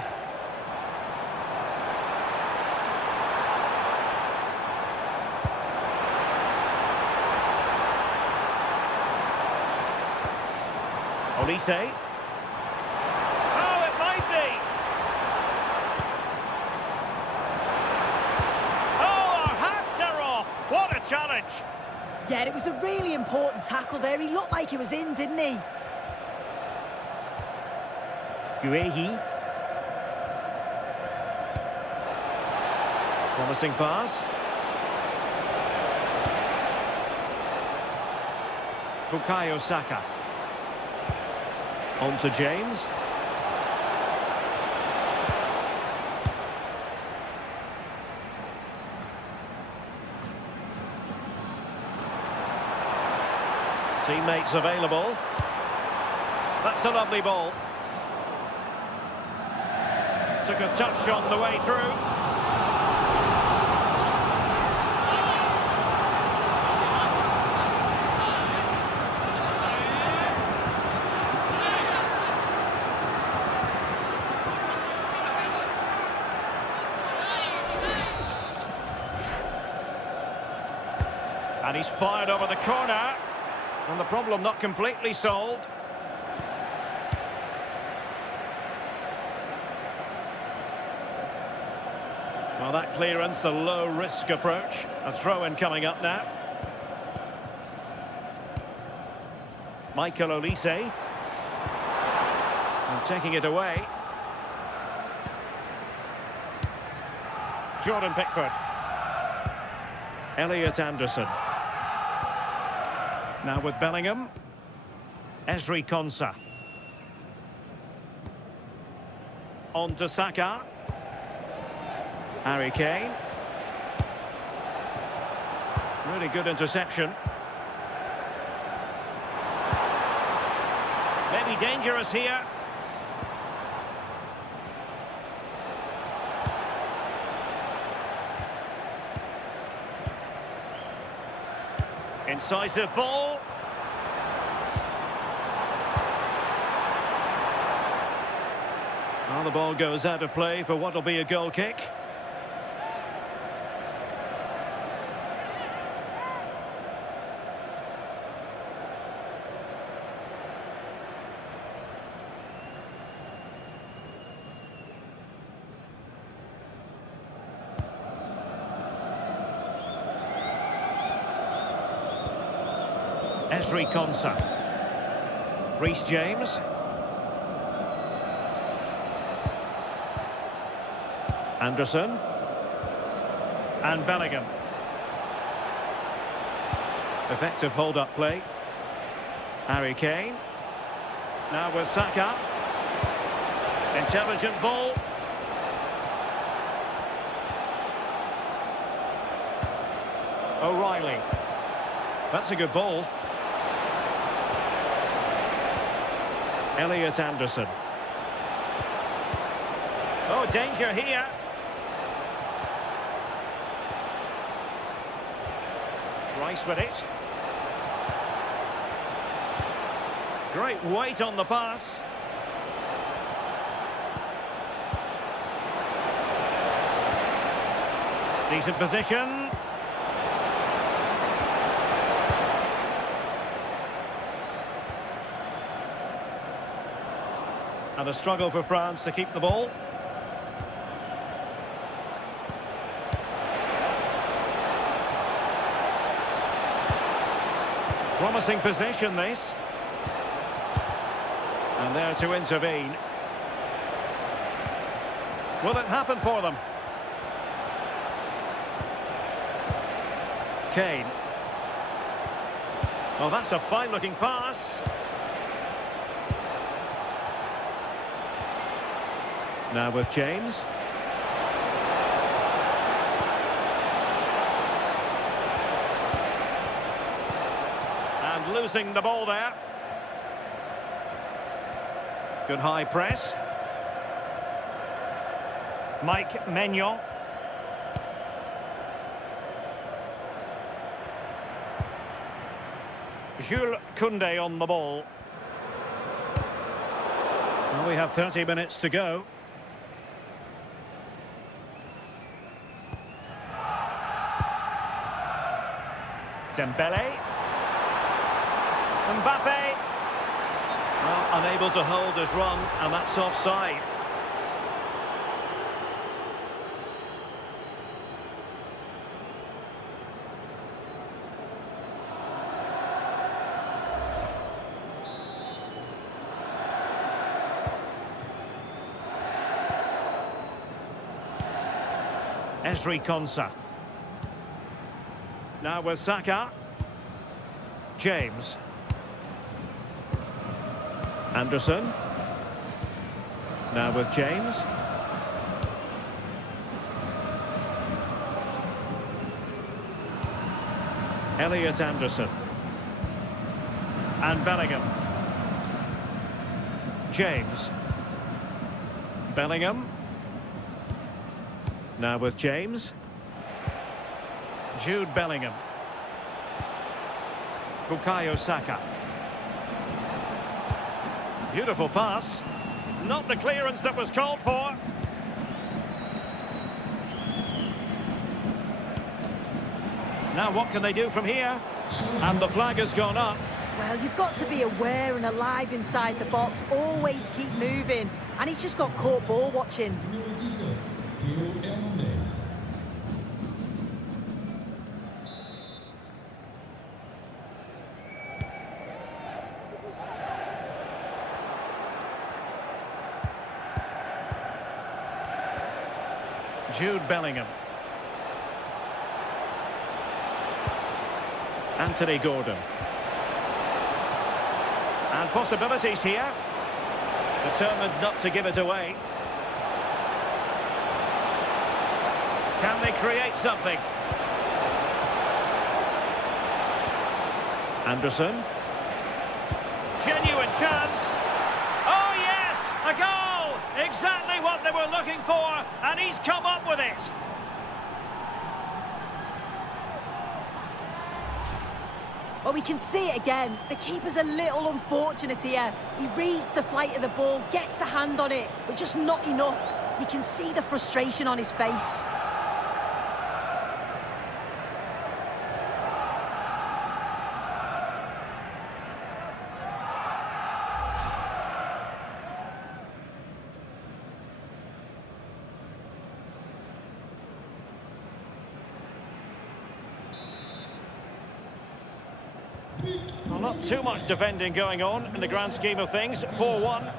Olise. Oh, it might be. Oh, our hats are off. What a challenge. Yeah, it was a really important tackle there. He looked like he was in, didn't he? Guehi. Promising pass. Bukayo Saka. On to James. Teammates available. That's a lovely ball. Took a touch on the way through. And he's fired over the corner. And the problem not completely solved. Well, that clearance, the low-risk approach. A throw-in coming up now. Michael Olise. And taking it away. Jordan Pickford. Elliot Anderson. Now with Bellingham. Ezri Konsa. On to Saka. Harry Kane. Really good interception. Maybe dangerous here. Incisive ball. Well, the ball goes out of play for what will be a goal kick. Ezri Konsa. Reece James. Anderson. And Bellingham. Effective hold-up play. Harry Kane. Now with Saka. Intelligent ball. O'Reilly. That's a good ball. Elliot Anderson. Oh, danger here. Rice with it. Great weight on the pass. Decent position. And a struggle for France to keep the ball. Promising possession, this. And there to intervene. Will it happen for them? Kane. Oh, that's a fine-looking pass. Now with James. And losing the ball there. Good high press. Mike Maignan. Jules Koundé on the ball. Well, we have 30 minutes to go. Dembele. Mbappe. Well, unable to hold his run, and that's offside. Ezri Konsa. Now with Saka. James. Anderson. Now with James. Elliot Anderson. And Bellingham. James. Bellingham. Now with James. Jude Bellingham. Bukayo Saka. Beautiful pass. Not the clearance that was called for. Now what can they do from here? And the flag has gone up. Well, you've got to be aware and alive inside the box. Always keep moving. And he's just got caught ball watching. Jude Bellingham. Anthony Gordon. And possibilities here. Determined not to give it away. Can they create something? Anderson. Genuine chance. A goal! Exactly what they were looking for, and he's come up with it. Well, we can see it again. The keeper's a little unfortunate here. He reads the flight of the ball, gets a hand on it, but just not enough. You can see the frustration on his face. Well, not too much defending going on in the grand scheme of things. 4-1.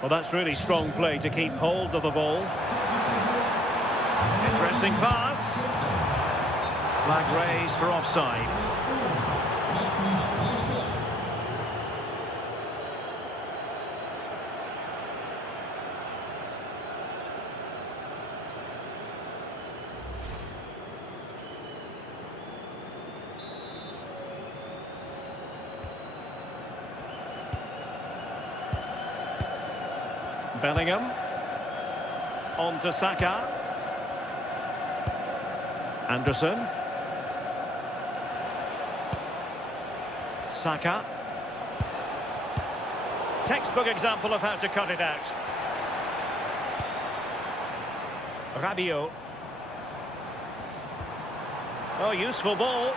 Well, that's really strong play to keep hold of the ball. Interesting pass. Flag raised for offside. Bellingham. On to Saka. Anderson. Saka. Textbook example of how to cut it out. Rabiot. Oh, useful ball.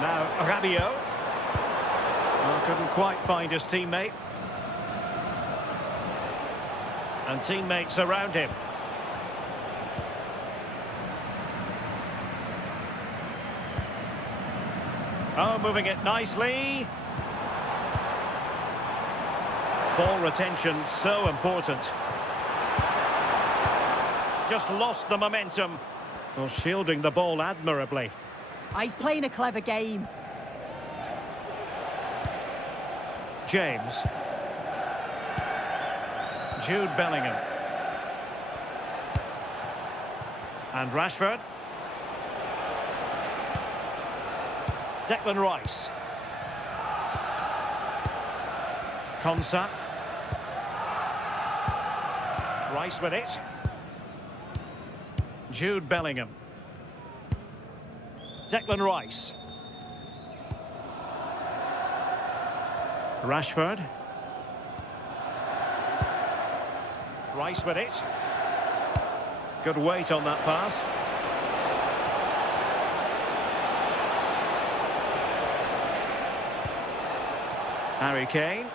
Now Rabiot. Oh, couldn't quite find his teammate. And teammates around him. Oh, moving it nicely. Ball retention, so important. Just lost the momentum. Well, shielding the ball admirably. He's playing a clever game. James. Jude Bellingham. And Rashford. Declan Rice. Konsa. Rice with it. Jude Bellingham. Declan Rice. Rashford. Rice with it. Good weight on that pass. Harry Kane.